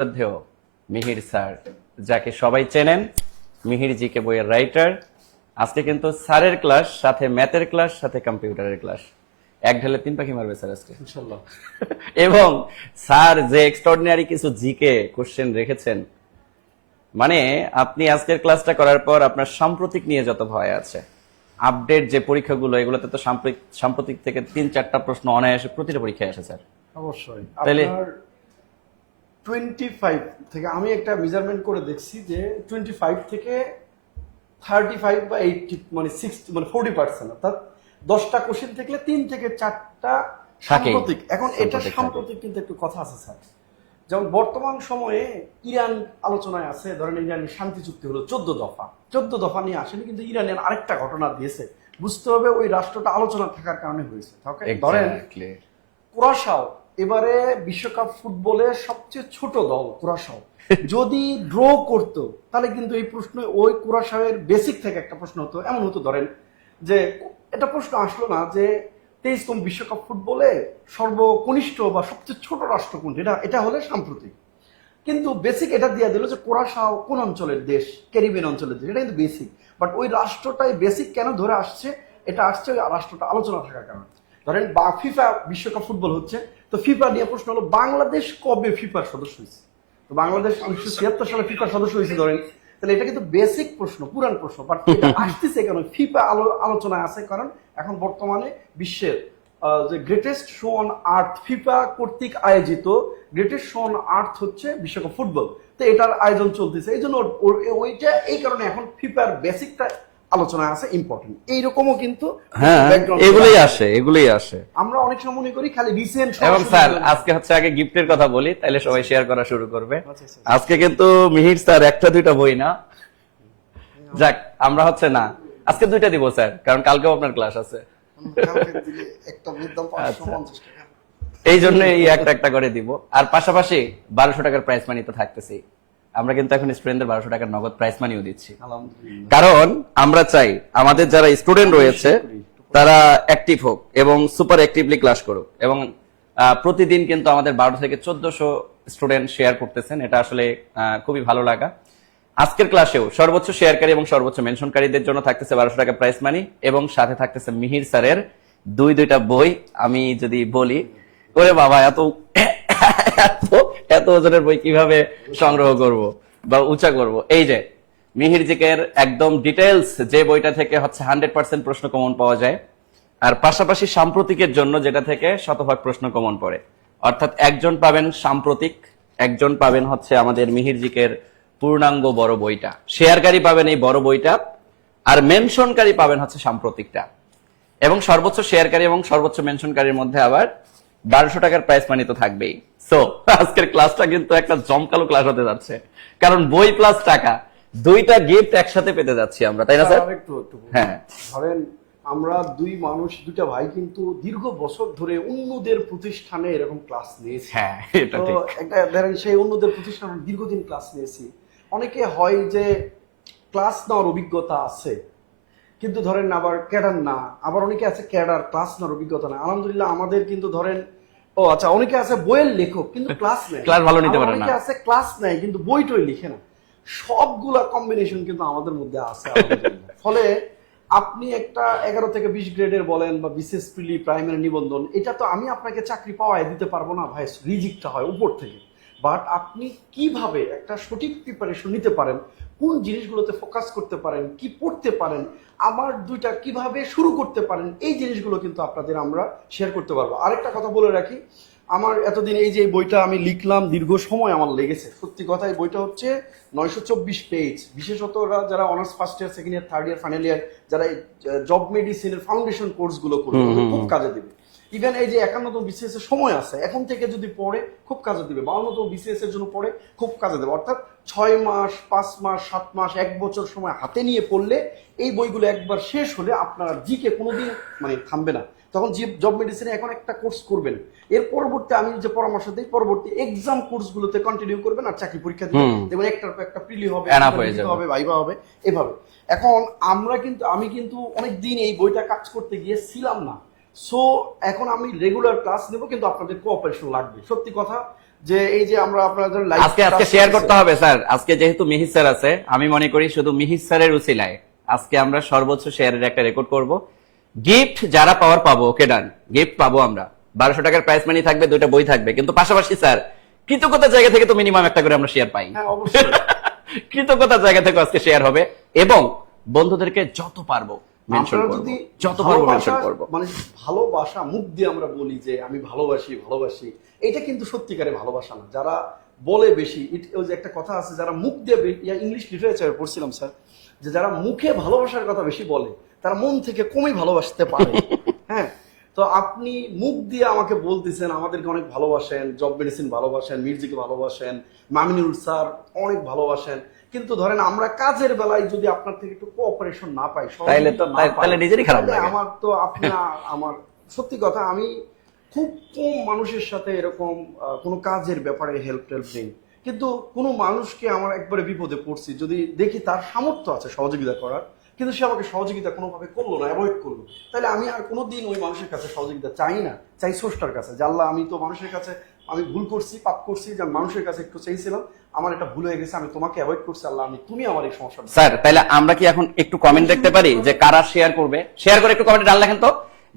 শ্রদ্ধেয় মিহির স্যার, যাকে সবাই চেনেন, মিহির জিকে বইয়ের রাইটার। আজকে কিন্তু স্যারের ক্লাস, সাথে ম্যাথের ক্লাস, সাথে কম্পিউটারের ক্লাস, এক ঢেলে তিন পাখি মারবে স্যার আজকে ইনশাআল্লাহ। এবং স্যার যে এক্সট্রাঅর্ডিনারি কিছু জিকে কোশ্চেন রেখেছেন, মানে আপনি আজকের ক্লাসটা করার পর আপনার সাম্প্রতিক নিয়ে যত ভয় আছে, আপডেট যে পরীক্ষাগুলো, এগুলোতে তো সাম্প্রতিক থেকে 3-4টা প্রশ্ন অনায়াসে প্রতিটা পরীক্ষায় আসে স্যার। অবশ্যই তাইলে আপনার 25 থেকে আমি একটা মেজারমেন্ট করে দেখছি যে 25 থেকে 35 বা 80 মানে 60 মানে 40%, অর্থাৎ 10টা কোশ্চেন থেকে 3 থেকে 4টা সাম্প্রতিক। এখন এটা সাম্প্রতিক কিন্তু একটু কথা আছে স্যার, যেমন বর্তমান সময়ে ইরান আলোচনায় আছে। ধরেন ইরানের শান্তি চুক্তি হলো 14 দফা নিয়ে আসেনি, কিন্তু ইরানের আরেকটা ঘটনা দিয়েছে, বুঝতে হবে ওই রাষ্ট্রটা আলোচনা থাকার কারণে হয়েছে। ধরেন কুরাশাও এবারে বিশ্বকাপ ফুটবলের সবচেয়ে ছোট দল কুরাশাও যদি ড্র করতো, তাহলে কিন্তু এই প্রশ্ন ওই কুরাশাওয়ের বেসিক থেকে একটা প্রশ্ন হতো। এমন হতো ধরেন যে এটা প্রশ্ন আসলো না যে 23তম বিশ্বকাপ ফুটবলে সর্বকনিষ্ঠ বা সবচেয়ে ছোট রাষ্ট্র কোনটি, এটা হলে সাম্প্রতিক। কিন্তু বেসিক এটা দিয়ে দিল যে কুরাশাও কোন অঞ্চলের দেশ, ক্যারিবিয়ান অঞ্চলের দেশ, এটা কিন্তু বেসিক। বাট ওই রাষ্ট্রটাই বেসিক কেন ধরে আসছে, এটা আসছে ওই রাষ্ট্রটা আলোচনা থাকার কারণে। ধরেন ফিফা বিশ্বকাপ ফুটবল হচ্ছে, তো ফিফা নিয়ে প্রশ্ন হলো বাংলাদেশ কবে ফিফার সদস্য হয়েছে। তো বাংলাদেশ 1976 সালে ফিফার সদস্য হয়েছে ধরেন, তাহলে এটা কিন্তু বেসিক প্রশ্ন, পুরান প্রশ্ন। বাট এটা আসতেছে কেন, ফিফা আলোচনায় আছে কারণ এখন বর্তমানে বিশ্বের যে greatest show on earth, FIFA কর্তৃক আয়োজিত গ্রেটেস্ট শো অন আর্থ হচ্ছে বিশ্বকাপ ফুটবল। তো এটার আয়োজন চলতেছে, এই জন্য ওইটা এই কারণে এখন ফিফার বেসিকটা আলোচনায় আছে, ইম্পর্টেন্ট। এইরকমও কিন্তু হ্যাঁ, এগুলোই আসে। আমরা অনেক সময় মনে করি খালি রিসেন্ট। এবং স্যার আজকে হচ্ছে আগে গিফটের কথা বলি, তাহলে সবাই শেয়ার করা শুরু করবে। আজকে কিন্তু মিহির স্যার একটা দুইটা বই না, যাক আমরা হচ্ছে না, আজকে দুইটা দিব স্যার, কারণ কালকেও আপনার ক্লাস আছে। এই জন্য এই একটা করে দিব। আর পাশাপাশি 1200 টাকার প্রাইস মানি তো থাকতেছি। আমরা কিন্তু এখন স্টুডেন্টদের 1200 টাকার নগদ প্রাইস মানিও দিচ্ছি, কারণ আমরা চাই আমাদের যারা স্টুডেন্ট রয়েছে তারা অ্যাক্টিভ হোক এবং সুপার অ্যাক্টিভলি ক্লাস করুক। এবং প্রতিদিন কিন্তু আমাদের 12 থেকে 1400 স্টুডেন্ট শেয়ার করতেছেন, এটা আসলে খুবই ভালো লাগা। আজকের ক্লাসেও সর্বোচ্চ শেয়ারকারী এবং সর্বোচ্চ মেনশনকারীদের জন্য থাকতেছে 1200 টাকা প্রাইস মানি, এবং সাথে থাকতেছে মিহির স্যারের দুইটা বই। আমি যদি বলি, ওরে বাবা, এত ওজনের বই কিভাবে সংগ্রহ করব বা উঁচা করব। এই যে মিহির জিকের একদম ডিটেলস, যে বইটা থেকে হচ্ছে 100% প্রশ্ন কমন পাওয়া যায়, আর পাশাপাশি সাম্প্রতিকের জন্য যেটা থেকে শতভাগ প্রশ্ন কমন পড়ে। অর্থাৎ একজন পাবেন সাম্প্রতিক, একজন পাবেন হচ্ছে আমাদের মিহির জিকের পূর্ণাঙ্গ বড় বইটা, শেয়ারকারী পাবেন এই বড় বইটা, আর মেনশনকারী পাবেন হচ্ছে সাম্প্রতিকটা। এবং সর্বোচ্চ শেয়ারকারী এবং সর্বোচ্চ মেনশনকারীর মধ্যে আবার 1200 টাকার প্রাইস মানি তো থাকবেই। সো আজকের ক্লাসটা কিন্তু একটা জমকালো ক্লাস হতে যাচ্ছে, কারণ বই প্লাস টাকা, দুইটা গিফট একসাথে পেতে যাচ্ছি আমরা, তাই না স্যার? হ্যাঁ, ধরেন আমরা দুইটা ভাই কিন্তু দীর্ঘ বছর ধরে অন্যদের প্রতিষ্ঠানে এরকম ক্লাস নিয়েছি। হ্যাঁ, এটা ঠিক। একটা ধরেন সেই অন্যদের প্রতিষ্ঠানে দীর্ঘদিন ক্লাস নিয়েছি। অনেকে হয় যে ক্লাস নেওয়ার অভিজ্ঞতা আছে, কিন্তু ধরেন আবার ক্যাডার না, আবার অনেকে আছে ক্যাডার ক্লাস নেওয়ার অভিজ্ঞতা না। আলহামদুলিল্লাহ আমাদের কিন্তু ধরেন অনেকে আছে বইয়ের লেখক কিন্তু ক্লাস নেয়, ক্লাস ভালো নিতে পারে না। অনেকে আছে ক্লাস নেয় কিন্তু বইটই লিখে না। সবগুলা কম্বিনেশন কিন্তু আমাদের মধ্যে আছে আলহামদুলিল্লাহ। ফলে আপনি একটা 11 থেকে 20 গ্রেডের বলেন বা বিশেষ প্রিলি প্রাইমারি নিবন্ধন, এটা তো আমি আপনাকে চাকরি পাওয়ায় দিতে পারবো না ভাই, রিজিকটা হয় উপর থেকে। বাট আপনি কিভাবে একটা সঠিক প্রিপারেশন নিতে পারেন, কোন জিনিসগুলোতে ফোকাস করতে পারেন, কি পড়তে পারেন, আমার দুইটা কিভাবে শুরু করতে পারেন, এই জিনিসগুলো কিন্তু আপনাদের আমরা শেয়ার করতে পারবো। আরেকটা কথা বলে রাখি, আমার এতদিন এই যে বইটা আমি লিখলাম, দীর্ঘ সময় আমার লেগেছে। সত্যি কথা, এই বইটা হচ্ছে 924 পেজ। বিশেষত যারা honours first year, second year, third year, final year, যারা জব মেডিসিনের ফাউন্ডেশন কোর্সগুলো করবে, খুব কাজে দেবে। ইভেন এই যে 51তম বিসিএস এর সময় আছে, এখন থেকে যদি পড়ে খুব কাজে দিবে। 52তম বিসিএস এর জন্য পড়ে খুব কাজে দেবে। অর্থাৎ 6 মাস, 5 মাস, 7 মাস, 1 বছর সময় হাতে নিয়ে পড়লে, এই বইগুলো একবার শেষ হলে আপনার জিকে কোনোদিন মানে থামবে না। তখন জব মেডিসিনে এখন একটা কোর্স করবেন, এর পরবর্তী আমি যে পরামর্শ দিই, পরবর্তী এক্সাম কোর্সগুলোতে কন্টিনিউ করবেন, আর চাকরি পরীক্ষা দিবেন, দেখবেন একটার পর একটা প্রিলি হবে, ভাইবা হবে, এভাবে। এখন আমি কিন্তু অনেকদিন এই বইটা কাজ করতে গিয়েছিলাম না। সো এখন আমি রেগুলার ক্লাস নেব, কিন্তু আপনাদের কোঅপারেশন লাগবে। সত্যি কথা, যে এই যে আমরা আপনাদের আজকে শেয়ার করতে হবে স্যার। আজকে যেহেতু মিহির স্যার আছে, আমি মনে করি শুধু মিহির স্যারের উসিলায় আজকে আমরা সর্বোচ্চ শেয়ারের একটা রেকর্ড করব। গিফট যারা পাওয়ার পাবো, ওকে ডান, গিফট পাবো আমরা। 1200 টাকার প্রাইস মানি থাকবে, 2টা বই থাকবে, কিন্তু পাশাপাশি স্যার কৃতজ্ঞতার জায়গা থেকে তো মিনিমাম একটা করে আমরা শেয়ার পাই। হ্যাঁ অবশ্যই। কৃতজ্ঞতার জায়গা থেকে আজকে শেয়ার হবে, এবং বন্ধুদেরকে যত পারবো মেনশন আপনারা করব, যদি যত পারবো মেনশন ভালোবাসা, করব। মানে ভালোবাসা মুখ দিয়ে আমরা বলি যে আমি ভালোবাসি ভালোবাসি, এটা কিন্তু সত্যিকারের ভালোবাসা না। যারা বলে বেশি, ওই যে একটা কথা আছে, যারা মুখ দিয়ে ইংলিশ লিটারেচারে পড়ছিলাম স্যার, যে যারা মুখে ভালোবাসার কথা বেশি বলে তারা মন থেকে কমই ভালোবাসতে পারে। হ্যাঁ, তো আপনি মুখ দিয়ে আমাকে বলতেছেন আমাদেরকে অনেক ভালোবাসেন, জব মেডিসিন ভালোবাসেন, মির্জিকে ভালোবাসেন, মামিনুল স্যার অনেক ভালোবাসেন, কিন্তু ধরেন আমরা কাজের বেলায় যদি আপনার থেকে একটু কোঅপারেশন না পাই, তাহলে নিজেরই খারাপ লাগে। আমার তো আপনি আমার সত্যি কথা, আমি খুব কম মানুষের সাথে এরকম কোনো কাজের ব্যাপারে হেল্প নেই, কিন্তু কোনো মানুষকে আমার একবারে বিপদে পড়ছি, যদি দেখি তার সামর্থ্য আছে সহযোগিতা করার, কিন্তু সে আমাকে সহযোগিতা কোনোভাবে করলো না, অ্যাভয়েড করলো, তাহলে আমি আর কোনোদিন ওই মানুষের কাছে সহযোগিতা চাই না, চাই স্রষ্টার কাছে। যে আল্লাহ, আমি তো মানুষের কাছে আমি ভুল করছি, পাপ করছি, যে মানুষের কাছে একটু চাইছিলাম, আমার এটা ভুল হয়ে গেছে, আমি তোমাকে অ্যাভয়েড করছি, আল্লাহ তুমি আমার এই সমস্যাটা। স্যার তাহলে আমরা কি এখন একটু কমেন্ট দেখতে পারি যে কারা শেয়ার করবে? শেয়ার করে একটু কমেন্টে ডান লেখেন তো,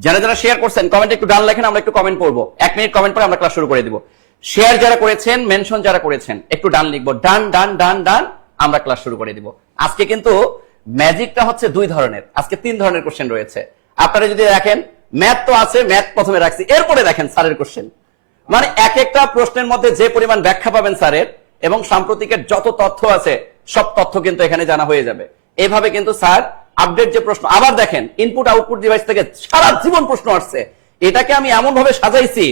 যারা যারা শেয়ার করছেন কমেন্টে একটু ডান লেখেন, আমরা একটু কমেন্ট পড়বো। 1 মিনিট কমেন্ট পরে আমরা ক্লাস শুরু করে দিব। শেয়ার যারা করেছেন, মেনশন যারা করেছেন, একটু ডান লিখবো, ডান ডান ডান ডান, আমরা ক্লাস শুরু করে দিব। আজকে কিন্তু ম্যাজিকটা হচ্ছে 2 ধরনের, আজকে 3 ধরনের কোশ্চেন রয়েছে। আপনারা যদি দেখেন, ম্যাথ তো আছে, ম্যাথ প্রথমে রাখছি, এরপরে দেখেন স্যারের কোশ্চেন। মানে এক একটা প্রশ্নের মধ্যে যে পরিমাণ ব্যাখ্যা পাবেন স্যারের, এবং সাম্প্রতিকের যত তথ্য আছে সব তথ্য কিন্তু এখানে জানা হয়ে যাবে। এইভাবে কিন্তু স্যার আপডেট যে প্রশ্ন, আবার দেখেন ইনপুট আউটপুট ডিভাইস থেকে সারা জীবন প্রশ্ন আসছে, এটাকে আমি এমন ভাবে সাজাইছি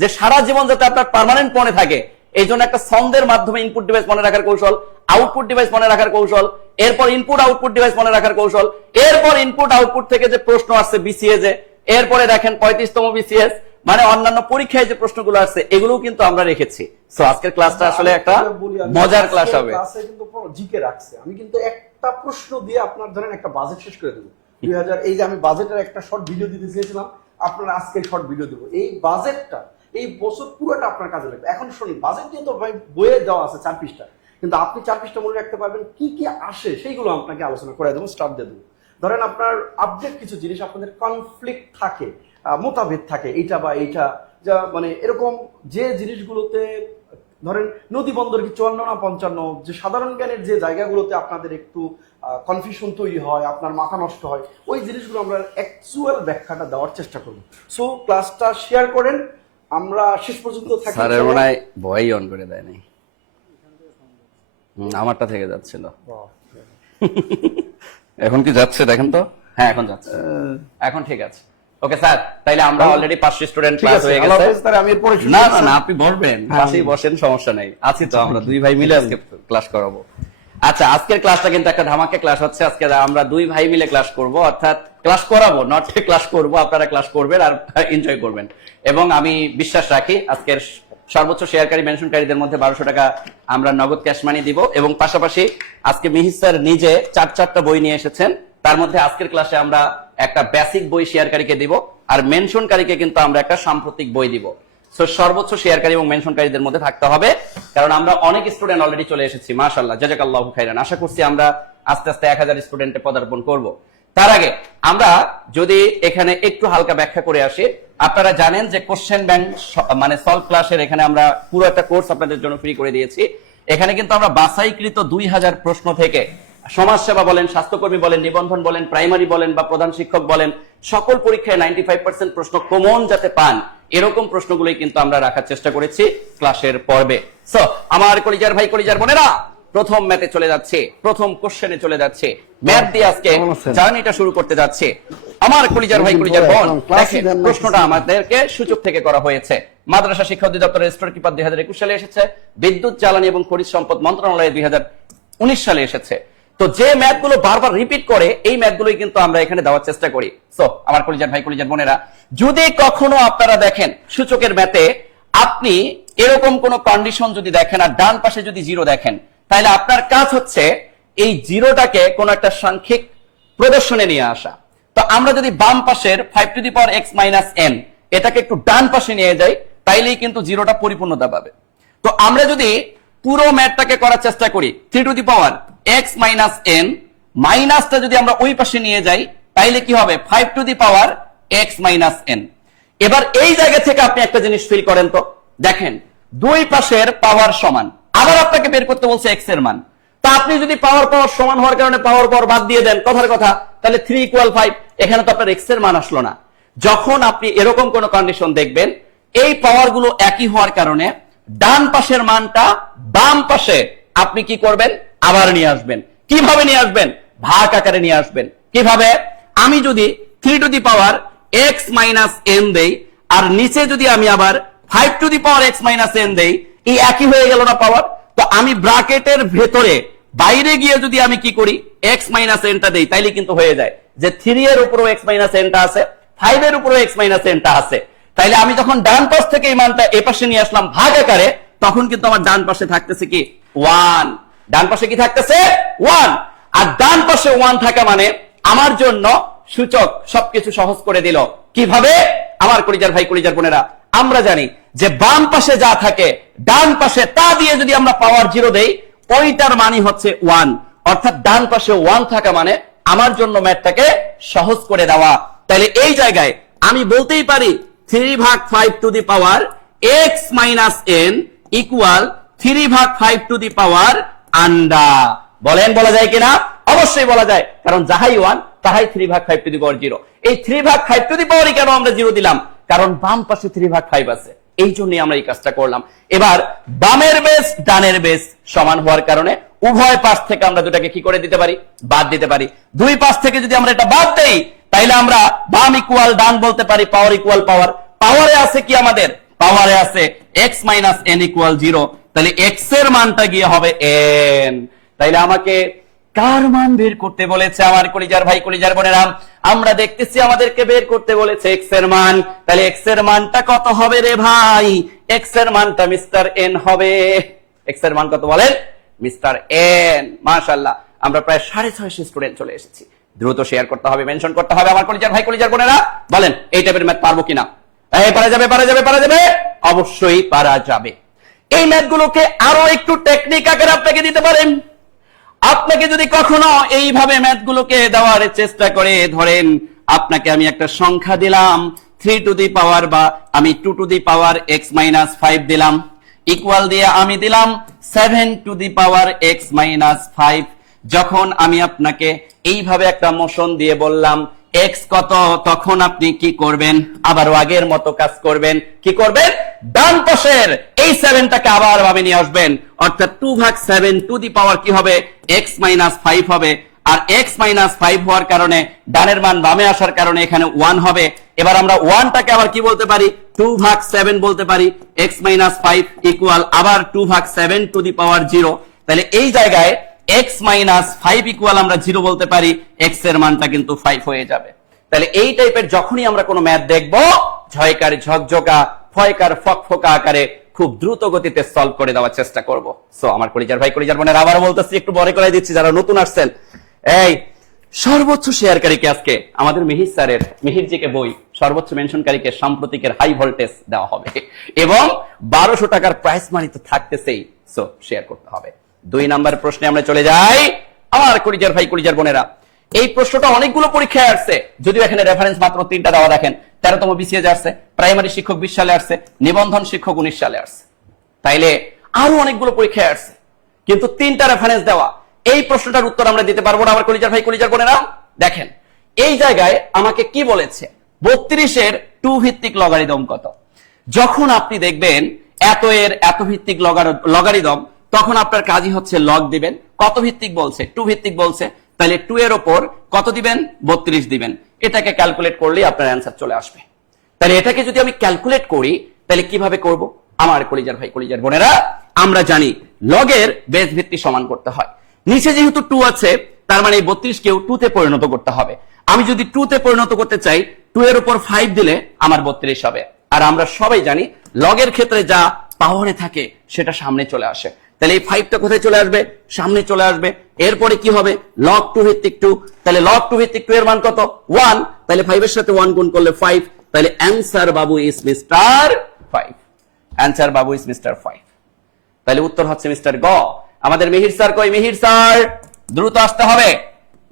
যে সারা জীবন যাতে আপনার পার্মানেন্ট মনে থাকে। এই জন্য একটা ছন্দের মাধ্যমে ইনপুট ডিভাইস মনে রাখার কৌশল, আউটপুট ডিভাইস মনে রাখার কৌশল, এরপর ইনপুট আউটপুট ডিভাইস মনে রাখার কৌশল, এরপর ইনপুট আউটপুট থেকে যে প্রশ্ন আসছে বিসিএস এ, এরপরে দেখেন 35তম বিসিএস, মানে অন্যান্য পরীক্ষায় যে প্রশ্নগুলো আসছে এগুলো কিন্তু আমরা রেখেছি। সো আজকের ক্লাসটা আসলে একটা মজার ক্লাস হবে। ক্লাসে কিন্তু জিকে রাখছে, আমি কিন্তু একটা প্রশ্ন দিয়ে আপনার ধরেন একটা বাজেট শেষ করে দেবো। 2000, এই যে আমি বাজেটের একটা শর্ট ভিডিও দিতে চেয়েছিলাম, আপনার আজকে শর্ট ভিডিও দেবো। এই বাজেটটা এই বছর পুরোটা আপনার কাজে লাগবে। এখন শুনুন, বাজেট দিয়ে তো ভাই বইয়ে দেওয়া আছে 4 পৃষ্ঠা, কিন্তু আপনি 4 পৃষ্ঠা মনে রাখতে পারবেন কি কি আসে, সেইগুলো আপনাকে আলোচনা করে দেবো, স্টার্ট দিয়ে দেবো। ধরেন আপনার আপডেট কিছু জিনিস আপনাদের কনফ্লিক্ট থাকে, মতভেদ থাকে, এইটা বা এইটা, যা মানে এরকম যে জিনিসগুলোতে ধরেন নদী বন্দর কি 54 না 55, যে সাধারণ জ্ঞানের যে জায়গাগুলোতে আপনাদের একটু কনফিউশন তৈরি হয়, আপনার মাথা নষ্ট হয়, ওই জিনিসগুলো আমরা অ্যাকচুয়াল ব্যাখ্যাটা দেওয়ার চেষ্টা করব। সো ক্লাসটা শেয়ার করেন, আমরা শেষ পর্যন্ত থাকি। স্যারের মনে হয় ভয় অন করে দেয় নাই, আমারটা থেকে যাচ্ছিল। এখন কি যাচ্ছে দেখেন তো? হ্যাঁ এখন যাচ্ছে, এখন ঠিক আছে। ওকে স্যার, তাইলে আমরা অলরেডি 500 স্টুডেন্ট ক্লাস হয়ে গেছে। আমি এরপরে না না না, আপনি বলবেন, পাশেই বসেন, সমস্যা নাই, আছি তো আমরা 2 ভাই মিলে আজকে ক্লাস করাবো। আচ্ছা, আজকের ক্লাসটা কিন্তু একটা ধামাকা ক্লাস হচ্ছে। আজকে আমরা 2 ভাই মিলে ক্লাস করব, অর্থাৎ ক্লাস করাবো, নট ক্লাস করব। আপনারা ক্লাস করবেন আর এনজয় করবেন, এবং আমি বিশ্বাস রাখি আজকের সর্বোচ্চ শেয়ারকারী মেনশনকারীদের মধ্যে 1200 টাকা আমরা নগদ ক্যাশ মানি দিব। এবং পাশাপাশি আজকে মিহির স্যার নিজে 4টা বই নিয়ে এসেছেন, তার মধ্যে আজকের ক্লাসে আমরা একটা বেসিক বই শেয়ারকারীকে দিব, আর মেনশনকারীকে কিন্তু আমরা একটা সাম্প্রতিক বই দিব। সো সর্বোচ্চ শেয়ারকারী এবং মেনশনকারীদের মধ্যে থাকতে হবে, কারণ আমরা অনেক স্টুডেন্ট অলরেডি চলে এসেছি। মাশাআল্লাহ, জাযাকাল্লাহু খাইরান। আশা করছি আমরা আস্তে আস্তে 1000 স্টুডেন্টে পদার্পণ করব। তার আগে আমরা যদি এখানে একটু হালকা ব্যাখ্যা করে আসি, আপনারা জানেন যে কোশ্চেন ব্যাংক মানে সলভ ক্লাসের এখানে আমরা পুরো একটা কোর্স আপনাদের জন্য ফ্রি করে দিয়েছি। এখানে কিন্তু আমরা বাছাইকৃত 2000 প্রশ্ন থেকে সমাজসেবা বলেন, স্বাস্থ্যকর্মী বলেন, নিবন্ধন বলেন, প্রাইমারি বলেন বা প্রধান শিক্ষক বলেন, সকল পরীক্ষায় 95% প্রশ্ন কমন যাতে পান, এরকম প্রশ্নগুলোই কিন্তু আমরা রাখার চেষ্টা করেছি ক্লাসের পর্বে। সো আমার কলিজার ভাই কলিজার বোনেরা, প্রথম ম্যাথে চলে যাচ্ছে, প্রথম কোশ্চেনে চলে যাচ্ছে। ম্যাথ দিয়ে আজকে জার্নিটা শুরু করতে যাচ্ছে। আমার কলিজার ভাই কলিজার বোন, প্রশ্নটা আমাদেরকে সূচক থেকে করা হয়েছে। মাদ্রাসা শিক্ষা অধিদপ্তরের স্টোর কিপার 2021 সালে এসেছে, বিদ্যুৎ জ্বালানি এবং খনিজ সম্পদ মন্ত্রণালয়ে 2019 সালে এসেছে। তো যে ম্যাথগুলো বারবার রিপিট করে, এই ম্যাথগুলোই কিন্তু আমরা এখানে দেওয়ার চেষ্টা করি। সো আমার কলিজার ভাই কলিজার বোনেরা, যদি কখনো আপনারা দেখেন সূচকের ম্যাথে আপনি এরকম কোন কন্ডিশন যদি দেখেন আর ডান পাশে যদি 0 দেখেন, তাহলে আপনার কাজ হচ্ছে এই 0টাকে কোন একটা সাংখ্যিক প্রদর্শনে নিয়ে আসা। তো আমরা যদি বাম পাশের 5 to the power x minus n এটাকে একটু ডান পাশে নিয়ে যাই, তাইলেই কিন্তু 0টা পরিপূর্ণতা পাবে। তো আমরা যদি পুরো ম্যাথটাকে করার চেষ্টা করি 3 to the power x minus n, মাইনাসটা যদি আমরা ওই পাশে নিয়ে যাই তাইলে কি হবে 5 to the power x minus n। এবার এই জায়গা থেকে আপনি একটা জিনিস ফিল করেন তো, দেখেন দুই পাশের পাওয়ার সমান, আবার আপনাকে বের করতে বলছে x এর মান। তা আপনি যদি পাওয়ার সমান হওয়ার কারণে পাওয়ার বাদ দিয়ে দেন, কথার কথা, তাহলে 3 = 5, এখানে তো আপনার x এর মান আসলো না। যখন আপনি এরকম কোন কন্ডিশন দেখবেন এই পাওয়ার গুলো একই হওয়ার কারণে ডান পাশের মানটা বাম পাশে আপনি কি করবেন, আবার নিয়ে আসবেন। কিভাবে নিয়ে আসবেন? ভাগ আকারে নিয়ে আসবেন। কিভাবে? আমি যদি 3 to the power x minus n দেই আর নিচে যদি আমি আবার 5 to the power x minus n দেই, এই একই হয়ে গেল না পাওয়ার? তো আমি ব্র্যাকেটের ভেতরে বাইরে গিয়ে যদি আমি কি করি x মাইনাস n টা দেই তাইলে কিন্তু হয়ে যায় যে 3 এর উপরও x মাইনাস n টা আছে, 5 এর উপরও x মাইনাস n টা আছে। তাইলে আমি যখন ডান পাশ থেকে এই মানটা এই পাশে নিয়ে আসলাম ভাগ আকারে, তখন কিন্তু আমার ডান পাশে থাকতেছে কি 1। ডান পাশে কি থাকতেছে 1। আর ডান পাশে 1 থাকা মানে আমার জন্য সূচক সবকিছু সহজ করে দিল। কিভাবে? আমার কলিজার ভাই কলিজার বোনেরা, আমরা জানি যে বাম পাশে যা থাকে ডান পাশে তা দিয়ে যদি আমরা পাওয়ার 0 দেই ওইটার মানই হচ্ছে 1। অর্থাৎ ডান পাশে 1 থাকা মানে আমার জন্য ম্যাথটাকে সহজ করে দেওয়া। তাহলে এই জায়গায় আমি বলতেই পারি 3/5 to the power x minus n equal 3/5 to the power under. বলেন বলা যায় কিনা? অবশ্যই বলা যায়, কারণ যাহাই 1 তাহাই 3/5 টু দি পাওয়ার 0। এই 3/5 টু দি পাওয়ারই কেন আমরা 0 দিলাম? কারণ বাম পাশে 3/5 আছে, এই জন্যই আমরা এই কাজটা করলাম। এবার বামের বেস ডানের বেস সমান হওয়ার কারণে উভয় পাশ থেকে আমরা দুটাকে কি করে দিতে পারি, বাদ দিতে পারি। দুই পাশ থেকে যদি আমরা এটা বাদ দেই তাইলে আমরা বাম ইকুয়াল ডান বলতে পারি, পাওয়ার ইকুয়াল পাওয়ার। পাওয়ারে আছে কি আমাদের? পাওয়ারে আছে x মাইনাস n ইকুয়াল 0। তাহলে x এর মানটা গিয়ে হবে n। তাইলে আমাকে কার মান বের করতে বলেছে আমার কলিজার ভাই কলিজার বোনেরা? আমরা দেখতেছি আমাদেরকে বের করতে বলেছে x এর মান। তাহলে x এর মানটা কত হবে রে ভাই? x এর মানটা মিস্টার n হবে। x এর মান কত বলেন? Mister n। মাশাআল্লাহ, আমরা প্রায় 650 স্টুডেন্ট চলে এসেছি। দ্রুত শেয়ার করতে হবে, মেনশন করতে হবে আমার কলিজার ভাই কলিজার বোনেরা। বলেন এই টাইপের ম্যাথ পারবো কিনা? এই পারা যাবে, পারা যাবে, পারা যাবে, অবশ্যই পারা যাবে। এই ম্যাথগুলোকে আরো একটু টেকনিক আকারে আপনাকে দিতে পারেন। আপনাকে যদি কখনো এইভাবে ম্যাথগুলোকে দেওয়ার চেষ্টা করে, ধরেন আপনাকে আমি একটা সংখ্যা দিলাম 3 টু দি পাওয়ার বা আমি 2 to the power x minus 5 দিলাম, ইকুয়াল দিয়ে আমি দিলাম 7 to the power x minus 5। যখন আমি আপনাকে এইভাবে একটা মোশন দিয়ে বললাম x কত, তখন আপনি কি করবেন? আবারও আগের মতো কাজ করবেন। কি করবেন? ডান পাশের এই 7টাকে আবার ভাবে নিয়ে আসবেন, অর্থাৎ 2/7 টু দি পাওয়ার কি হবে? x মাইনাস 5 হবে। আর x মাইনাস 5 হওয়ার কারণে ডানের মান বামে আসার কারণে এখানে 1 হবে। এবার আমরা 1টাকে আবার কি বলতে পারি? 2/7 বলতে পারি। x মাইনাস 5 ইকুয়াল আবার 2/7 টু দি পাওয়ার 0। তাহলে এই জায়গায় x মাইনাস 5 ইকুয়াল আমরা 0 বলতে পারি, x এর মানটা কিন্তু 5 হয়ে যাবে। তাহলে এই টাইপের যখনই আমরা কোনো ম্যাথ দেখবো, ঝয়কার ঝকঝকা, ফয়কার ফকফকা আকারে খুব দ্রুত গতিতে সলভ করে দেওয়ার চেষ্টা করব। সো আমার কলিজার ভাই কলিজার বোনের আবার বলতেছি, একটু বড় করে দিচ্ছি যারা নতুন আসছেন, এই সর্বোচ্চ শেয়ারকারীকে আজকে আমাদের মিহির স্যারের মিহিরজিকে বই সর্বোচ্চ মেনশনকারীকে সাম্প্রতিকের হাই ভোল্টেজ দেওয়া হবে এবং 1200 টাকার প্রাইস মানি তো থাকতেছেই। সো শেয়ার করতে হবে। 2 নাম্বার প্রশ্নে আমরা চলে যাই আমার কলিজার ভাই কলিজার বোনেরা। এই প্রশ্নটা অনেকগুলো পরীক্ষায় আসছে, যদিও এখানে রেফারেন্স মাত্র 3টা দেওয়া। দেখেন 13তম বিসিএস আসছে, প্রাইমারি শিক্ষক 20 সালে আসছে, নিবন্ধন শিক্ষক 19 সালে আসছে। তাইলে আরো অনেকগুলো পরীক্ষায় আসছে, কিন্তু 3টা রেফারেন্স দেওয়া। এই প্রশ্নটার উত্তর আমরা দিতে পারবো না আমার কলিজার ভাই কলিজার বোনেরা। দেখেন এই জায়গায় আমাকে কি বলেছে, 32 এর 2 ভিত্তিক লগারিদম কত? যখন আপনি দেখবেন এত এর এত ভিত্তিক লগারিদম, তখন আপনার কাজই হচ্ছে লগ দিবেন। কত ভিত্তিক বলছে? 2 ভিত্তিক বলছে, তাহলে 2 এর উপর কত দিবেন? 32 দিবেন। এটাকে ক্যালকুলেট করলেই আপনার অ্যান্সার চলে আসবে। তাহলে এটাকে যদি আমি ক্যালকুলেট করি তাহলে কিভাবে করব আমার কলিজার ভাই কলিজার বোনেরা? আমরা জানি লগের বেস ভিত্তি সমান করতে হয়। নিচে যেহেতু 2 আছে, তার মানে এই 32 কেও 2 তে পরিণত করতে হবে। আমি যদি 2 তে পরিণত করতে চাই, 2 এর উপর 5 দিলে আমার 32 হবে। আর আমরা সবাই জানি লগের ক্ষেত্রে যা পাওয়ারে থাকে সেটা সামনে চলে আসে। তাহলে এই 5টা কোথায় চলে আসবে? সামনে চলে আসবে। এরপরে কি হবে? log 2 ভিত্তিক 2। তাহলে log 2 ভিত্তিক 2 এর মান কত? 1। তাহলে 5 এর সাথে 1 গুণ করলে 5। তাহলে answer Babu is mister 5। Answer Babu is mister 5। তাহলে উত্তর হচ্ছে মিস্টার গ। আমাদের মিহির স্যার কই? মিহির স্যার দ্রুত আসতে হবে।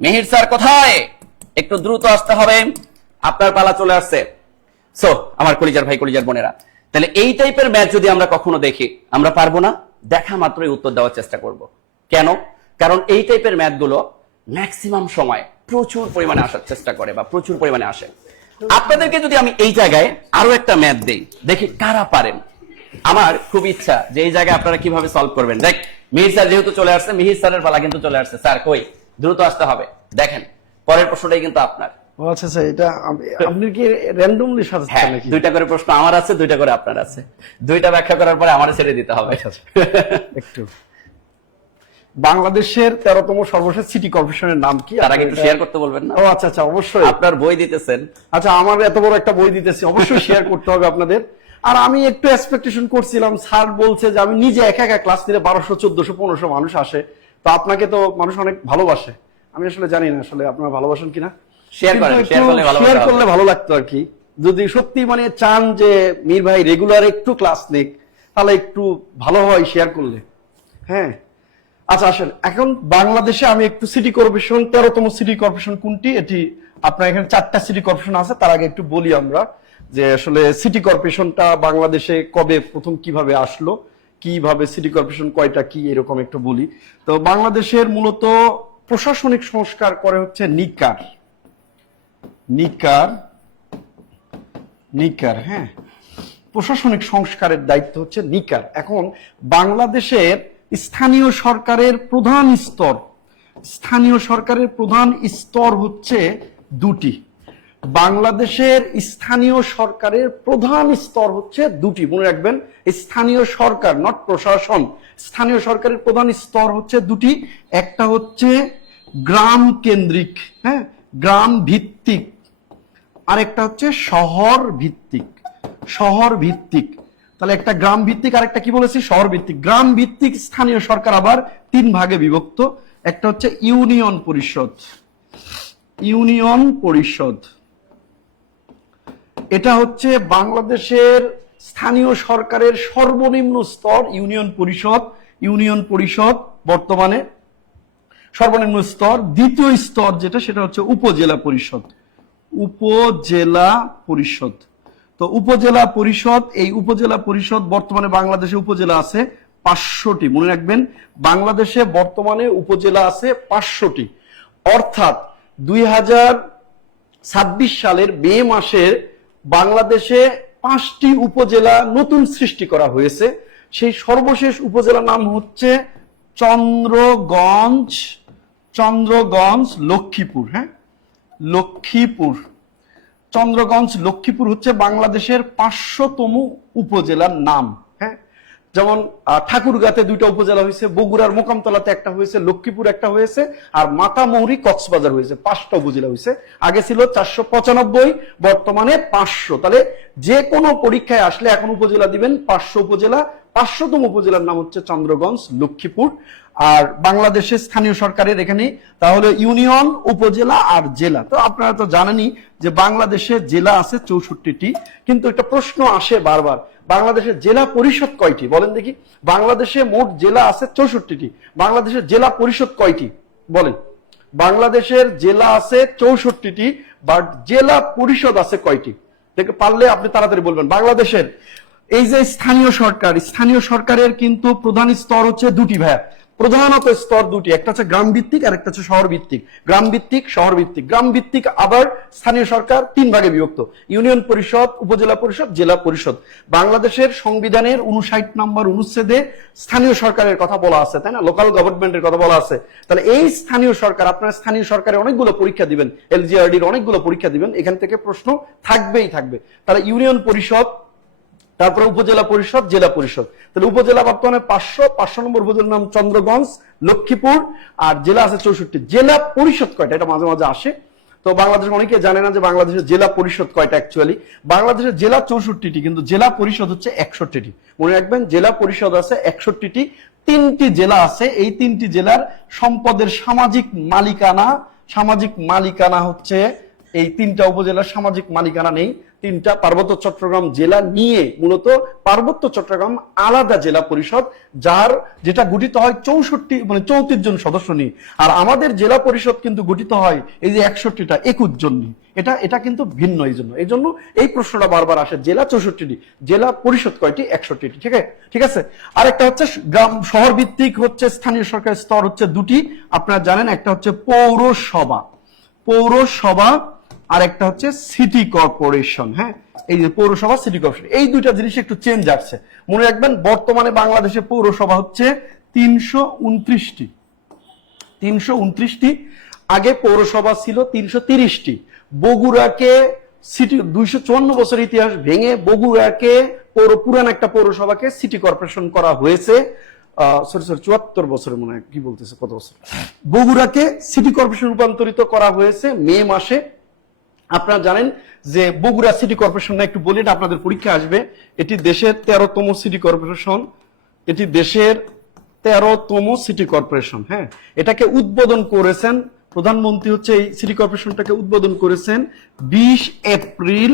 মিহির স্যার কোথায়? একটু দ্রুত আসতে হবে, আপনার পালা চলে আসছে। সো আমার কলিজার ভাই, কলিজার বোনেরা, তাহলে এই টাইপের ম্যাচ যদি আমরা কখনো দেখি, আমরা পারবো না, দেখা মাত্রই উত্তর দেওয়ার চেষ্টা করব। কেন? কারণ এই টাইপের ম্যাথগুলো ম্যাক্সিমাম সময় প্রচুর পরিমাণে আসার চেষ্টা করে বা প্রচুর পরিমাণে আসে। আপনাদেরকে যদি আমি এই জায়গায় আরো একটা ম্যাথ দেই, দেখি কারা পারেন। আমার খুব ইচ্ছা যে এই জায়গায় আপনারা কিভাবে সলভ করবেন। দেখ, মিহির স্যার যেহেতু চলে আসছে, মিহির স্যারের পালা কিন্তু চলে আসছে। স্যার কই? দ্রুত আসতে হবে। দেখেন, পরের প্রশ্নটাই কিন্তু আপনার। ও আচ্ছা আচ্ছা, এটা আপনি কি র্যান্ডমলি সাজাচ্ছেন হ্যাঁ, নাকি? 2টা করে প্রশ্ন আমার আছে, 2টা করে আপনার আছে। 2টা ব্যাখ্যা করার পরে আমারে ছেড়ে দিতে হবে। আচ্ছা, আচ্ছা। একটু বাংলাদেশের 13তম সর্বশেষ সিটি কর্পোরেশনের নাম কি? তারা কিন্তু শেয়ার করতে বলবেন না। ও আচ্ছা আচ্ছা, অবশ্যই। আপনার বই দিতেছেন। আচ্ছা, আমার এত বড় একটা বই দিতেছি, অবশ্যই শেয়ার করতে হবে আপনাদের। আর আমি একটু এক্সপেকটেশন করছিলাম, স্যার বলছে যে আমি নিজে একা একা ক্লাস নিলে 1200, 1400, 1500 মানুষ আসে, তো আপনাকে তো মানুষ অনেক ভালোবাসে। আমি আসলে জানি না আসলে আপনারা ভালোবাসেন কিনা। শেয়ার করেন, কিন্তু শেয়ার করলে একটু ভালো শেয়ার হবে। করলে ভালো লাগতো আর কি। যদি সত্যি মানে চান যে মীর ভাই রেগুলার একটু ক্লাস নিক, তাহলে একটু ভালো হয় শেয়ার করলে। হ্যাঁ, আচ্ছা আসেন, এখন বাংলাদেশে আমি একটু সিটি কর্পোরেশন, 13তম সিটি কর্পোরেশন কোনটি, এটি আপনার এখানে 4টা সিটি কর্পোরেশন আছে, তার আগে একটু বলি আমরা যে আসলে সিটি কর্পোরেশনটা বাংলাদেশে কবে প্রথম কিভাবে আসলো, কিভাবে সিটি কর্পোরেশন কয়টা কি, এরকম একটু বলি। তো বাংলাদেশের মূলত প্রশাসনিক সংস্কার করে হচ্ছে নিকার। নিকার নিকার হ্যাঁ, প্রশাসনিক সংস্কারের দায়িত্ব হচ্ছে নিকার। এখন বাংলাদেশের স্থানীয় সরকারের প্রধান স্তর, স্থানীয় সরকারের প্রধান স্তর হচ্ছে দুটি। বাংলাদেশের স্থানীয় সরকারের প্রধান স্তর হচ্ছে দুটি, মনে রাখবেন। স্থানীয় সরকার, নট প্রশাসন। স্থানীয় সরকারের প্রধান স্তর হচ্ছে দুটি। একটা হচ্ছে গ্রাম কেন্দ্রিক, হ্যাঁ, গ্রাম ভিত্তিক, আরেকটা হচ্ছে শহর ভিত্তিক। শহর ভিত্তিক, তাহলে একটা গ্রাম ভিত্তিক, আরেকটা কি বলেছি? শহর ভিত্তিক। গ্রাম ভিত্তিক স্থানীয় সরকার আবার 3 ভাগে বিভক্ত। একটা হচ্ছে ইউনিয়ন পরিষদ। ইউনিয়ন পরিষদ, এটা হচ্ছে বাংলাদেশের স্থানীয় সরকারের সর্বনিম্ন স্তর। ইউনিয়ন পরিষদ, ইউনিয়ন পরিষদ বর্তমানে সর্বনিম্ন স্তর। দ্বিতীয় স্তর যেটা, সেটা হচ্ছে উপজেলা পরিষদ। উপজেলা পরিষদ, তো উপজেলা পরিষদ, এই উপজেলা পরিষদ বর্তমানে বাংলাদেশে উপজেলা আছে 500টি, মনে রাখবেন। বাংলাদেশে বর্তমানে উপজেলা আছে 500টি। অর্থাৎ 2026 সালের মে মাসে বাংলাদেশে 5টি উপজেলা নতুন সৃষ্টি করা হয়েছে। সেই সর্বশেষ উপজেলার নাম হচ্ছে চন্দ্রগঞ্জ, চন্দ্রগঞ্জ লক্ষ্মীপুর। হ্যাঁ, লক্ষ্মীপুর, চন্দ্রগঞ্জ লক্ষ্মীপুর হচ্ছে বাংলাদেশের 500তম উপজেলার নাম। হ্যাঁ, যেমন ঠাকুরগাঁতে 2টা উপজেলা হয়েছে, বগুড়ার মোকামতলাতে একটা হয়েছে, লক্ষ্মীপুর একটা হয়েছে, আর মাতামুহুরী কক্সবাজার হয়েছে। 5টা উপজেলা হয়েছে। আগে ছিল 495, বর্তমানে 500। তাহলে যে কোনো পরীক্ষায় আসলে এখন উপজেলা দিবেন 500 উপজেলা। 500তম উপজেলার নাম হচ্ছে চন্দ্রগঞ্জ লক্ষ্মীপুর। আর বাংলাদেশের স্থানীয় সরকারের এখানে তাহলে ইউনিয়ন, উপজেলা আর জেলা। তো আপনারা তো জানেনই যে বাংলাদেশে জেলা আছে 64টি। কিন্তু একটা প্রশ্ন আসে বারবার, বাংলাদেশের জেলা পরিষদ কয়টি বলেন দেখি? বাংলাদেশে মোট জেলা আছে 64টি, বাংলাদেশের জেলা পরিষদ কয়টি বলেন? বাংলাদেশের জেলা আছে 64টি, বাট জেলা পরিষদ আছে কয়টি? দেখে পারলে আপনি তাড়াতাড়ি বলবেন। বাংলাদেশের এই যে স্থানীয় সরকার, স্থানীয় সরকারের কিন্তু প্রধান স্তর হচ্ছে দুটি ভাইয়া, প্রধানত স্তর দুটি। একটা হচ্ছে গ্রাম ভিত্তিক আর একটা হচ্ছে শহর ভিত্তিক। গ্রাম ভিত্তিক, শহর ভিত্তিক। গ্রাম ভিত্তিক আবার স্থানীয় সরকার 3 ভাগে বিভক্ত: ইউনিয়ন পরিষদ, উপজেলা পরিষদ, জেলা পরিষদ। বাংলাদেশের সংবিধানের 59 নম্বর অনুচ্ছেদে স্থানীয় সরকারের কথা বলা আছে, তাই না? লোকাল গভর্নমেন্টের কথা বলা আছে। তাহলে এই স্থানীয় সরকার, আপনারা স্থানীয় সরকারের অনেকগুলো পরীক্ষা দিবেন, এলজিআরডির অনেকগুলো পরীক্ষা দিবেন, এখান থেকে প্রশ্ন থাকবেই থাকবে। তাহলে ইউনিয়ন পরিষদ, তারপরে উপজেলা পরিষদ, জেলা পরিষদ। তাহলে উপজেলা বর্তমানে 500 নম্বর উপজেলার নাম চন্দ্রগঞ্জ লক্ষ্মীপুর, আর জেলা আছে 64। জেলা পরিষদ কয়টা, এটা মাঝে মাঝে আসে। তো বাংলাদেশ অনেকে জানে না যে বাংলাদেশের জেলা পরিষদ কয়টা। অ্যাকচুয়ালি বাংলাদেশের জেলা 64টি, কিন্তু জেলা পরিষদ হচ্ছে 61টি। মনে রাখবেন, জেলা পরিষদ আছে 61টি। 3টি জেলা আছে, এই 3টি জেলার সম্পদের সামাজিক মালিকানা, সামাজিক মালিকানা হচ্ছে এই 3টা উপজেলার সামাজিক মালিকানা নেই। তিনটা, পার্বত্য চট্টগ্রাম জেলা নিয়ে মূলত পার্বত্য চট্টগ্রাম আলাদা জেলা পরিষদ, যেটা গঠিত হয় 34 জন সদস্য নিয়ে। আর আমাদের জেলা পরিষদ কিন্তু গঠিত হয় এই যে 61টা 21 জন নিয়ে। এটা কিন্তু ভিন্ন। এই জন্য এই প্রশ্নটা বারবার আসে, জেলা 64টি, জেলা পরিষদ কয়টি? 61টি। ঠিক আছে। আর একটা হচ্ছে গ্রাম শহর ভিত্তিক হচ্ছে স্থানীয় সরকারের স্তর হচ্ছে দুটি, আপনারা জানেন, একটা হচ্ছে পৌরসভা আর একটা হচ্ছে সিটি কর্পোরেশন। হ্যাঁ, এই যে পৌরসভা, সিটি কর্পোরেশন, এই দুইটা জিনিস একটু চেঞ্জ আসছে, মনে রাখবেন। বর্তমানে বাংলাদেশে পৌরসভা হচ্ছে 329টি। আগে পৌরসভা ছিল 330টি। বগুড়াকে সিটি 254 বছর ইতিহাস ভেঙে বগুড়াকে পুরান একটা পৌরসভাকে সিটি কর্পোরেশন করা হয়েছে। 74 বছরে মনে হয়, কি বলতেছে, কত বছর, বগুড়াকে সিটি কর্পোরেশন রূপান্তরিত করা হয়েছে মে মাসে। আপনারা জানেন যে বগুড়া সিটি কর্পোরেশন, একটু বলি না, আপনাদের পরীক্ষা আসবে। এটি দেশের 13তম সিটি কর্পোরেশন। City corporation. হ্যাঁ, এটাকে উদ্বোধন করেছেন প্রধানমন্ত্রী, হচ্ছে এই সিটি কর্পোরেশনটাকে উদ্বোধন করেছেন 20 এপ্রিল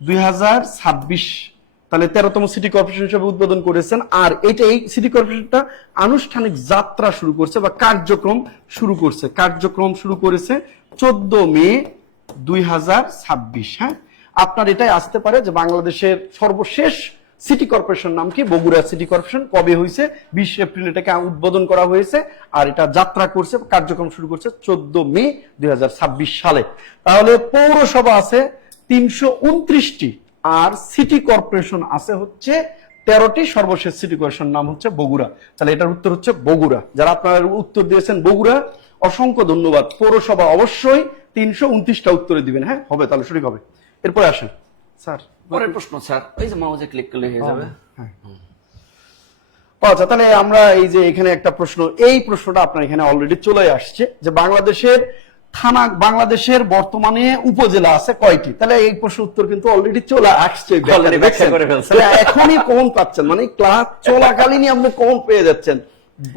2026। তাহলে 13তম সিটি কর্পোরেশন হিসেবে উদ্বোধন করেছেন। আর এই সিটি কর্পোরেশনটা আনুষ্ঠানিক যাত্রা শুরু করছে বা কার্যক্রম শুরু করেছে 14 মে 2026। হ্যাঁ, আপনার এটাই আসতে পারে যে বাংলাদেশের সর্বশেষ সিটি কর্পোরেশন নাম কি? Bogura city corporation. কবে হয়েছে? 20 এপ্রিল এটাকে উদ্বোধন করা হয়েছে। আর এটা যাত্রা করছে, কার্যক্রম শুরু করছে 14 মে 2026 সালে। তাহলে পৌরসভা আছে 329টি আর সিটি কর্পোরেশন আছে হচ্ছে 13টি। সর্বশেষ সিটি কর্পোরেশন নাম হচ্ছে বগুড়া। তাহলে এটার উত্তর হচ্ছে বগুড়া। যারা আপনারা উত্তর দিয়েছেন বগুড়া, অসংখ্য ধন্যবাদ। পৌরসভা অবশ্যই 329টা উত্তরে দিবেন। হ্যাঁ, হবে, তাহলে সঠিক হবে। এরপরে আসেন স্যার, পরের প্রশ্ন স্যার, ওই যে মাউসে ক্লিক করলে হয়ে যাবে। আচ্ছা, তাহলে আমরা এই যে এখানে একটা প্রশ্ন, এই প্রশ্নটা আপনার এখানে অলরেডি চলে আসছে যে বাংলাদেশের বর্তমানে উপজেলা আছে কয়টি? তাহলে এই প্রশ্ন উত্তর কিন্তু অলরেডি চলে আসছে, এখনই কমন পাচ্ছেন, মানে ক্লাস চলাকালীনই আপনি কমন পেয়ে যাচ্ছেন।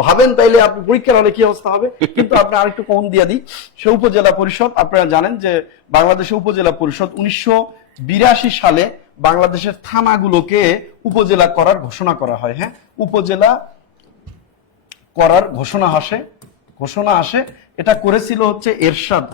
ভাবেন তাইলে আপনি পরীক্ষার হলে কি অবস্থা হবে। কিন্তু আপনি আরেকটু কমন দিয়ে দিই। সে উপজেলা পরিষদ, আপনারা জানেন যে বাংলাদেশের উপজেলা পরিষদ 1982 সালে বাংলাদেশের থানাগুলোকে উপজেলা করার ঘোষণা করা হয়। হ্যাঁ, উপজেলা করার ঘোষণা আসে। এটা করেছিল হচ্ছে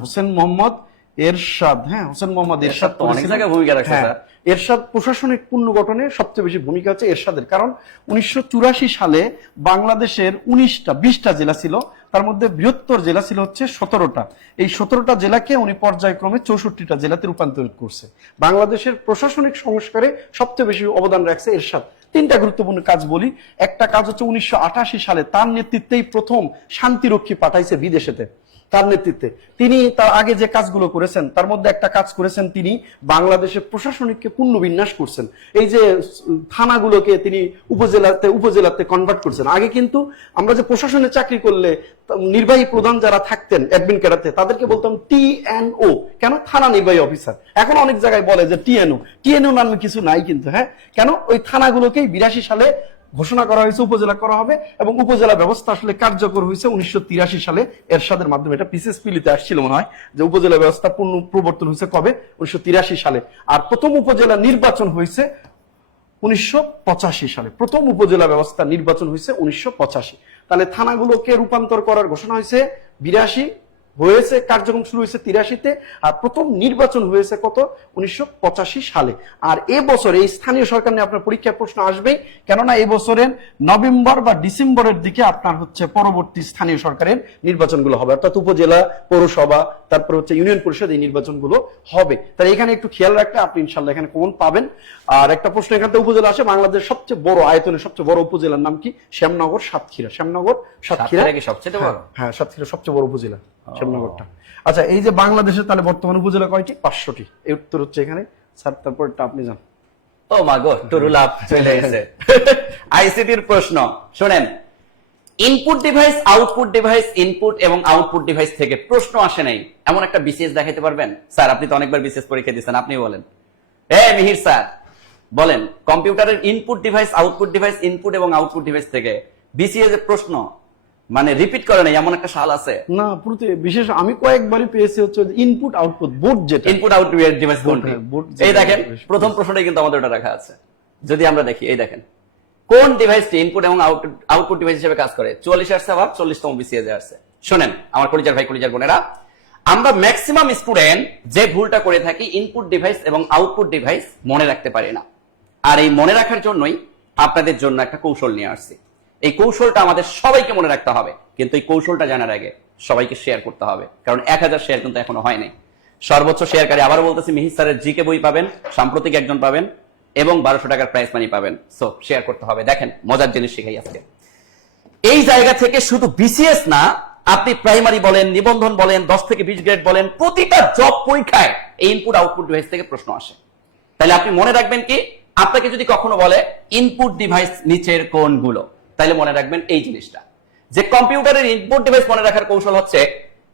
হোসেন মোহাম্মদ এরশাদ। হ্যাঁ, হোসেন মোহাম্মদ এরশাদ অনেক জায়গায় ভূমিকা রাখছে স্যার। এরশাদ প্রশাসনিক পুনর্গঠনে সবচেয়ে বেশি ভূমিকা হচ্ছে এরশাদের। কারণ 1984 সালে বাংলাদেশের 20টা জেলা ছিল, তার মধ্যে বৃহত্তর জেলা ছিল হচ্ছে 17টা। এই 17টা জেলাকে উনি পর্যায়ক্রমে 64টা জেলাতে রূপান্তরিত করছে। বাংলাদেশের প্রশাসনিক সংস্কারে সবচেয়ে বেশি অবদান রাখছে এরশাদ। 3টা গুরুত্বপূর্ণ কাজ বলি। একটা কাজ হচ্ছে 1988 সালে তার নেতৃত্বেই প্রথম শান্তিরক্ষী পাঠাইছে বিদেশেতে, তার নেতৃত্বে। তিনি তার আগে যে কাজগুলো করেছেন তার মধ্যে একটা কাজ করেছেন, তিনি বাংলাদেশের প্রশাসনিককে পুনর্বিন্যাস করছেন। এই যে থানাগুলোকে তিনি উপজেলাতে কনভার্ট করছেন। আগে কিন্তু আমরা যে প্রশাসনে চাকরি করলে নির্বাহী প্রধান যারা থাকতেন অ্যাডমিন ক্যাডারতে, তাদেরকে বলতাম TNO, কেন? থানা নির্বাহী অফিসার। এখন অনেক জায়গায় বলে যে TNO নামে কিছু নাই কিন্তু। হ্যাঁ, কেন? ওই থানাগুলোকেই 82 সালে ঘোষণা করা হয়েছে উপজেলা করা হবে, এবং উপজেলা ব্যবস্থা আসলে কার্যকর হয়েছে 1983 সালে এরশাদের মাধ্যমে। এটা পিসিএস পিলিতে আসছিল মনে হয়, যে উপজেলা ব্যবস্থা পূর্ণ প্রবর্তন হয়েছে কবে? 1983 সালে। আর প্রথম উপজেলা নির্বাচন হয়েছে 1985 সালে। প্রথম উপজেলা ব্যবস্থা নির্বাচন হয়েছে 1985। তাহলে থানাগুলোকে রূপান্তর করার ঘোষণা হয়েছে 82, হয়েছে কার্যক্রম শুরু হয়েছে 83-তে, আর প্রথম নির্বাচন হয়েছে কত? 1985 সালে। আর এবছর এই স্থানীয় সরকার নিয়ে আপনার পরীক্ষার প্রশ্ন আসবেই, কেননা এই বছরের নভেম্বর বা ডিসেম্বরের দিকে আপনার হচ্ছে পরবর্তী স্থানীয় সরকারের নির্বাচনগুলো হবে, অর্থাৎ উপজেলা, পৌরসভা, তারপর হচ্ছে ইউনিয়ন পরিষদ, এই নির্বাচনগুলো হবে। তাই এখানে একটু খেয়াল রাখলে আপনি ইনশাল্লাহ এখানে কমন পাবেন। আর একটা প্রশ্ন এখান থেকে উপজেলা আসে, বাংলাদেশের সবচেয়ে বড় আয়তনের সবচেয়ে বড় উপজেলার নাম কি? শ্যামনগর সাতক্ষীরা। হ্যাঁ, সাতক্ষীরা সবচেয়ে বড় উপজেলা, শ্যামনগরটা। আচ্ছা, এই যে বাংলাদেশে তাহলে বর্তমান উপজেলা কয়টি? 500টি। এই উত্তর হচ্ছে এখানে স্যার। তারপরটা আপনি জান। ও মা গো, টুরুল আপ চলে এসেছে। আইসিটির প্রশ্ন শুনেন। Input device, output device, input এবং আউটপুট ডিভাইস থেকে প্রশ্ন আসে নাই এমন একটা বিসিএস দেখাতে পারবেন? স্যার, আপনি তো অনেকবার বিসিএস পরীক্ষা দিয়েছেন, আপনি বলেন। মিহির স্যার বলেন, কম্পিউটারের input device, output device, input এবং আউটপুট ডিভাইস থেকে বিসিএস এর প্রশ্ন মানে রিপিট করে নাই এমন একটা সাল আছে? না, বিশেষ আমি কয়েকবারই পেয়েছি হচ্ছে ইনপুট আউটপুট বোর্ড, যেটা ইনপুট আউটপুট ডিভাইস কোনটি? board এই দেখেন প্রথম প্রশ্নটাই কিন্তু আমাদের ওটা রাখা আছে। যদি আমরা দেখি, এই দেখেন কোন ডিভাইসটি ইনপুট এবং আউটপুট ডিভাইস হিসেবে কাজ করে? 44 আসছে, আবার 40তম বিসিএস আসছে। শোনেন আমার কলিজার ভাই কলিজার বোনেরা, আমরা ম্যাক্সিমাম স্টুডেন্ট যে ভুলটা করে থাকি, ইনপুট ডিভাইস এবং আউটপুট ডিভাইস মনে রাখতে পারি না। আর এই মনে রাখার জন্যই আপনাদের জন্য একটা কৌশল নিয়ে আসছি। এই কৌশলটা আমাদের সবাইকে মনে রাখতে হবে, কিন্তু এই কৌশলটা জানার আগে সবাইকে শেয়ার করতে হবে, কারণ 1000 শেয়ার কিন্তু এখনো হয়নি। সর্বোচ্চ শেয়ারকারী, আবারও বলতেছি, মিহির স্যারের জিকে বই পাবেন, সাম্প্রতিক একজন পাবেন এবং 1200 টাকার প্রাইস মানি পাবেন। সো শেয়ার করতে হবে। দেখেন মজার জিনিস শিখাই আজকে। এই জায়গা থেকে শুধু বিসিএস না, আপনি প্রাইমারি বলেন, নিবন্ধন বলেন, 10 থেকে 20 গ্রেড বলেন, প্রতিটা জব পরীক্ষায় এই ইনপুট আউটপুট ডিভাইস থেকে প্রশ্ন আসে। তাহলে আপনি মনে রাখবেন কি, আপনাকে যদি কখনো বলে ইনপুট ডিভাইস নিচের কোনগুলো, তাহলে মনে রাখবেন এই জিনিসটা, যে কম্পিউটারের ইনপুট ডিভাইস মনে রাখার কৌশল হচ্ছে,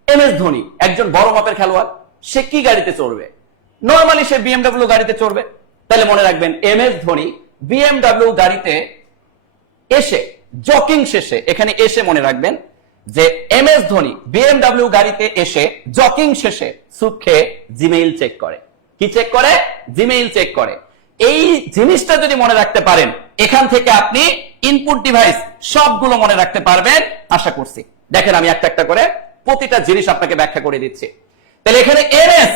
এমএস ধোনি একজন বড় মাপের খেলোয়াড়, সে কি গাড়িতে চড়বে? নরমালি সে বিএমডব্লিউ গাড়িতে চড়বে। তাহলে মনে রাখবেন এমএস ধোনি বিএমডব্লিউ গাড়িতে এসে, জকিং শেষে, এখানে এসে মনে রাখবেন যে এমএস ধোনি বিএমডব্লিউ গাড়িতে এসে জকিং শেষে স্যুপ খেয়ে জিমেইল চেক করে। কি চেক করে? জিমেইল চেক করে। এই জিনিসটা যদি মনে রাখতে পারেন, এখান থেকে আপনি ইনপুট ডিভাইস সবগুলো মনে রাখতে পারবেন আশা করছি। দেখেন আমি একটা একটা করে প্রতিটা জিনিস আপনাকে ব্যাখ্যা করে দিচ্ছি। তাহলে এখানে MS,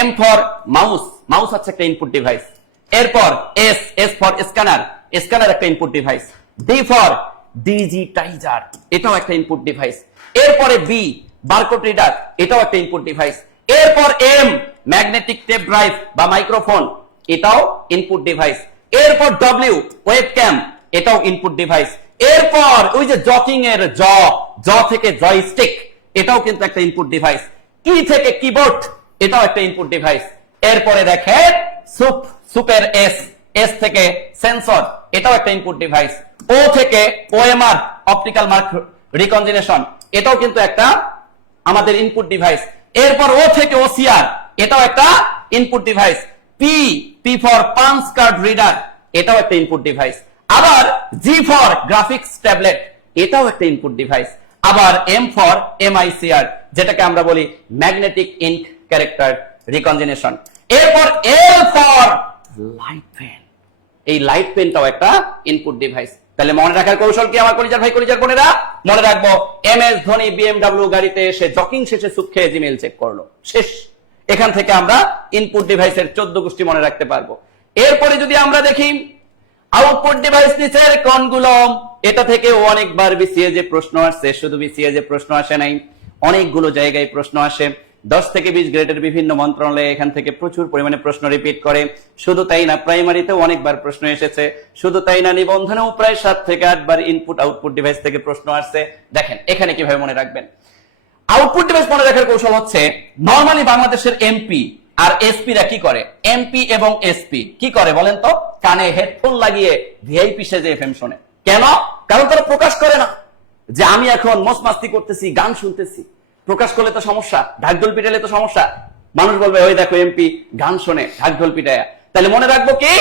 M for mouse, mouse হচ্ছে একটা ইনপুট ডিভাইস। এরপর এস ফর স্ক্যানার, স্ক্যানার একটা input device. D for digitizer, এটাও একটা ইনপুট ডিভাইস। এরপরে বি বারকোড রিডার, এটাও একটা ইনপুট ডিভাইস। এরপর এম ম্যাগনেটিক টেপ ড্রাইভ বা মাইক্রোফোন, এটাও ইনপুট ডিভাইস। এরপর ডব্লিউ ওয়েবক্যাম, এটাও ইনপুট ডিভাইস। এরপর ওই যে জকিং এর জ থেকে জয়স্টিক, এটাও কিন্তু একটা ইনপুট ডিভাইস। কি থেকে কিবোর্ড, এটাও একটা ইনপুট ডিভাইস। এরপরে দেখেন সুপের এস থেকে সেন্সর, এটাও একটা ইনপুট ডিভাইস। ও থেকে ওএমআর অপটিক্যাল মার্ক রিকনজিনেশন, এটাও কিন্তু একটা আমাদের ইনপুট ডিভাইস। এরপর ও থেকে ওসিআর, এটাও একটা input device. P for punch card reader, এটাও একটা ইনপুট ডিভাইস। আবার জি ফর গ্রাফিক্স ট্যাবলেট, এটাও একটা ইনপুট ডিভাইস। আবার এম ফর এমআইসিআর, যেটাকে আমরা বলি ম্যাগনেটিক ইঙ্ক ক্যারেক্টার রিকনজিনেশন। এরপর এল ফর লাইট পেন, এই লাইট পেনটাও একটা ইনপুট ডিভাইস। তাহলে মনে রাখার কৌশল কি আমার কলিজার ভাই কলিজার বোনেরা? মনে রাখবো এমএস ধোনি বিএমডব্লিউ গাড়িতে এসে জকিং শেষে সুপ খেয়ে জিমেইল চেক করলো, শেষ। এখান থেকে আমরা ইনপুট ডিভাইসের 14 গোষ্ঠী মনে রাখতে পারবো। এরপরে যদি আমরা দেখি আউটপুট ডিভাইস নিচের কোনগুলো, এটা থেকে অনেকবার বিসিএ যে প্রশ্ন আসছে, শুধু বিসিএ যে প্রশ্ন আসে নাই, অনেকগুলো জায়গায় প্রশ্ন আসে। 10 থেকে 20 গ্রেডের বিভিন্ন মন্ত্রণালয়ে এখান থেকে প্রচুর পরিমাণে প্রশ্ন রিপিট করে। শুধু তাই না, প্রাইমারিতেও অনেকবার প্রশ্ন এসেছে। শুধু তাই না, নিবন্ধনেও প্রায় 7 থেকে 8 বার ইনপুট আউটপুট ডিভাইস থেকে প্রশ্ন আসছে। দেখেন এখানে কিভাবে মনে রাখবেন। আউটপুট ডিভাইস মনে রাখার কৌশল হচ্ছে, নরমালি বাংলাদেশের এমপি আর এসপি রা কি করে? এমপি এবং এসপি কি করে বলেন তো? কানে হেডফোন লাগিয়ে ভিআইপি সেজে এফএম শোনে। কেন? কারণ তারা প্রকাশ করে না যে আমি এখন মস্ত মাস্তি করতেছি, গান শুনতেছি। প্রকাশ করলে তো সমস্যা, ঢাকঢোল পিটালে তো সমস্যা। মানুষ বলবে ওই দেখো এমপি গান শোনে, ঢাকঢোল পিটায়া। তাহলে মনে রাখবো কি,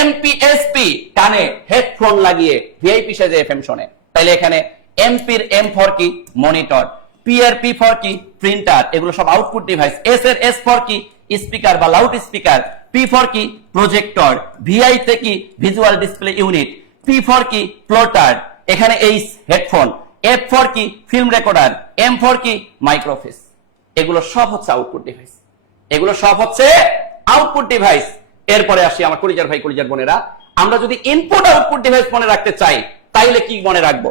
এমপি এসপি কানে হেডফোন লাগিয়ে ভিআইপি সেজে এফএম শোনে। তাহলে এখানে এমপির এম ফর কি? মনিটর। পি এর পি ফর কি? প্রিন্টার। এগুলো সব আউটপুট ডিভাইস। এস এর এস ফর কি? স্পিকার বা লাউড স্পিকার। পি ফর কি? প্রজেক্টর। ভিআই তে কি? Visual display unit. P for কি? প্লটার। এখানে এইচ হেডফোন। এফ ফর কি? Film recorder. এম ফর কি? মাইক্রোফোন। এগুলো সব হচ্ছে আউটপুট ডিভাইস। এগুলো সব হচ্ছে আউটপুট ডিভাইস। এরপরে আসি আমার কলিজার ভাই কলিজার বোনেরা, আমরা যদি ইনপুট আউটপুট ডিভাইস মনে রাখতে চাই, তাইলে কি মনে রাখবো?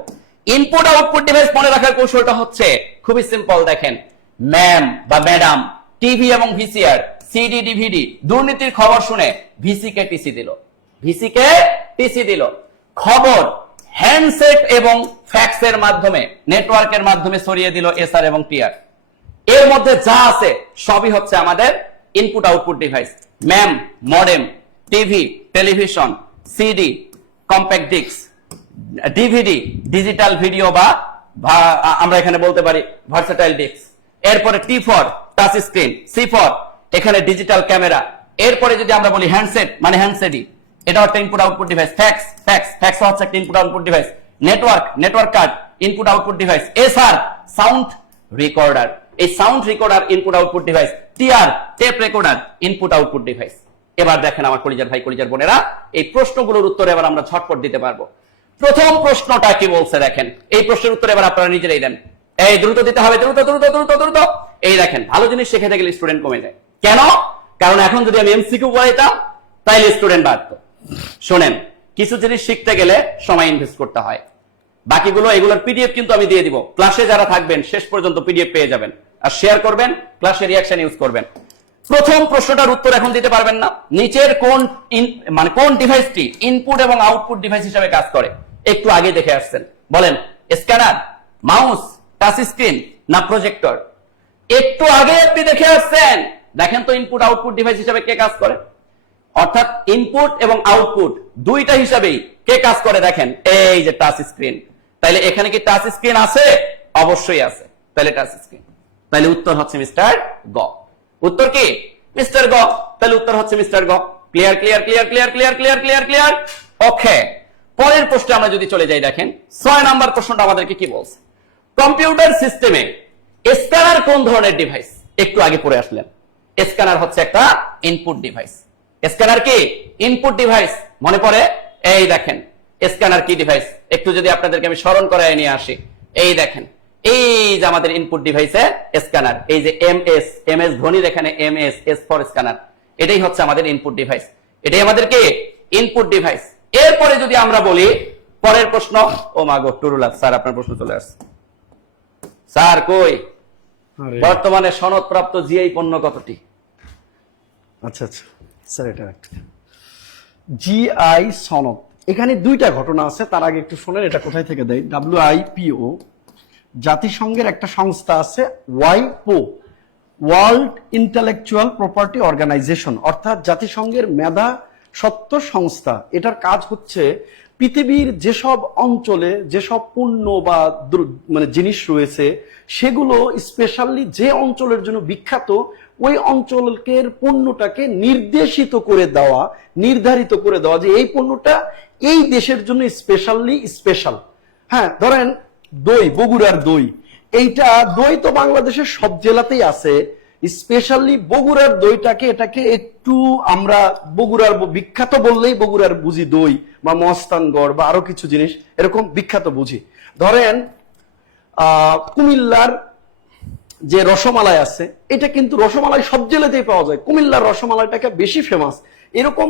ইনপুট আউটপুট ডিভাইস মনে রাখার কৌশলটা হচ্ছে খুবই সিম্পল। দেখেন, ম্যাম বা ম্যাডাম টিভি এবং ভিসিআর, সিডি ডিভিডি দুর্নীতির খবর শুনে ভিসি কে টিসি দিল, ভিসি কে টিসি দিল। খবর হ্যান্ডসেট এবং ফ্যাক্সের মাধ্যমে, নেটওয়ার্কের মাধ্যমে ছড়িয়ে দিল এসআর এবং টিআর। এর মধ্যে যা আছে সবই হচ্ছে আমাদের input output device. Ma'am, modem, TV, television, CD, compact disc, DVD, digital video বা আমরা এখানে বলতে পারি ভার্সেটাইল ডিস্ক। এরপরে T for touch screen, C for এখানে ডিজিটাল ক্যামেরা। এরপরে যদি আমরা বলি হ্যান্ডসেট, মানে হ্যান্ডসেটই, এটা একটা ইনপুট আউটপুট ডিভাইস। ফ্যাক্স হচ্ছে একটা input output device. Network card, input output device. SR sound recorder, এই sound recorder input output device. TR tape recorder input output device. এবার দেখেন আমার কলিজার ভাই কলিজার বোনেরা, এই প্রশ্নগুলোর উত্তর এবার আমরা ঝটপট দিতে পারবো। প্রথম প্রশ্নটা কি বলছে দেখেন, এই প্রশ্নের উত্তর এবার আপনারা নিজেরাই দেন। এই দ্রুত দিতে হবে, দ্রুত দ্রুত দ্রুত দ্রুত। এই দেখেন, ভালো জিনিস শিখে গেলে স্টুডেন্ট কমে যায়। কেন? কারণ এখন যদি আমি এমসিকিউ পড়াইতাম তাইলে স্টুডেন্ট বাড়তো। শোনেন, কিছু জিনিস শিখতে গেলে সময় ইনভেস্ট করতে হয়। বাকিগুলো এগুলোর পিডিএফ কিন্তু আমি দিয়ে দিব। ক্লাসে যারা থাকবেন শেষ পর্যন্ত পিডিএফ পেয়ে যাবেন, আর শেয়ার করবেন, ক্লাসে রিঅ্যাকশন ইউজ করবেন। প্রথম প্রশ্নটার উত্তর এখন দিতে পারবেন না। নিচের কোন ডিভাইসটি ইনপুট এবং আউটপুট ডিভাইস হিসেবে কাজ করে? একটু আগে দেখে আসছেন, বলেন স্ক্যানার, মাউস, টাচ স্ক্রিন না প্রজেক্টর? একটু আগে আপনি দেখে আসছেন, দেখেন তো ইনপুট আউটপুট ডিভাইস হিসেবে কে কাজ করে। অর্থাৎ ইনপুট এবং আউটপুট দুইটা হিসাবেই কে কাজ করে দেখেন, এই যে টাচ স্ক্রিন। তাইলে এখানে কি টাচ স্ক্রিন আছে? অবশ্যই আছে। তাইলে টাচ স্ক্রিন, তাইলে উত্তর হচ্ছে মিস্টার গ। উত্তর কি? মিস্টার গ। তাহলে উত্তর হচ্ছে মিস্টার গ। Clear clear clear clear clear clear clear clear okay. পরের প্রশ্নে আমরা যদি চলে যাই, দেখেন 6 নাম্বার প্রশ্নটা আমাদেরকে কি বলছে। কম্পিউটার সিস্টেমে স্ক্যানার কোন ধরনের ডিভাইস? একটু আগে পড়ে আসলেন, স্ক্যানার হচ্ছে একটা ইনপুট ডিভাইস। স্ক্যানার কি? Input device. মনে পড়ে? এই দেখেন স্ক্যানার কি ডিভাইস, একটু যদি আপনাদেরকে আমি স্মরণ করায় নিয়ে আসি। এই দেখেন, এই যে আমাদের ইনপুট ডিভাইসে স্ক্যানার, এই যে এমএস ধ্বনির এখানে এমএস, এস ফর স্ক্যানার, এটাই হচ্ছে আমাদের ইনপুট ডিভাইস। এটাই আমাদের কি? Input device. এরপরে যদি আমরা বলি পরের প্রশ্ন, ও মাগো টুরুল স্যার আপনার প্রশ্ন চলে আসছে। স্যার কই? বর্তমানে সনদপ্রাপ্ত জিআই পণ্য কতটি? আচ্ছা আচ্ছা স্যার, এটা জিআই সনদ, এখানে দুইটা ঘটনা আছে। তার আগে একটু শোনেন এটা কোথায় থেকে দেয়। WIPO জাতিসংঘের একটা সংস্থা আছে, ওয়াইপো ওয়ার্ল্ড ইন্টেলেকচুয়াল প্রপার্টি অর্গানাইজেশন, অর্থাৎ জাতিসংঘের মেধা সত্ত্ব সংস্থা। এটার কাজ হচ্ছে পৃথিবীর যেসব অঞ্চলে যেসব পণ্য বা মানে জিনিস রয়েছে সেগুলো স্পেশালি যে অঞ্চলের জন্য বিখ্যাত, ওই অঞ্চলের পণ্যটাকে নির্দেশিত করে দেওয়া, নির্ধারিত করে দেওয়া যে এই পণ্যটা এই দেশের জন্য স্পেশালি স্পেশাল। হ্যাঁ, ধরেন দই, বগুড়ার দই, এইটা দই তো বাংলাদেশের সব জেলাতেই আছে, স্পেশালি বগুড়ার দইটাকে এটাকে একটু আমরা বগুড়ার বিখ্যাত বললেই বগুড়ার বুঝি দই বা মস্তানগড় বা আরো কিছু জিনিস এরকম বিখ্যাত বুঝি। ধরেন কুমিল্লার যে রসমালাই আছে, এটা কিন্তু রসমালাই সব জেলাতেই পাওয়া যায়, কুমিল্লার রসমালাইটাকে বেশি ফেমাস। এরকম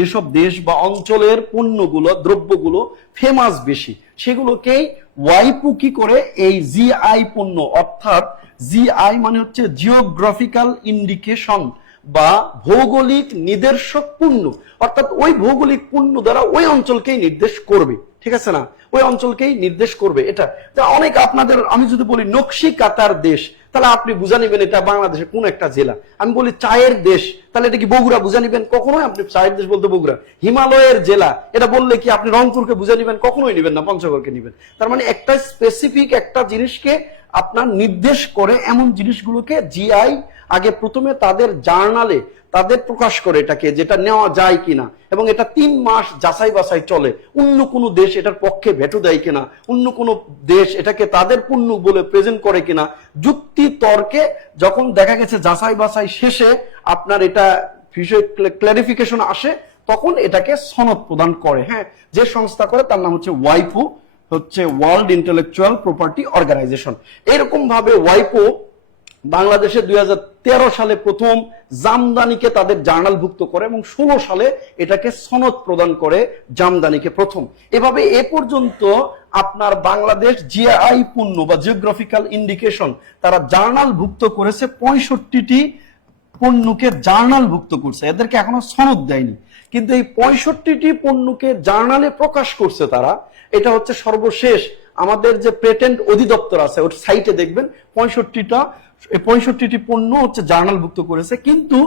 যেসব দেশ বা অঞ্চলের পণ্যগুলো, দ্রব্যগুলো ফেমাস বেশি, সেগুলোকেই ওয়াইপু কি করে এই জিআই পণ্য, অর্থাৎ জিআই মানে হচ্ছে জিওগ্রাফিক্যাল ইন্ডিকেশন বা ভৌগোলিক নির্দেশক পণ্য, অর্থাৎ ওই ভৌগোলিক পণ্য দ্বারা ওই অঞ্চলকেই নির্দেশ করবে। ঠিক আছে না? ওই অঞ্চলকেই নির্দেশ করবে। এটা অনেক আপনাদের, আমি যদি বলি নকশি কাতার দেশ, তাহলে আপনি বুঝা নিবেন এটা বাংলাদেশের কোন একটা জেলা। আমি বলি চায়ের দেশ, তাহলে এটা কি বগুড়া বুঝা নিবেন? কখনোই আপনি চায়ের দেশ বলতে বগুড়া। হিমালয়ের জেলা এটা বললে কি আপনি রংপুরকে বুঝা নিবেন? কখনোই নিবেন না, পঞ্চগড়কে নিবেন। তার মানে একটা স্পেসিফিক একটা জিনিসকে আপনার নির্দেশ করে এমন জিনিসগুলোকে জিআই আগে প্রথমে তাদের জার্নালে তাদের প্রকাশ করে এটাকে, যেটা নেওয়া যায় কিনা, এবং এটা 3 মাস যাচাই বাছাই চলে। অন্য কোনো দেশ এটার পক্ষে ভেটো দেয় কিনা, অন্য কোনো দেশ এটাকে তাদের পণ্য বলে প্রেজেন্ট করে কিনা, যুক্তি তর্কে যখন দেখা গেছে যাচাই বাছাই শেষে আপনার এটা ক্লারিফিকেশন আসে, তখন এটাকে সনদ প্রদান করে। হ্যাঁ, যে সংস্থা করে তার নাম হচ্ছে ওয়াইপো, হচ্ছে ওয়ার্ল্ড ইন্টেলেকচুয়াল প্রপার্টি অর্গানাইজেশন। এরকম ভাবে ওয়াইপো বাংলাদেশে 2013 সালে প্রথম জামদানিকে তাদের জার্নালভুক্ত করে এবং 16 সালে এটাকে সনদ প্রদান করে জামদানিকে প্রথম। এভাবে এ পর্যন্ত আপনার বাংলাদেশ জিআই পণ্য বা জিওগ্রাফিক্যাল ইন্ডিকেশন তারা জার্নালভুক্ত করেছে 65টি পণ্যকে জার্নালভুক্ত করছে, এদেরকে এখনো সনদ দেয়নি। কিন্তু এই 65টি পণ্যকে জার্নালে প্রকাশ করছে তারা। এটা হচ্ছে সর্বশেষ আমাদের যে পেটেন্ট অধিদপ্তর আছে ওর সাইটে দেখবেন 65টি পণ্য হচ্ছে জার্নালভুক্ত করেছে। কিন্তু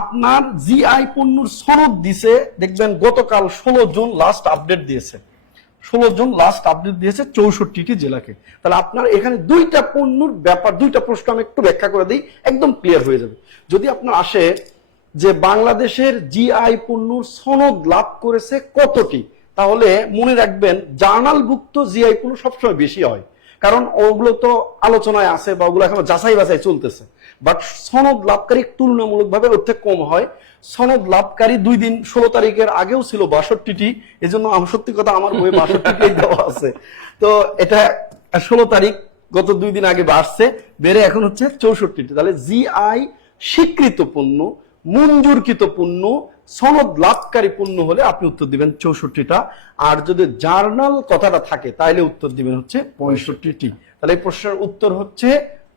আপনার জিআই পণ্যর সনদ দিছে দেখবেন গতকাল 16 জুন লাস্ট আপডেট দিয়েছে, 16 জুন লাস্ট আপডেট দিয়েছে 64টি জেলাকে। তাহলে আপনার এখানে দুইটা পণ্যর ব্যাপার, দুইটা প্রশ্ন আমি একটু ব্যাখ্যা করে দিই, একদম ক্লিয়ার হয়ে যাবে। যদি আপনার আসে যে বাংলাদেশের জিআই পণ্যর সনদ লাভ করেছে কতটি, তাহলে মনে রাখবেন জার্নালভুক্ত জিআই গুলো সবসময় বেশি হয়, কারণ ওগুলো তো আলোচনায় আছে বা ওগুলো এখন যাচাই বাছাই চলতেছে। বাট সনদ লাভকারী তুলনামূলকভাবে ওর থেকে কম হয়। সনদ লাভকারী 2 দিন 16 তারিখের আগেও ছিল 62টি, এজন্য আমি সত্যি কথা আমার বইয়ে 62টি দেওয়া আছে। তো এটা 16 তারিখ গত 2 দিন আগে বাড়ছে, বেড়ে এখন হচ্ছে 64টি। তাহলে জিআই স্বীকৃত পণ্য, মঞ্জুরকৃত পণ্য, সনদ লাভকারী পণ্য হলে আপনি উত্তর দিবেন 64টা। আর যদি জার্নাল কথাটা থাকে তাহলে উত্তর দিবেন হচ্ছে 65টি। তাহলে এই প্রশ্নের উত্তর হচ্ছে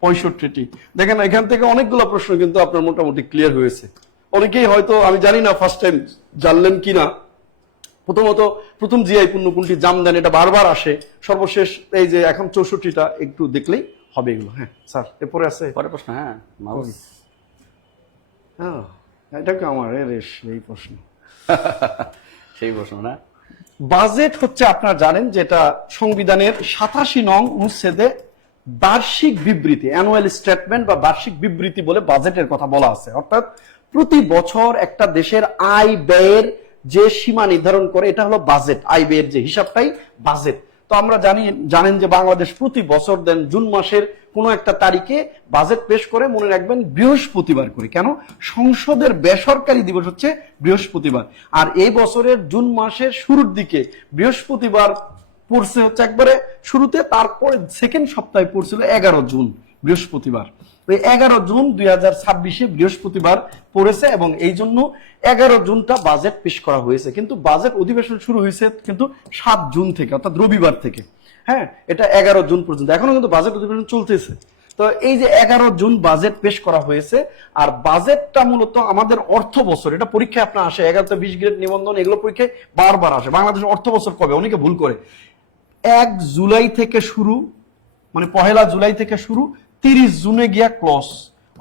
65টি। দেখেন এখান থেকে অনেকগুলো প্রশ্ন কিন্তু আপনার মোটামুটি ক্লিয়ার হয়েছে। অনেকেই হয়তো, আমি জানি না ফার্স্ট টাইম জানলেন কিনা, প্রথম জিআই পণ্য কোনটি জামদানি, এটা বারবার আসে। সর্বশেষ এই যে এখন 64টা একটু দেখলেই হবে এগুলো। হ্যাঁ স্যার, এরপরে আছে পরের প্রশ্ন। হ্যাঁ, মাউস। হ্যাঁ, এটা কি আমার রেশ এই প্রশ্ন। সেই প্রশ্ন না? বাজেট হচ্ছে আপনারা জানেন যেটা সংবিধানের 87 নং অনুচ্ছেদে বার্ষিক বিবৃতি, অ্যানুয়াল স্টেটমেন্ট বা বার্ষিক বিবৃতি বলে বাজেটের কথা বলা আছে। অর্থাৎ প্রতি বছর একটা দেশের আয় ব্যয়ের যে সীমা নির্ধারণ করে, এটা হলো বাজেট। আয় ব্যয়ের যে হিসাবটাই বাজেট। তো আমরা জানেন যে বাংলাদেশ প্রতি বছর দেন জুন মাসের কোনো একটা তারিখে বাজেট পেশ করে। মনে রাখবেন বৃহস্পতিবার করে। কেন? সংসদের বেসরকারি দিবস হচ্ছে বৃহস্পতিবার। আর এই বছরের জুন মাসের শুরুর দিকে বৃহস্পতিবার পড়ছে হচ্ছে একবারে শুরুতে, তারপরে সেকেন্ড সপ্তাহে পড়ছিল 11 জুন বৃহস্পতিবার। ওই 11 জুন 2026 বৃহস্পতিবার পড়েছে এবং এই জন্য 11 জুনটা বাজেট পেশ করা হয়েছে। কিন্তু বাজেট অধিবেশন শুরু হয়েছে কিন্তু 7 জুন থেকে, অর্থাৎ রবিবার থেকে। হ্যাঁ, এটা 11 জুন পর্যন্ত, এখনো কিন্তু বাজেট অধিবেশন চলতেছে। তো এই যে 11 জুন বাজেট পেশ করা হয়েছে। আর বাজেটটা মূলত আমাদের অর্থ বছর, এটা পরীক্ষায় আপনার আসে, 11 20 গ্রেড নিবন্ধন এগুলো পরীক্ষায় বারবার আসে। বাংলাদেশের অর্থ বছর কবে? অনেকে ভুল করে 1 জুলাই থেকে শুরু, মানে 1 জুলাই থেকে শুরু, 30 জুনে গিয়া ক্লোজ।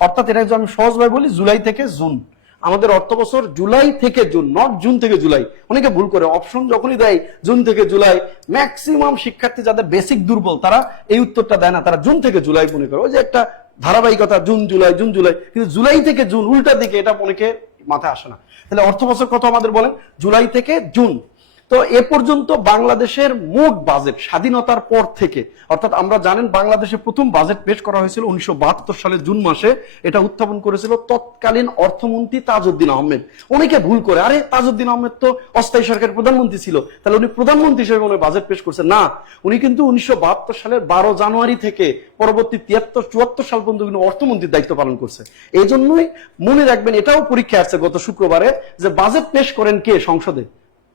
অর্থাৎ এটা যদি আমি সহজভাবে বলি, জুলাই থেকে জুন। আমাদের অর্থ বছর জুলাই থেকে জুন, নট জুন থেকে জুলাই। অনেকে ভুল করে, অপশন যখনই দেয় জুন থেকে জুলাই, ম্যাক্সিমাম শিক্ষার্থী যাদের বেসিক দুর্বল তারা এই উত্তরটা দেয় না, তারা জুন থেকে জুলাই মনে করে। ওই যে একটা ধারাবাহিকতা, জুন জুলাই জুন জুলাই, কিন্তু জুলাই থেকে জুন উল্টা দিকে, এটা অনেকে মাথায় আসে না। তাহলে অর্থ বছর কত আমাদের বলেন? জুলাই থেকে জুন। তো এ পর্যন্ত বাংলাদেশের মোট বাজেট স্বাধীনতার পর থেকে, অর্থাৎ আমরা জানেন বাংলাদেশে প্রথম বাজেট পেশ করা হয়েছিল 1972 সালের জুন মাসে। এটা উত্থাপন করেছিল তৎকালীন অর্থমন্ত্রী তাজউদ্দিন আহমেদ। অনেকে ভুল করে, আরে তাজউদ্দিন আহমেদ তো অস্থায়ী সরকারের প্রধানমন্ত্রী ছিল, তাহলে উনি প্রধানমন্ত্রী হিসেবে মনে বাজেট পেশ করছেন। না, উনি কিন্তু 1972 সালের 12 জানুয়ারি থেকে পরবর্তী 73-74 সাল পর্যন্ত কিন্তু অর্থমন্ত্রীর দায়িত্ব পালন করছে। এই জন্যই মনে রাখবেন, এটাও পরীক্ষা আছে গত শুক্রবারে, যে বাজেট পেশ করেন কে সংসদে?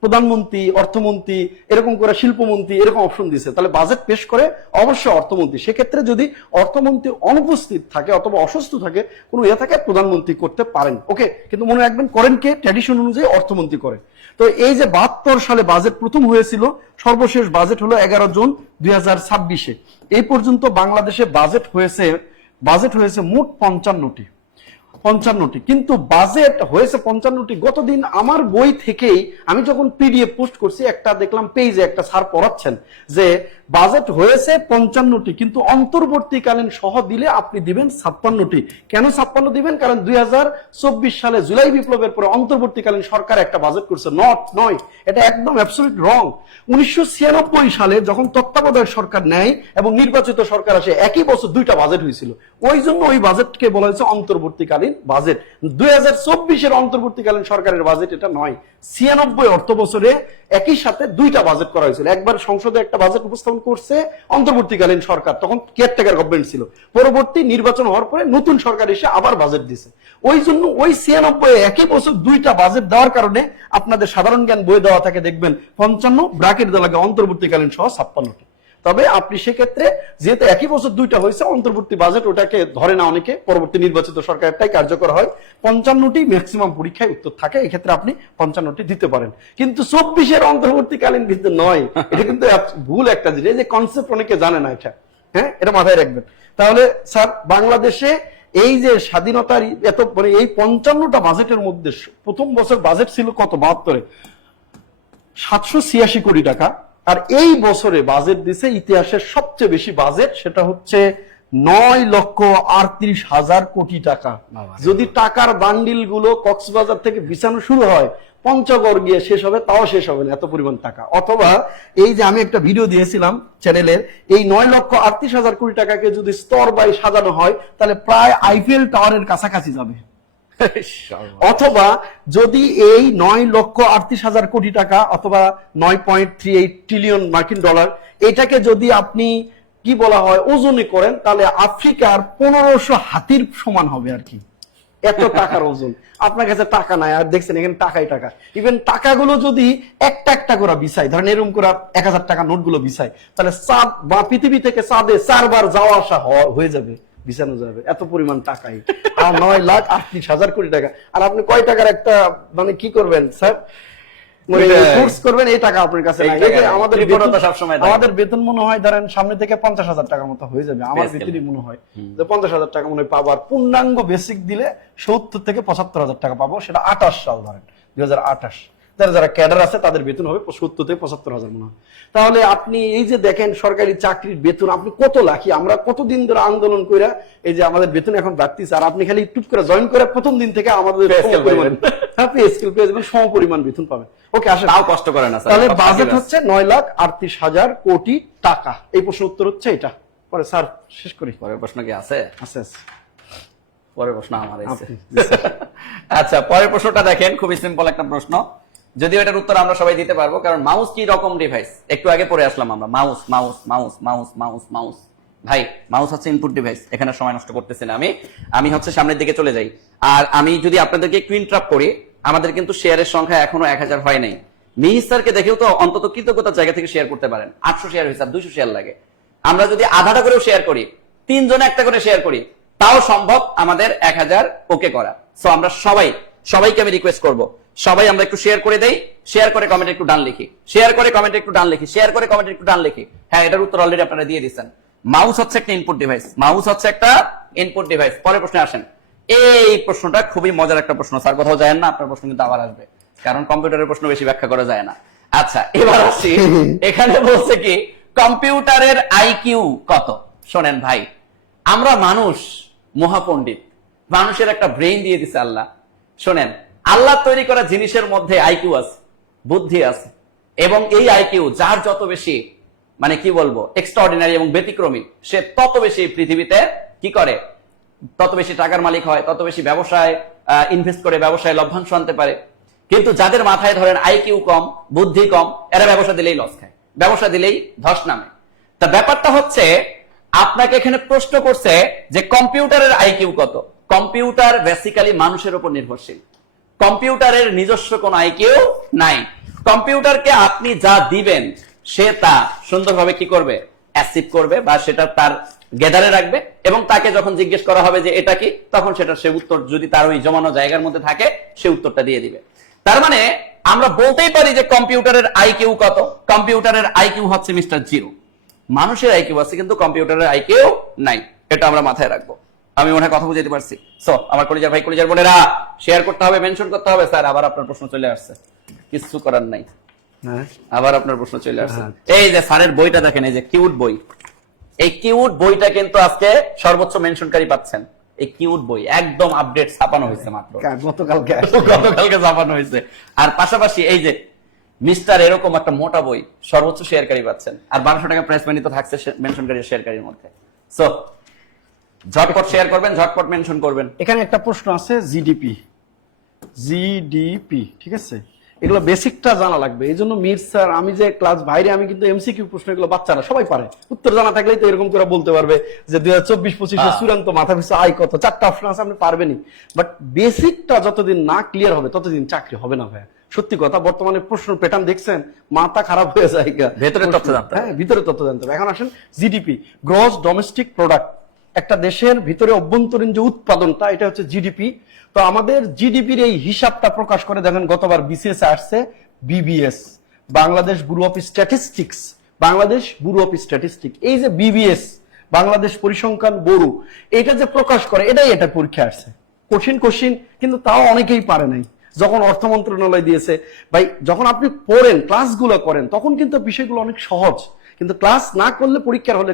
প্রধানমন্ত্রী, অর্থমন্ত্রী, এরকম করে শিল্পমন্ত্রী, এরকম অপশন দিছে। তাহলে বাজেট পেশ করে অবশ্যই অর্থমন্ত্রী। সেক্ষেত্রে যদি অর্থমন্ত্রী অনুপস্থিত থাকে অথবা অসুস্থ থাকে, কোনো থাকে, প্রধানমন্ত্রী করতে পারেন। ওকে, কিন্তু মনে রাখবেন করেন কে? ট্র্যাডিশন অনুযায়ী অর্থমন্ত্রী করে। তো এই যে 72 সালে বাজেট প্রথম হয়েছিল, সর্বশেষ বাজেট হলো 11 জুন 2026। এই পর্যন্ত বাংলাদেশে বাজেট হয়েছে মোট 55টি। কিন্তু বাজেট হয়েছে 55টি। গতদিন আমার বই থেকেই আমি যখন পিডিএফ পোস্ট করছি, একটা দেখলাম পেজে একটা স্যার পড়াচ্ছেন যে বাজেট হয়েছে 55টি, কিন্তু অন্তর্বর্তীকালীন সহ দিলে আপনি দিবেন 56টি। কেন 56 দিবেন? কারণ 2024 সালে জুলাই বিপ্লবের পরে অন্তর্বর্তীকালীন সরকার একটা বাজেট করছে। নয়, এটা একদম অ্যাবসলিউট রং। 1996 সালে যখন তত্ত্বাবধায়ক সরকার নেয় এবং নির্বাচিত সরকার আসে, একই বছর 2টা বাজেট হয়েছিল। ওই জন্য ওই বাজেটকে বলা হয়েছে অন্তর্বর্তীকালীন বাজেট। 2024-এর অন্তর্বর্তীকালীন সরকারের বাজেট এটা নয়। 96 অর্থ বছরে একই সাথে 2টা বাজেট করা হয়েছিল। একবার সংসদে একটা বাজেট উপস্থাপন করছে অন্তর্বর্তীকালীন সরকার, তখন কেয়ারটেকার গভর্নমেন্ট ছিল। পরবর্তী নির্বাচন হওয়ার পরে নতুন সরকার এসে আবার বাজেট দিছে। ওই জন্য ওই 96 একই বছর 2টা বাজেট দেওয়ার কারণে আপনাদের সাধারণ জ্ঞান বই দেওয়া থাকে, দেখবেন 55 ব্র্যাকেট দেওয়া লাগে, অন্তর্বর্তীকালীন সহ 56টি। তবে আপনি সেক্ষেত্রে যেহেতু একই বছর 2টা হয়েছে, অন্তর্বর্তী বাজেট ওটাকে ধরে না অনেকে, পরবর্তী নির্বাচিত সরকারটাই কার্যকর হয়। 55টি ম্যাক্সিমাম পরীক্ষায় উত্তর থাকে, এই ক্ষেত্রে আপনি 55টি দিতে পারেন। কিন্তু 24-এর অন্তর্বর্তীকালীন কিন্তু নয়। এটা কিন্তু ভুল একটা জিনিস, এই যে কনসেপ্ট অনেকে জানে না এটা। হ্যাঁ, এটা মাথায় রাখবেন। তাহলে স্যার, বাংলাদেশে এই যে স্বাধীনতার এত মানে এই 55টা বাজেটের মধ্যে প্রথম বছর বাজেট ছিল কত? 72-এ 786 কোটি টাকা। আর এই বছরে বাজেট দিছে ইতিহাসের সবচেয়ে বেশি বাজেট, সেটা হচ্ছে 9,38,000 কোটি টাকা। যদি টাকার বান্ডিল গুলো কক্সবাজার থেকে বিছানো শুরু হয়, পঞ্চগড় গিয়ে শেষ হবে, তাও শেষ হবে না এত পরিমাণ টাকা। অথবা এই যে আমি একটা ভিডিও দিয়েছিলাম চ্যানেলের, এই 9,38,000 কোটি টাকাকে যদি স্তর বাই সাজানো হয় তাহলে প্রায় আইফেল টাওয়ারের কাছাকাছি যাবে। অথবা যদি এই 9,38,000 কোটি টাকা অথবা 9.38 ট্রিলিয়ন মার্কিন ডলার এটাকে যদি আপনি কি বলা হয় ওজনে করেন, তাহলে আফ্রিকার 1500 হাতির সমান হবে আর কি, এত টাকার ওজন। আপনার কাছে টাকা নাই, আর দেখছেন এখানে টাকাই টাকা। ইভেন টাকাগুলো যদি একটা একটা করে বিছাই, ধরেন এরকম করে 1000 টাকা নোটগুলো বিছাই, তাহলে চাঁদ বা পৃথিবী থেকে চাঁদে 4 বার যাওয়া আসা হয়ে যাবে, বিছানো যাবে, এত পরিমাণ টাকাই। আর 9,38,000 কোটি টাকা। আর আপনি কয় টাকার একটা মানে কি করবেন স্যার, কোর্স করবেন, এই টাকা আপনার কাছে নাই। আমাদের বেতন মনে হয় ধরেন সামনে থেকে 50,000 টাকা মতো হয়ে যাবে, আমার বেতনই মনে হয় যে 50,000 টাকা মনে হয় পাবো। আর পূর্ণাঙ্গ বেসিক দিলে 70 থেকে 75,000 টাকা পাবো, সেটা 28 সাল ধরেন 2028। যারা ক্যাডার আছে তাদের বেতন হবে 70 থেকে 75,000 মনে হয়। তাহলে আপনি এই যে দেখেন সরকারি চাকরির বেতন আপনি কত লাখি, আমরা কতদিন ধরে আন্দোলন করে এই যে আমাদের বেতন এখন বাড়তিছে, আর আপনি খালি টুপ করে জয়েন করে প্রথম দিন থেকে আমাদের সম পরিমাণ বেতন পাবেন। ওকে, আসলে তাও কষ্ট করে না। তাহলে বাজেট হচ্ছে 9,38,000 কোটি টাকা। এই প্রশ্ন উত্তর হচ্ছে এটা। পরে স্যার শেষ করি। পরের প্রশ্ন কি আছে? আছে। পরের প্রশ্ন আমার আছে। আচ্ছা, পরের প্রশ্নটা দেখেন, খুবই সিম্পল একটা প্রশ্ন, যদিও এটার উত্তর আমরা সবাই দিতে পারবো, কারণ মাউস কি রকম ডিভাইস একটু আগে পড়ে আসলাম আমরা। Mouse mouse mouse mouse mouse mouse ভাই, মাউস হচ্ছে ইনপুট ডিভাইস। এখানে সময় নষ্ট করতেছি না, আমি হচ্ছে সামনের দিকে চলে যাই। আর আমি যদি আপনাদেরকে একটু ইন্টারাপ্ট করি, আমাদের কিন্তু শেয়ারের সংখ্যা এখনো 1000 হয় নাই। মিহির স্যারকে দেখেও তো অন্তত কৃতজ্ঞতার জায়গা থেকে শেয়ার করতে পারেন। 800 শেয়ার হয়েছে, 200 শেয়ার লাগে। আমরা যদি আধাটা করেও শেয়ার করি, 3 জনে একটা করে শেয়ার করি, তাও সম্ভব আমাদের 1000 ওকে করা। সো আমরা সবাইকে আমি রিকোয়েস্ট করব, সবাই আমরা একটু শেয়ার করে দেই, শেয়ার করে কমেন্টে একটু ডান লিখি, শেয়ার করে কমেন্টে একটু ডান লিখি, শেয়ার করে কমেন্টে একটু ডান লিখি। হ্যাঁ, এটার উত্তর অলরেডি আপনারা দিয়ে দিচ্ছেন। মাউস হচ্ছে একটা ইনপুট ডিভাইস, মাউস হচ্ছে একটা ইনপুট ডিভাইস। পরের প্রশ্নে আসেন। এই প্রশ্নটা খুবই মজার একটা প্রশ্ন, স্যার কোথাও যায় না, আপনার প্রশ্ন কিন্তু আবার আসবে, কারণ কম্পিউটারের প্রশ্ন বেশি ব্যাখ্যা করা যায় না। আচ্ছা, এবার আসি, এখানে বলছে কি কম্পিউটারের আইকিউ কত? শোনেন ভাই, আমরা মানুষ মহাপণ্ডিত, মানুষের একটা ব্রেইন দিয়ে দিছে আল্লাহ। শোনেন, আল্লাহ তৈরি করা জিনিসের মধ্যে আইকিউ আছে, বুদ্ধি আছে, এবং এই আইকিউ যার যত বেশি মানে কি বলবো এক্সট্রাঅর্ডিনারি এবং ব্যতিক্রমী, সে তত বেশি পৃথিবীতে কি করে, তত বেশি টাকার মালিক হয়, তত বেশি ব্যবসায় ইনভেস্ট করে ব্যবসায় লভ্যাংশ আনতে পারে। কিন্তু যাদের মাথায় ধরেন আইকিউ কম, বুদ্ধি কম, এরা ব্যবসা দিলেই লস খায়, ব্যবসা দিলেই ধস নামে। তা ব্যাপারটা হচ্ছে, আপনাকে এখানে প্রশ্ন করছে যে কম্পিউটারের আইকিউ কত। কম্পিউটার বেসিক্যালি মানুষের উপর নির্ভরশীল, কম্পিউটারের নিজস্ব কোনো আইকিউ নাই। কম্পিউটারকে আপনি যা দিবেন সে তা সুন্দরভাবে কি করবে, অ্যাসিভ করবে, বা সেটা তার গেদারে রাখবে, এবং তাকে যখন জিজ্ঞেস করা হবে যে এটা কি, তখন সেটা সে উত্তর যদি তার ওই জমানো জায়গার মধ্যে থাকে সে উত্তরটা দিয়ে দিবে। তার মানে আমরা বলতেই পারি যে কম্পিউটারের আইকিউ কত? কম্পিউটারের আইকিউ হচ্ছে মিস্টার জিরো। মানুষের আইকিউ আছে কিন্তু কম্পিউটারের আইকিউ নাই, এটা আমরা মাথায় রাখবো। আমি মনে হয় কথা বুঝাতে পারছি। সো আমার কলিজার ভাই কলিজার বোনেরা, শেয়ার করতে হবে, মেনশন করতে হবে। স্যার আবার আপনার প্রশ্ন চলে আসছে, কিছু করার নাই, আবার আপনার প্রশ্ন চলে আসছে। এই যে স্যারের বইটা দেখেন, এই যে কিউট বই, এই কিউট বইটা কিন্তু আজকে সর্বোচ্চ মেনশনকারী পাচ্ছেন। এই কিউট বই একদম আপডেট ছাপানো হয়েছে, মাত্র গতকালকে ছাপানো হয়েছে। আর পাশাপাশি এই যে মিস্টার এরকম একটা মোটা বই সর্বোচ্চ শেয়ারকারী পাচ্ছেন, আর 1200 টাকা প্রাইস মানি তো থাকছে মেনশনকারী শেয়ারকারীর মধ্যে। সো ঝটপট শেয়ার করবেন, ঝটপট মেনশন করবেন। এখানে একটা প্রশ্ন আছে জিডিপি, ঠিক আছে, এগুলো বেসিকটা জানা লাগবে। এই জন্য মির স্যার, আমি যে ক্লাস বাইরে, আমি কিন্তু এমসিকিউ প্রশ্ন এগুলো বাচ্চারা সবাই পারে, উত্তর জানা থাকলেই তো এরকম করে বলতে পারবে যে 2024-25 চূড়ান্ত মাথা পিছু আয় কত, 4টা অপশন আছে, আপনি পারবেনই। বাট বেসিকটা যতদিন না ক্লিয়ার হবে ততদিন চাকরি হবে না ভাইয়া, সত্যি কথা। বর্তমানে প্রশ্ন প্যাটার্ন দেখছেন, মাথা খারাপ হয়ে যায়, ভেতরে তথ্য জানতে হবে। হ্যাঁ, ভিতরে তথ্য জানতে হবে। এখন আসেন জিডিপি, গ্রস ডোমেস্টিক প্রোডাক্ট, একটা দেশের ভিতরে অভ্যন্তরীণ যে উৎপাদনটা, এটা হচ্ছে জিডিপি। তো আমাদের জিডিপির এই হিসাবটা প্রকাশ করে দেখেন, গতবার বিসিএস আসছে BBS, Bangladesh bureau of statistics, Bangladesh bureau of statistic. এই যে বিবিএস, বাংলাদেশ পরিসংখ্যান ব্যুরো, এটা যে প্রকাশ করে, এটা পরীক্ষা আসছে। কঠিন, কিন্তু তাও অনেকেই পারে নাই। যখন অর্থ মন্ত্রণালয় দিয়েছে, ভাই যখন আপনি পড়েন, ক্লাসগুলো করেন, তখন কিন্তু বিষয়গুলো অনেক সহজ, কিন্তু ক্লাস না করলে পরীক্ষার হলে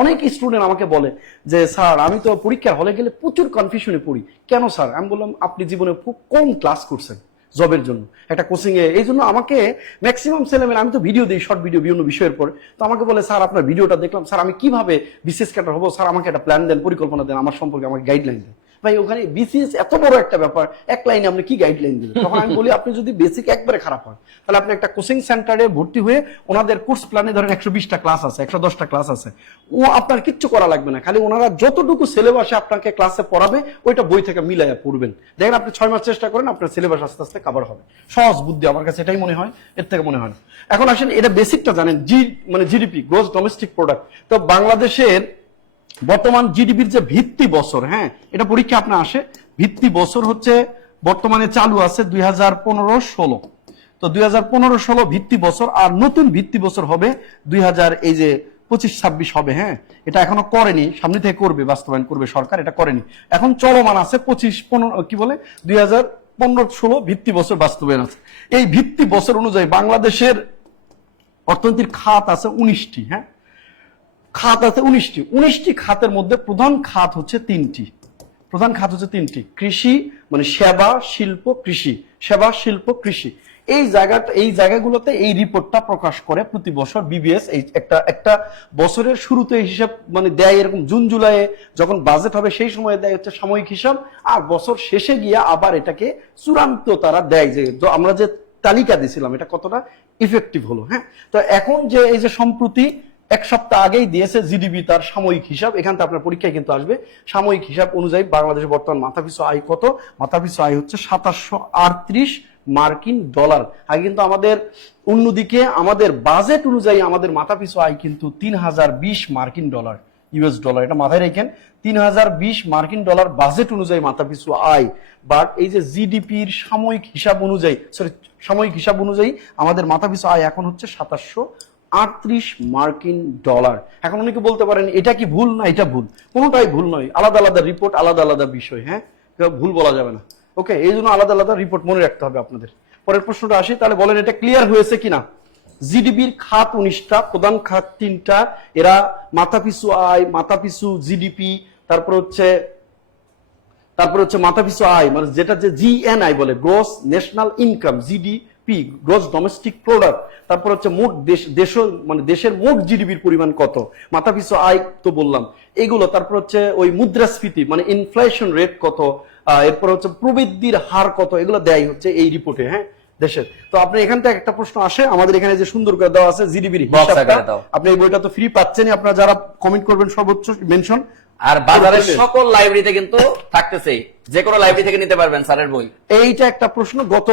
অনেক স্টুডেন্ট আমাকে বলে যে স্যার আমি তো পরীক্ষার হলে গেলে প্রচুর কনফিউশনে পড়ি। কেন স্যার? আমি বললাম আপনি জীবনে খুব কম ক্লাস করছেন, জবের জন্য, একটা কোচিং এ। এই জন্য আমাকে ম্যাক্সিমাম ছেলেমেয়েরা, আমি তো ভিডিও দিই, শর্ট ভিডিও বিভিন্ন বিষয়ের পর, তো আমাকে বলে স্যার আপনার ভিডিওটা দেখলাম, স্যার আমি কিভাবে বিসিএস ক্যাডার হবো, স্যার আমাকে একটা প্ল্যান দেন, পরিকল্পনা দেন, আমার সম্পর্কে আমাকে গাইডলাইন দেন। ভাই ওখানে বিসিএস এত বড় একটা ব্যাপার, এক লাইনে আপনি কি গাইডলাইন দিবেন? তখন আমি বলি আপনি যদি বেসিক একবারে খারাপ হয়, তাহলে আপনি একটা কোচিং সেন্টারে ভর্তি হয়ে ওনাদের কোর্স প্ল্যানে ধরেন 120টা ক্লাস আছে, 110টা ক্লাস আছে, ও আপনার কিচ্ছু করা লাগবে না, খালি ওনারা যতটুকু সিলেবাসে আপনাকে ক্লাসে পড়াবে ওইটা বই থেকে মিলাইয়া পড়বেন। দেখেন আপনি 6 মাস চেষ্টা করেন, আপনার সিলেবাস আস্তে আস্তে কভার হবে। সহজ বুদ্ধি, আমার কাছে এটাই মনে হয়, এর থেকে মনে হয় না। এখন আসেন এটা বেসিকটা জানেন, জিডিপি, গ্রোস ডোমেস্টিক প্রোডাক্ট। তো বাংলাদেশের বর্তমান জিডিপির যে ভিত্তি বছর, হ্যাঁ এটা পরীক্ষা আপনার আসে, ভিত্তি বছর হচ্ছে বর্তমানে চালু আছে 2015-16। তো 2015-16 ভিত্তি বছর, আর নতুন ভিত্তি বছর হবে 2025-26 হবে। হ্যাঁ এটা এখনো করেনি, সামনে থেকে করবে, বাস্তবায়ন করবে সরকার, এটা করেনি। এখন চলমান আছে 2015 ভিত্তি বছর বাস্তবায়ন আছে। এই ভিত্তি বছর অনুযায়ী বাংলাদেশের অর্থনীতির খাত আছে 19টি। হ্যাঁ খাত আছে 19টি খাতের মধ্যে প্রধান খাত হচ্ছে 3টি। প্রধান খাত হচ্ছে 3টি, কৃষি মানে সেবা, শিল্প, কৃষি, সেবা, শিল্প, কৃষি। এই জায়গাগুলোতে এই রিপোর্টটা প্রকাশ করে প্রতি বছর বিবিএস। এই একটা বছরের শুরুতে হিসাব মানে দেয়, এরকম জুন জুলাইয়ে যখন বাজেট হবে সেই সময় দেয় হচ্ছে সাময়িক হিসাব, আর বছর শেষে গিয়ে আবার এটাকে চূড়ান্ত তারা দেয় যে আমরা যে তালিকা দিয়েছিলাম এটা কতটা ইফেক্টিভ হলো। হ্যাঁ তো এখন যে এই যে সম্প্রতি 1 সপ্তাহ আগেই দিয়েছে জিডিপি তার সাময়িক হিসাব, এখান থেকে আপনার পরীক্ষায় কিন্তু আসবে। সাময়িক হিসাব অনুযায়ী বাংলাদেশের বর্তমান মাথাপিছু আয় কত? মাথাপিছু আয় হচ্ছে 2738 মার্কিন ডলার। আগে কিন্তু আমাদের অন্যদিকে আমাদের বাজেট অনুযায়ী আমাদের মাথাপিছু আয় কিন্তু 3020 মার্কিন ডলার, ইউএস ডলার, এটা মাথায় রাখেন। 3020 মার্কিন ডলার বাজেট অনুযায়ী মাথাপিছু আয়। বাট এই যে জিডিপির সাময়িক হিসাব অনুযায়ী আমাদের মাথাপিছু আয় এখন হচ্ছে 2738 মার্কিন ডলার। এখন অনেকে বলতে পারেন এটা কি ভুল? না, এটা ভুল, কোনোটাই ভুল নয়, আলাদা আলাদা রিপোর্ট, আলাদা আলাদা বিষয়। হ্যাঁ ভুল বলা যাবে না, ওকে, এই জন্য আলাদা আলাদা রিপোর্ট মনে রাখতে হবে আপনাদের। পরের প্রশ্নটা আসি, তাহলে বলেন এটা ক্লিয়ার হয়েছে কিনা? জিডিপির খাত 19টা, প্রধান খাত 3টা, এরা মাথাপিছু আয়, মাথাপিছু জিডিপি, তারপর হচ্ছে মাথাপিছু আয় মানে যেটা যে জিএনআই বলে, gross national income, GDP, gross domestic product, তারপর হচ্ছে মোট দেশের মোট জিডিপির পরিমাণ কত, মাথাপিছু আয় তো বললাম এগুলো, তারপর হচ্ছে ওই মুদ্রাস্ফীতি মানে ইনফ্লেশন রেট কত, এরপর হচ্ছে প্রবৃদ্ধির হার কত, এগুলো দেয় হচ্ছে এই রিপোর্টে। হ্যাঁ দেশের। তো আপনি এখান থেকে একটা প্রশ্ন আসে, আমাদের এখানে যে সুন্দর করে দেওয়া আছে জিডিপির হিসাবটা, আপনি এই বইটা তো ফ্রি পাচ্ছেন, আপনারা যারা কমেন্ট করবেন সর্বোচ্চ মেনশন, আর বাজারের সকল লাইব্রেরিতে কিন্তু থাকতেছে, যে কোনো লাইব্রেরি থেকে নিতে পারবেন স্যারের বই। এইটা একটা প্রশ্ন, গত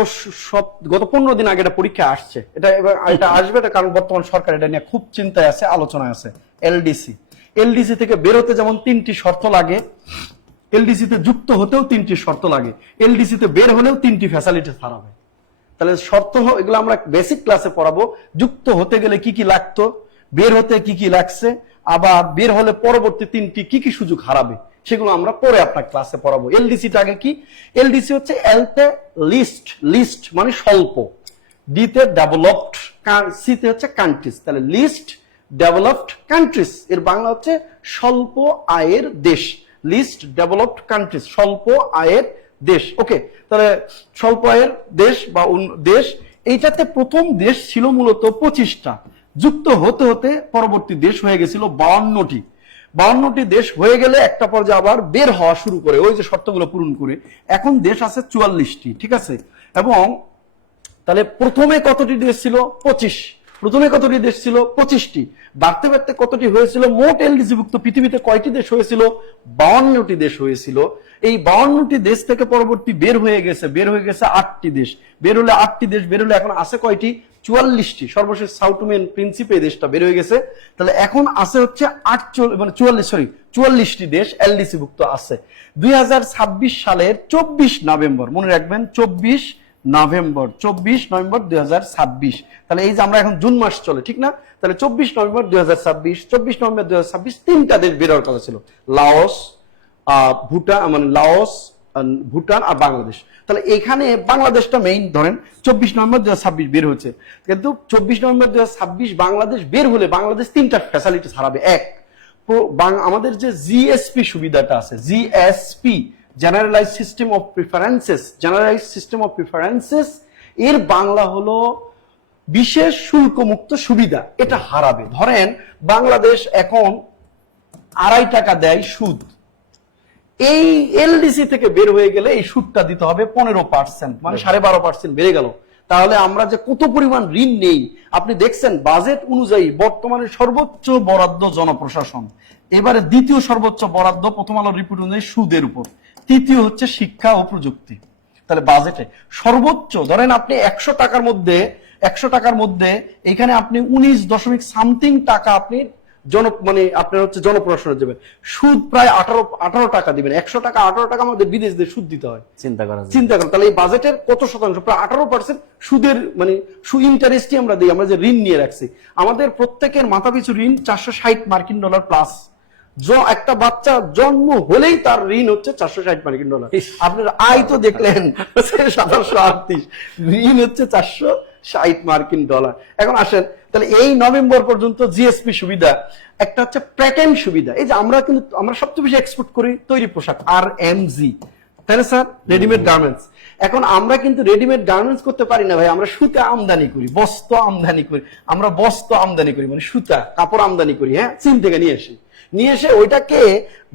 15 দিন আগে এটা পরীক্ষা আসছে, এটা আসবে, এটা কারণ বর্তমান সরকার এটা নিয়ে খুব চিন্তায় আছে, আলোচনায় আছে। এলডিসি থেকে বের হতে যেমন 3টি শর্ত লাগে, এলডিসি তে যুক্ত হতেও 3টি শর্ত লাগে, এলডিসি তে বের হলেও 3টি ফ্যাসিলিটি হারাবে। তাহলে শর্ত এগুলো আমরা বেসিক ক্লাসে পড়াবো, যুক্ত হতে গেলে কি কি লাগতো, বের হতে কি কি লাগছে, আবার বের হলে পরবর্তী 3টি কি কি সুযোগ হারাবে, সেগুলো আমরা পরে আপনার ক্লাসে পড়াবো। এলডিসিটা আগে কি? এলডিসি হচ্ছে এলতে লিস্ট মানে স্বল্প, ডিতে ডেভেলপড, সিতে হচ্ছে কান্ট্রিজ, তাহলে লিস্ট ডেভেলপড কান্ট্রিজ, এর বাংলা হচ্ছে স্বল্প আয়ের দেশ, লিস্ট ডেভেলপড কান্ট্রিজ, স্বল্প আয়ের দেশ। ওকে, তাহলে স্বল্প আয়ের দেশ বা দেশ, এইটাতে প্রথম দেশ ছিল মূলত 25টা, যুক্ত হতে হতে পরবর্তী দেশ হয়ে গেছিল 52টি দেশ হয়ে গেলে একটা পর্যায়ে আবার বের হওয়া শুরু করে, ওই যে শর্তগুলো পূরণ করে, এখন দেশ আছে 44টি। ঠিক আছে, এবং তাহলে প্রথমে কতটি দেশ ছিল? 25টি, বাড়তে বাড়তে কতটি হয়েছিল? মোট এলডিসিভুক্ত পৃথিবীতে কয়টি দেশ হয়েছিল? 52টি দেশ হয়েছিল। এই 52টি দেশ থেকে পরবর্তী বের হয়ে গেছে 8টি দেশ, বের হলে এখন আছে কয়টি? 44টি। সর্বশেষ সাউথমেন প্রিন্সিপে এই দেশটা বের হয়ে গেছে, তাহলে এখন আছে হচ্ছে 44টি দেশ এলডিসিভুক্ত আছে। 2026 সালের 24 নভেম্বর, মনে রাখবেন 24 নভেম্বর 2026, তাহলে এই যে আমরা এখন জুন মাস চলে, ঠিক না? তাহলে 24 নভেম্বর 2026 3টা দেশ বের হওয়ার কথা ছিল, লাওস, ভুটান আর বাংলাদেশ। তাহলে এখানে বাংলাদেশটা মেইন ধরেন 24 নভেম্বর 2026 বের হচ্ছে, কিন্তু 24 নভেম্বর 2026 বাংলাদেশ বের হলে বাংলাদেশ 3টা ফ্যাসিলিটিস হারাবে। এক, আমাদের যে জিএসপি সুবিধাটা আছে, জেনারেলাইজ সিস্টেম অফ প্রিফারেন্সেস এর বাংলা হলো বিশেষ শুল্কমুক্ত সুবিধা। এটা হারাবে। ধরেন বাংলাদেশ এখন 2.5 টাকা দেয় সুদ, এই এলডিসি থেকে বের হয়ে গেলে এই সুদটা দিতে হবে 15%, মানে 12.5% বেড়ে গেল। তাহলে আমরা যে কত পরিমাণ ঋণ নেই আপনি দেখছেন। বাজেট অনুযায়ী বর্তমানে সর্বোচ্চ বরাদ্দ জনপ্রশাসন, এবারে দ্বিতীয় সর্বোচ্চ বরাদ্দ প্রথম আলোর রিপোর্ট অনুযায়ী সুদের উপর, তৃতীয় হচ্ছে শিক্ষা ও প্রযুক্তি। তাহলে বাজেটে সর্বোচ্চ ধরেন আপনি 100 টাকার মধ্যে এখানে আপনি 19 সামথিং টাকা আপনি মানে আপনার হচ্ছে জনপ্রশাসনে দেবেন, সুদ প্রায় 18 টাকা দিবেন। 100 টাকা 18 টাকা আমাদের বিদেশ দিয়ে সুদ দিতে হয়। চিন্তা করেন তাহলে এই বাজেটের কত শতাংশ, প্রায় 18% সুদের মানে ইন্টারেস্টই আমরা দিই। আমরা যে ঋণ নিয়ে রাখছি, আমাদের প্রত্যেকের মাথাপিছু ঋণ $460 প্লাস। একটা বাচ্চা জন্ম হলেই তার ঋণ হচ্ছে $460। আপনার আয় তো দেখলেন 738, ঋণ হচ্ছে $460। এখন আসেন তাহলে এই নভেম্বর পর্যন্ত জিএসপি সুবিধা, একটা হচ্ছে প্যাটার্ন সুবিধা। এই যে আমরা সবচেয়ে বেশি এক্সপোর্ট করি তৈরি পোশাক, RMG, তাই না স্যার, রেডিমেড গার্মেন্টস। এখন আমরা কিন্তু রেডিমেড গার্মেন্টস করতে পারি না ভাই, আমরা সুতা আমদানি করি, বস্ত্র আমদানি করি, মানে সুতা কাপড় আমদানি করি, হ্যাঁ, চীন থেকে নিয়ে এসে ওইটাকে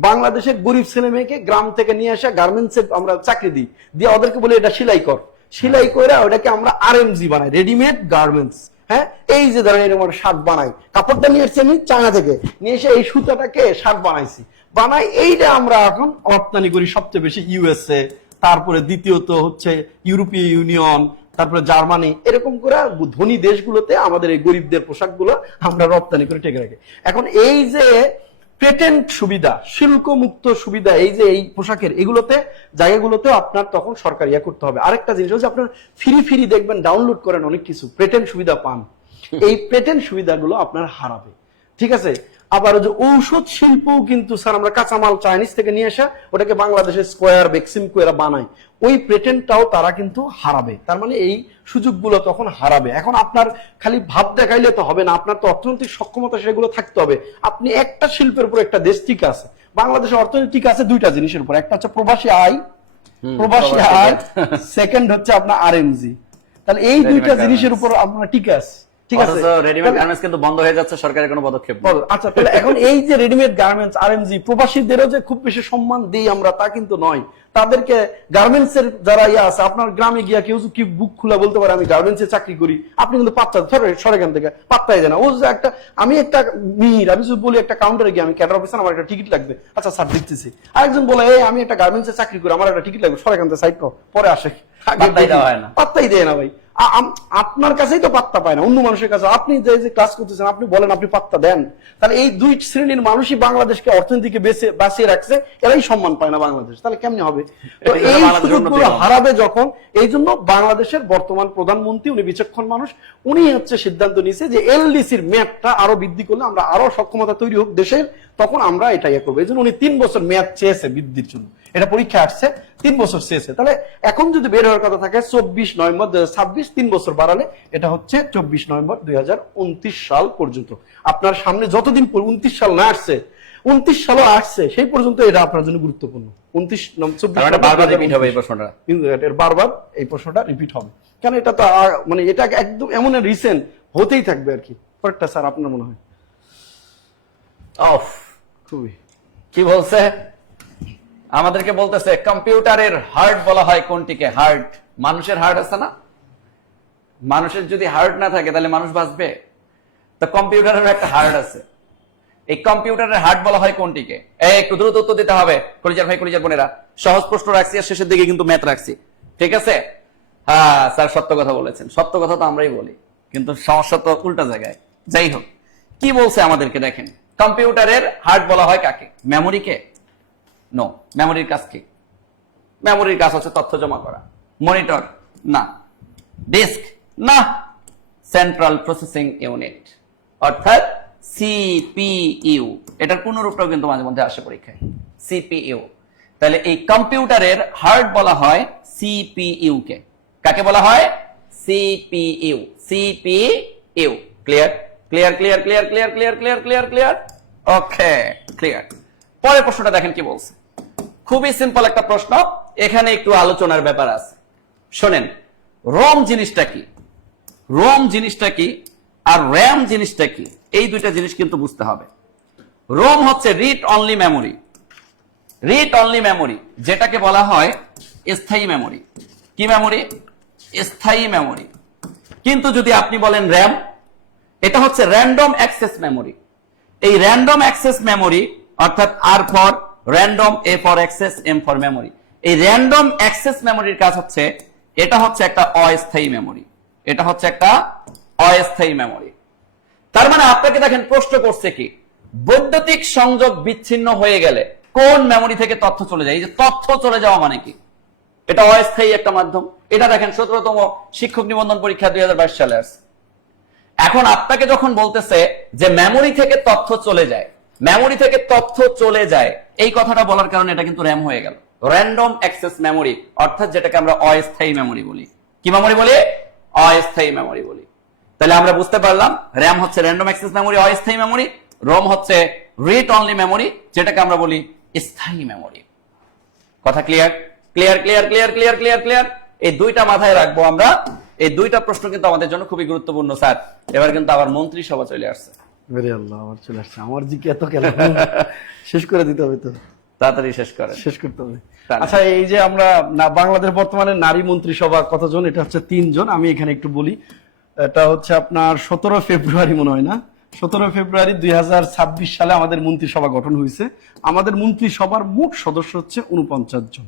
বাংলাদেশের গরিব ছেলে মেয়েকে গ্রাম থেকে নিয়ে এসে গার্মেন্টসে আমরা চাকরি দিই, দিয়ে ওদেরকে বলি এটা সেলাই করে ওটাকে আমরা RMG বানাই, রেডিমেড গার্মেন্টস। হ্যাঁ, এই যে ধরেন এরকম শার্ট বানাই, কাপড়টা নিয়ে এসেছি আমি চায়না থেকে, নিয়ে এসে এই সুতাটাকে শার্ট বানাই, এইটা আমরা এখন রপ্তানি করি সবচেয়ে বেশি USA, তারপরে দ্বিতীয়ত হচ্ছে ইউরোপীয় ইউনিয়ন, তারপরে জার্মানি, এরকম করে ধনী দেশগুলোতে আমাদের এই গরিবদের পোশাকগুলো আমরা রপ্তানি করে টেকে রাখি। এখন এই যে পেটেন্ট সুবিধা, শুল্ক মুক্ত সুবিধা, এই যে এই পোশাকের এগুলোতে জায়গাগুলোতে আপনার তখন সরকার করতে হবে। আরেকটা জিনিস হচ্ছে আপনার ফ্রি দেখবেন, ডাউনলোড করেন অনেক কিছু, পেটেন্ট সুবিধা পান, এই পেটেন্ট সুবিধাগুলো আপনার হারাবে। ঠিক আছে। আবার যে ঔষধ শিল্পও কিন্তু স্যার আমরা কাঁচামাল চাইনিজ থেকে নিয়ে আসা ওটাকে বাংলাদেশের স্কোয়ার বেক্সিমকো এরা বানায়, ওই পেটেন্টটাও তারা কিন্তু হারাবে। তার মানে এই সুযোগগুলো তখন হারাবে। এখন আপনার খালি ভাব দেখাইলে তো হবে না, আপনার তো অর্থনৈতিক সক্ষমতা সেগুলো থাকতে হবে। আপনি একটা শিল্পের উপর একটা দেশ টিকে আছে, বাংলাদেশের অর্থনীতি টিকে আছে দুইটা জিনিসের উপর, একটা হচ্ছে প্রবাসী আয়, সেকেন্ড হচ্ছে আপনার RMG। তাহলে এই দুইটা জিনিসের উপর আপনার টিকে আছে। ঠিক আছে, রেডিমেড গার্মেন্টস কিন্তু বন্ধ হয়ে যাচ্ছে, সরকারের কোনো পদক্ষেপ নেই। আচ্ছা, তাহলে এখন এই যে রেডিমেড গার্মেন্টস, RMG, প্রবাসীদেরও যে খুব বেশি সম্মান দিই আমরা তা কিন্তু নয়। তাদেরকে গার্মেন্টস এর যারা আছে, আপনার গ্রামে গিয়া কেউ কি বুক খুলে বলতে পারে আমি গার্মেন্টসে চাকরি করি, আপনি কিন্তু সরেখান থেকে পাত্তাই দেয় না। ও যে আমি একটা মিহির, আমি যদি বলি একটা কাউন্টারে গিয়ে আমি ক্যাডার অফিসার, আমার একটা টিকিট লাগবে, আচ্ছা স্যার দিতেছি। আরেকজন বলে এই আমি একটা গার্মেন্টসে চাকরি করি, আমার একটা টিকিট লাগবে, সরেখান থেকে সাইড কর, পরে আসে, পাত্তাই দেয় না ভাই। আপনার কাছেই তো পাত্তা পায় না, অন্য মানুষের কাছে। আপনি যে ক্লাস করতেছেন, আপনি বলেন আপনি পাত্তা দেন, তাহলে এই দুই শ্রেণীর মানুষই বাংলাদেশকে অর্থনীতিকে বাঁচিয়ে রাখছে, এরাই সম্মান পায় না বাংলাদেশ, তাহলে কেমনে হবে? তো এই সুযোগগুলো হারাবে যখন, এই জন্য বাংলাদেশের বর্তমান প্রধানমন্ত্রী উনি বিচক্ষণ মানুষ, উনি হচ্ছে সিদ্ধান্ত নিয়েছে যে এলডিসির মেয়াদটা আরো বৃদ্ধি করলে আমরা আরো সক্ষমতা তৈরি হোক দেশের, তখন আমরা এটাই করবো। এই জন্য উনি 3 বছর মেয়াদ চেয়েছে বৃদ্ধির জন্য, এটা পরীক্ষা আসছে 3 বছর চেয়েছে। তাহলে এখন যদি বের হওয়ার কথা থাকে 24 নভেম্বর 2026, 3 বছর বাড়ালে এটা হচ্ছে 24 নভেম্বর 2029 সাল পর্যন্ত। আপনার সামনে যতদিন 29 সাল না আসছে, 29 সালও আসছে, সেই পর্যন্ত এটা আপনার জন্য গুরুত্বপূর্ণ। 29 বারবার রিপিট হবে এই প্রশ্নটা, বারবার এই প্রশ্নটা রিপিট হবে, কারণ এটা তো মানে এটা একদম এমন রিসেন্ট হতেই থাকবে আর কি। পরেরটা স্যার আপনার মনে হয় খুবই কি বলছে আমাদেরকে, বলতেছে কম্পিউটারের হার্ট বলা হয় কোনটিকে? হার্ট, মানুষের হার্ট আছে না, মানুষের যদি হার্ট না থাকে তাহলে মানুষ বাঁচবে? তো কম্পিউটারের একটা হার্ট আছে, এই কম্পিউটারের হার্ট বলা হয় কোনটিকে? একটু দ্রুত উত্তর দিতে হবে কলিজার ভাই, কলিজার বোনেরা। সহজ প্রশ্ন রাখছি আর শেষের দিকে কিন্তু ম্যাথ রাখছি, ঠিক আছে? হ্যাঁ স্যার সত্য কথা বলেছেন, সত্য কথা তো আমরাই বলি, কিন্তু সমস্যা তো উল্টা জায়গায়। যাই হোক, কি বলছে আমাদেরকে দেখেন, কম্পিউটারের হার্ট বলা হয় কাকে? মেমোরিকে? নো, মেমোরির কাজ কি? মেমোরির কাজ হচ্ছে তথ্য জমা করা। মনিটর? না। ডিস্ক? না। সেন্ট্রাল প্রসেসিং ইউনিট, অর্থাৎ CPU। এটার পুনরূপটাও কিন্তু মাঝে মধ্যে আসে পরীক্ষায়, CPU। তাহলে এই কম্পিউটারের হার্ট বলা হয় CPU কে। কাকে বলা হয়? CPU। CPU। Clear clear clear clear clear clear clear clear clear okay, clear. পরের প্রশ্নটা দেখেন কি বলছে, খুবই সিম্পল একটা প্রশ্ন, এখানে একটু আলোচনার ব্যাপার আছে। শোনেন, রোম জিনিসটা কি, রোম জিনিসটা কি আর র্যাম জিনিসটা কি, এই দুইটা জিনিস কিন্তু বুঝতে হবে। রোম হচ্ছে read only memory, read only memory, যেটাকে বলা হয় স্থায়ী মেমোরি। কি মেমোরি? স্থায়ী মেমোরি। কিন্তু যদি আপনি বলেন র্যাম, এটা হচ্ছে র্যান্ডম অ্যাক্সেস মেমোরি। এই র্যান্ডম অ্যাক্সেস মেমোরি অর্থাৎ R for random, A for access, M for memory. এই র্যান্ডম অ্যাক্সেস মেমোরির কাজ হচ্ছে, এটা হচ্ছে একটা অস্থায়ী মেমোরি, এটা হচ্ছে একটা অস্থায়ী মেমোরি। তার মানে আপনাকে দেখেন প্রশ্ন করছে কি, বৈদ্যুতিক সংযোগ বিচ্ছিন্ন হয়ে গেলে কোন মেমোরি থেকে তথ্য চলে যায়। এই যে তথ্য চলে যাওয়া মানে কি, এটা অস্থায়ী একটা মাধ্যম। এটা দেখেন 17তম শিক্ষক নিবন্ধন পরীক্ষা 2022 সালে আসছে। এখন আপনাকে যখন বলতেছে যে মেমোরি থেকে তথ্য চলে যায়, মেমোরি থেকে তথ্য চলে যায়, এই কথাটা বলার কারণে এটা কিন্তু র্যাম হয়ে গেল, র্যান্ডম অ্যাক্সেস মেমোরি, অর্থাৎ যেটাকে আমরা অস্থায়ী মেমোরি বলি। কি মেমোরি বলি? অস্থায়ী মেমোরি বলি। তাহলে আমরা বুঝতে পারলাম র্যাম হচ্ছে র্যান্ডম অ্যাক্সেস মেমোরি, অস্থায়ী মেমোরি। রোম হচ্ছে রিড অনলি মেমোরি, যেটাকে আমরা বলি স্থায়ী মেমোরি। কথা clear? Clear clear clear clear clear clear. এই দুইটা মাথায় রাখবো আমরা। এই দুইটা প্রশ্ন কিন্তু আমাদের জন্য খুবই গুরুত্বপূর্ণ স্যার। এবার কিন্তু আবার মন্ত্রিসভা চলে আসছে। আরে আল্লাহ, আবার চলে আসছে। আমার জিকে এত কেন, শেষ করে দিতে হবে তো, তাড়াতাড়ি শেষ করেন। শেষ করতে হবে। তাহলে। আচ্ছা, এই যে আমরা বাংলাদেশ বর্তমানে নারী মন্ত্রিসভা কতজন? এটা হচ্ছে 3 জন। আমি এখানে একটু বলি, এটা হচ্ছে আপনার 17 ফেব্রুয়ারি মনে হয় না, 17 ফেব্রুয়ারি 2026 সালে আমাদের মন্ত্রিসভা গঠন হয়েছে। আমাদের মন্ত্রিসভার মোট সদস্য হচ্ছে 49 জন।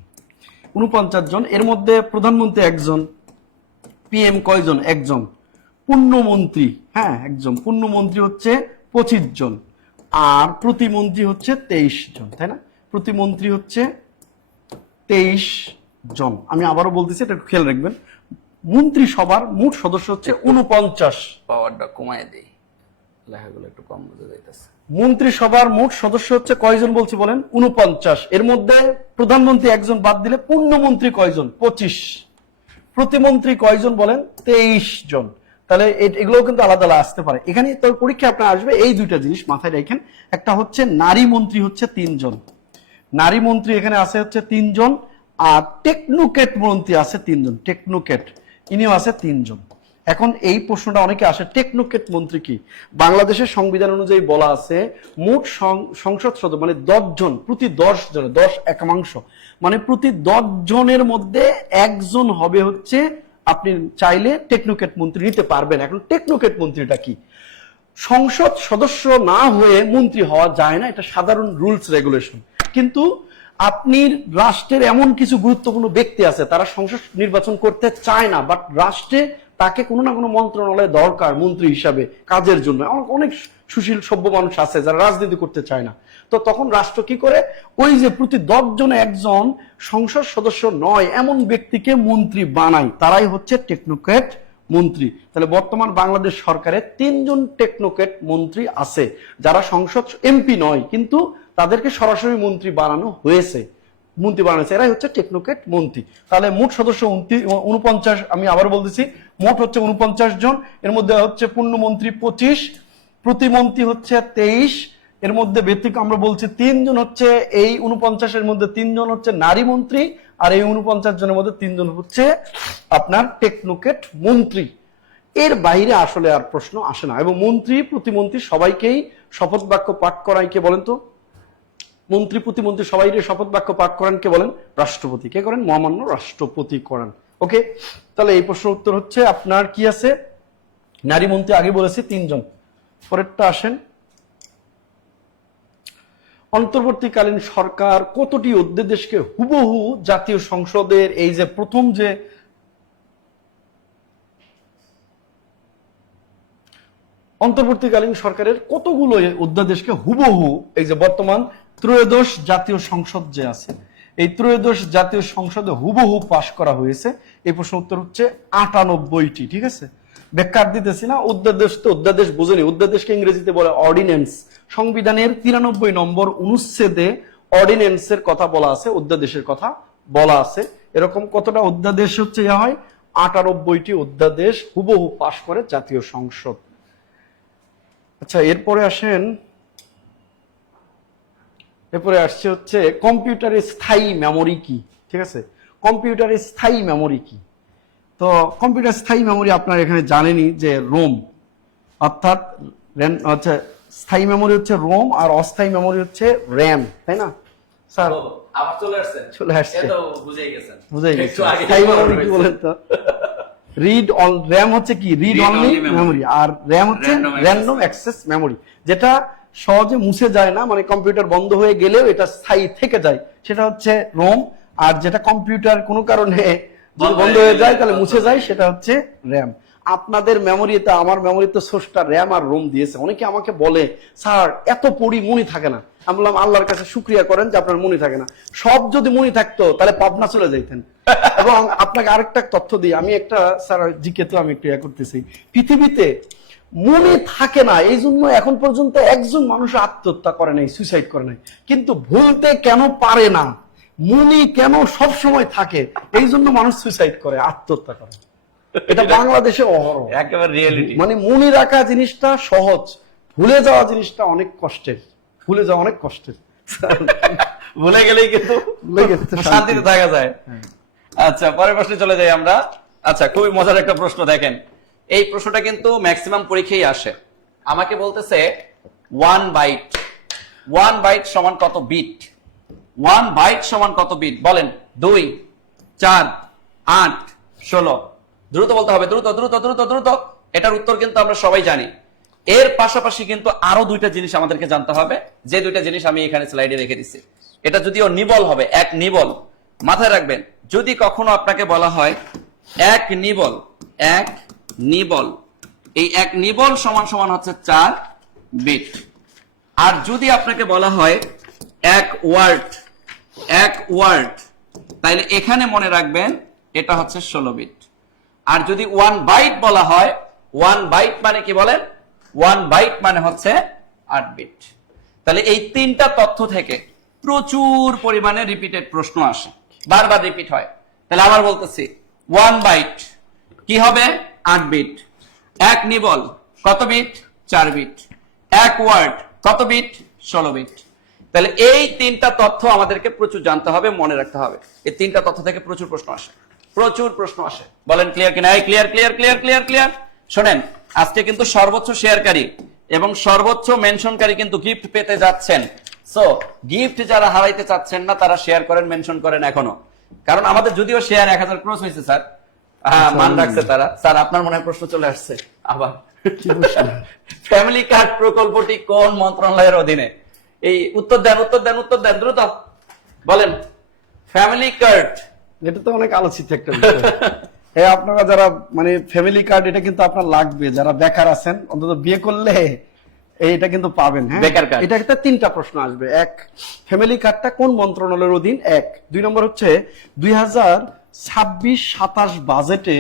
49 জন, এর মধ্যে প্রধানমন্ত্রী একজন, পিএম কয়জন? একজন, পূর্ণমন্ত্রী, হ্যাঁ একজন, পূর্ণমন্ত্রী হচ্ছে 25 জন, আর প্রতিমন্ত্রী হচ্ছে 23 জন, তাই না? প্রতিমন্ত্রী হচ্ছে 23 জন। আমি আবারও বলতেছি, এটা খেয়াল রাখবেন। মন্ত্রিসভার মোট সদস্য হচ্ছে 49। পাওয়ারটা কমায় দেই, লেখাগুলো একটু কম বোঝা যাইতেছে। মন্ত্রিসভার মোট সদস্য হচ্ছে কয়জন বলছি বলেন? 49। এর মধ্যে প্রধানমন্ত্রী একজন বাদ দিলে পূর্ণমন্ত্রী কয়জন? 25। প্রতিমন্ত্রী কয়জন বলেন? 23 জন। তাহলে এগুলো কিন্তু আলাদা আলাদা আসতে পারে। এখানে তোর পরীক্ষা আপনার আসবে এই দুইটা জিনিস মাথায় রাখেন। একটা হচ্ছে নারী মন্ত্রী হচ্ছে 3 জন, নারী মন্ত্রী এখানে আছে হচ্ছে 3 জন, আর টেকনোক্রেট মন্ত্রী আছে 3 জন, টেকনোক্রেট ইনিও আছে 3 জন। এখন এই প্রশ্নটা অনেকে আসে, টেকনোক্রেট মন্ত্রী কি? বাংলাদেশের সংবিধান অনুযায়ী বলা আছে মোট সংসদ সদস্য মানে 10 জন, প্রতি 10 জন, 10 একাংশ মানে প্রতি 10 জনের মধ্যে একজন হবে হচ্ছে, আপনি চাইলে টেকনোক্রেট মন্ত্রী নিতে পারবেন। এখন টেকনোক্রেট মন্ত্রীটা কি? সংসদ সদস্য না হয়ে মন্ত্রী হওয়া যায় না, এটা সাধারণ রুলস রেগুলেশন। কিন্তু আপনি রাষ্ট্রের এমন কিছু গুরুত্বপূর্ণ ব্যক্তি আছে, তারা সংসদ নির্বাচন করতে চায় না, বাট রাষ্ট্রে তাকে কোনো না কোনো মন্ত্রণালয়ে দরকার মন্ত্রী হিসাবে কাজের জন্য। অনেক সুশীল সভ্য মানুষ আছে যারা রাজনীতি করতে চায় না, তো তখন রাষ্ট্র কি করে? ওই যে প্রতি 10 জনে একজন সংসদ সদস্য নয় এমন ব্যক্তিকে মন্ত্রী বানায়, তারাই হচ্ছে টেকনোক্রেট মন্ত্রী। তাহলে বর্তমান বাংলাদেশ সরকারে 3 জন টেকনোক্রেট মন্ত্রী আছে, যারা সংসদ এমপি নয়, কিন্তু তাদেরকে সরাসরি মন্ত্রী বানানো হয়েছে, মন্ত্রী বানানো, এরাই হচ্ছে টেকনোক্রেট মন্ত্রী। তাহলে মোট সদস্য 49। আমি আবার বলতেছি, মোট হচ্ছে 49 জন। এর মধ্যে হচ্ছে পূর্ণমন্ত্রী 25, প্রতিমন্ত্রী হচ্ছে 23। এর মধ্যে ব্যতিক্রম আমরা বলছি 3 জন হচ্ছে, এই 49-এর মধ্যে 3 জন হচ্ছে নারী মন্ত্রী, আর এই 49 জনের মধ্যে 3 জন হচ্ছে আপনার টেকনোক্রেট মন্ত্রী। এর বাইরে আসলে আর প্রশ্ন আসে না। এবং মন্ত্রী প্রতিমন্ত্রী সবাইকেই শপথ বাক্য পাঠ করায় কে বলেন তো? মন্ত্রী প্রতিমন্ত্রী সবাই শপথ বাক্য পাঠ করেন কে বলেন? রাষ্ট্রপতি। কে করেন? মহামান্য রাষ্ট্রপতি করেন। ওকে, তাহলে এই প্রশ্নের উত্তর হচ্ছে আপনার কি আছে? নারী মন্ত্রী আগে বলেছি 3 জন। পরেরটা আসেন, অন্তর্বর্তীকালীন সরকার কতটি অধ্যাদেশকে হুবহু জাতীয় সংসদের, এই যে প্রথম যে অন্তর্বর্তীকালীন সরকারের কতগুলো অধ্যাদেশকে হুবহু, এই যে বর্তমান ত্রয়োদশ জাতীয় সংসদ যে আছে, এই ত্রয়োদশ জাতীয় সংসদে হুবহু পাশ করা হয়েছে? এই প্রশ্নের উত্তর হচ্ছে 98টি। ঠিক আছে, ব্যাখ্যা দিতেছি না। অধ্যাদেশ তো অধ্যাদেশ বোঝেনি, অধ্যাদেশকে ইংরেজিতে বলে অর্ডিন্যান্স। সংবিধানের 93 নম্বর অনুচ্ছেদে অর্ডিন্যান্সের কথা বলা আছে, অধ্যাদেশের কথা বলা আছে। এরকম কতটা অধ্যাদেশ হচ্ছে হয়? 98টি অধ্যাদেশ হুবহু পাশ করে জাতীয় সংসদ। আচ্ছা, এরপরে আসেন এরপরে আসছে হচ্ছে কম্পিউটারের স্থায়ী মেমোরি কি, ঠিক আছে? কম্পিউটারের স্থায়ী মেমোরি কি? তো কম্পিউটার স্থায়ী মেমোরি আপনারা এখানে জানেনই যে রোম, অর্থাৎ হচ্ছে স্থায়ী মেমোরি হচ্ছে রোম আর অস্থায়ী মেমোরি হচ্ছে র্যাম, তাই না স্যার? আবার চলে আসছে, চলে আসছে, এ তো বুঝেই গেছেন, বুঝাই গেছে। একটু আগে স্থায়ী মেমোরি কি বলেন তো? রিড অল, র্যাম হচ্ছে কি রিড অনলি মেমোরি, আর র্যাম হচ্ছে র্যান্ডম অ্যাক্সেস মেমোরি, যেটা সহজে মুছে যায় না, মানে কম্পিউটার বন্ধ হয়ে গেলেও এটা স্থায়ী থেকে যায়, সেটা হচ্ছে রোম। আর যেটা কম্পিউটার কোনো কারণে যদি বন্ধ হয়ে যায় তাহলে মুছে যায়, সেটা হচ্ছে র্যাম। আপনাদের মেমোরিতে, আমার মেমোরিতে স্রষ্টা র্যাম আর রোম দিয়েছে। অনেকে আমাকে বলে স্যার এত পড়ি মনে থাকে না। আমি বললাম আল্লাহর কাছে শুকরিয়া করেন যে আপনার মনে থাকে না। সব যদি মনে থাকতো তাহলে পাবনা চলে যাইতেন। এবং আপনাকে আরেকটা তথ্য দিই, আমি একটা স্যার জিকে তো আমি একটু করতেছি, পৃথিবীতে মনে থাকে না এই জন্য এখন পর্যন্ত একজন মানুষ আত্মহত্যা করে নাই, সুইসাইড করে নাই। কিন্তু ভুলতে কেন পারে না, মনে কেন সব সময় থাকে, এই জন্য মানুষ সুইসাইড করে, আত্মহত্যা করে। এটা বাংলাদেশে অহরহ, একেবারে রিয়েলিটি। মানে মনে রাখা জিনিসটা সহজ, ভুলে যাওয়া জিনিসটা অনেক কষ্টের, ভুলে যাওয়া অনেক কষ্টের। ভুলে গেলেই কিন্তু শান্তিতে থাকা যায়। আচ্ছা, পরের প্রশ্নে চলে যাই আমরা। আচ্ছা, খুবই মজার একটা প্রশ্ন, দেখেন এই প্রশ্নটা কিন্তু ম্যাক্সিমাম পরীক্ষায় আসে। আমাকে বলতেছে 1 বাইট, 1 বাইট সমান কত বিট? 1 বাইট সমান কত বিট বলেন? 2, 4, 8, 16। দ্রুত বলতে হবে, দ্রুত দ্রুত দ্রুত দ্রুত। এটার উত্তর কিন্তু আমরা সবাই জানি। এর পাশাপাশি কিন্তু আরো দুইটা জিনিস আমাদেরকে জানতে হবে, যে দুইটা জিনিস আমি এখানে স্লাইডে রেখে দিচ্ছি। এটা যদিও নিবল হবে, এক নিবল, মাথায় রাখবেন। যদি কখনো আপনাকে বলা হয় এক নিবল, এক নিবল, এই এক নিবল সমান সমান হচ্ছে 4 বিট। আর যদি আপনাকে বলা হয় এক ওয়ার্ড, এক ওয়ার্ড, তাইলে এখানে মনে রাখবেন এটা হচ্ছে 16 বিট। আর যদি 1 বাইট বলা হয়, 1 বাইট মানে কি বলেন? 1 বাইট মানে হচ্ছে 8 বিট। তাহলে এই তিনটা তথ্য থেকে প্রচুর পরিমাণে রিপিটেড প্রশ্ন আসে, বারবার রিপিট হয়। তাহলে আবার বলতেছি, 1 বাইট কি হবে? 8 বিট। এক নিবল কত বিট? 4 বিট। এক ওয়ার্ড কত বিট? 16 বিট। তাহলে এই তিনটা তথ্য আমাদেরকে প্রচুর জানতে হবে, মনে রাখতে হবে। এই তিনটা তথ্য থেকে প্রচুর প্রশ্ন আসে, প্রচুর প্রশ্ন আসে। বলেন ক্লিয়ার কিনা? এই clear clear clear clear clear. শোনেন, আজকে কিন্তু সর্বোচ্চ শেয়ারকারী এবং সর্বোচ্চ মেনশনকারী কিন্তু গিফট পেতে যাচ্ছেন। সো গিফট যারা হারাইতে চাচ্ছেন না তারা শেয়ার করেন, মেনশন করেন এখনো। কারণ আমাদের যদিও শেয়ার 1000 ক্রস হয়েছে স্যার, মান রাখছে তারা। স্যার আপনার মনে হয় প্রশ্ন চলে আসছে আবার, ফ্যামিলি কার্ড প্রকল্পটি কোন মন্ত্রণালয়ের অধীনে? এই উত্তর দেন, উত্তর দেন, উত্তর দেন, দ্রুত বলেন। ফ্যামিলি কার্ড, এটা তো অনেক আলোচিত একটা বিষয়। হ্যাঁ, আপনারা যারা মানে ফ্যামিলি কার্ড, এটা কিন্তু আপনার লাগবে, যারা বেকার আছেন, অন্তত বিয়ে করলে এটা কিন্তু পাবেন। হ্যাঁ, বেকার কার্ড। এটা একটা তিনটা প্রশ্ন আসবে। এক, ফ্যামিলি কার্ডটা কোন মন্ত্রণালয়ের অধীন? এক। 2 নম্বর হচ্ছে 2026-27 বাজেটে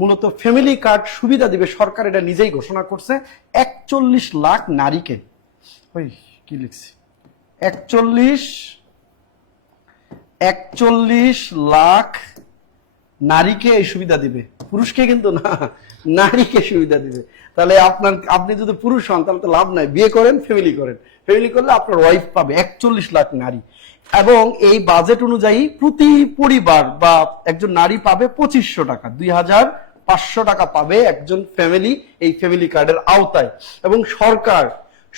মূলত ফ্যামিলি কার্ড সুবিধা দিবে সরকার, এটা নিজেই ঘোষণা করছে 41 লাখ নারীকে। ওই কি লিখছি, 41 লাখ নারীকে এই সুবিধা দিবে, পুরুষকে কিন্তু না, নারীকে সুবিধা দিবে। তাহলে আপনি যদি পুরুষ হন তাহলে তো লাভ নাই, বিয়ে করেন, ফ্যামিলি করেন। ফ্যামিলি করলে আপনার ওয়াইফ পাবে 41 লাখ নারী। এবং এই বাজেট অনুযায়ী প্রতি পরিবার বা একজন নারী পাবে 2500 টাকা, 2500 টাকা পাবে একজন ফ্যামিলি এই ফ্যামিলি কার্ডের আওতায়। এবং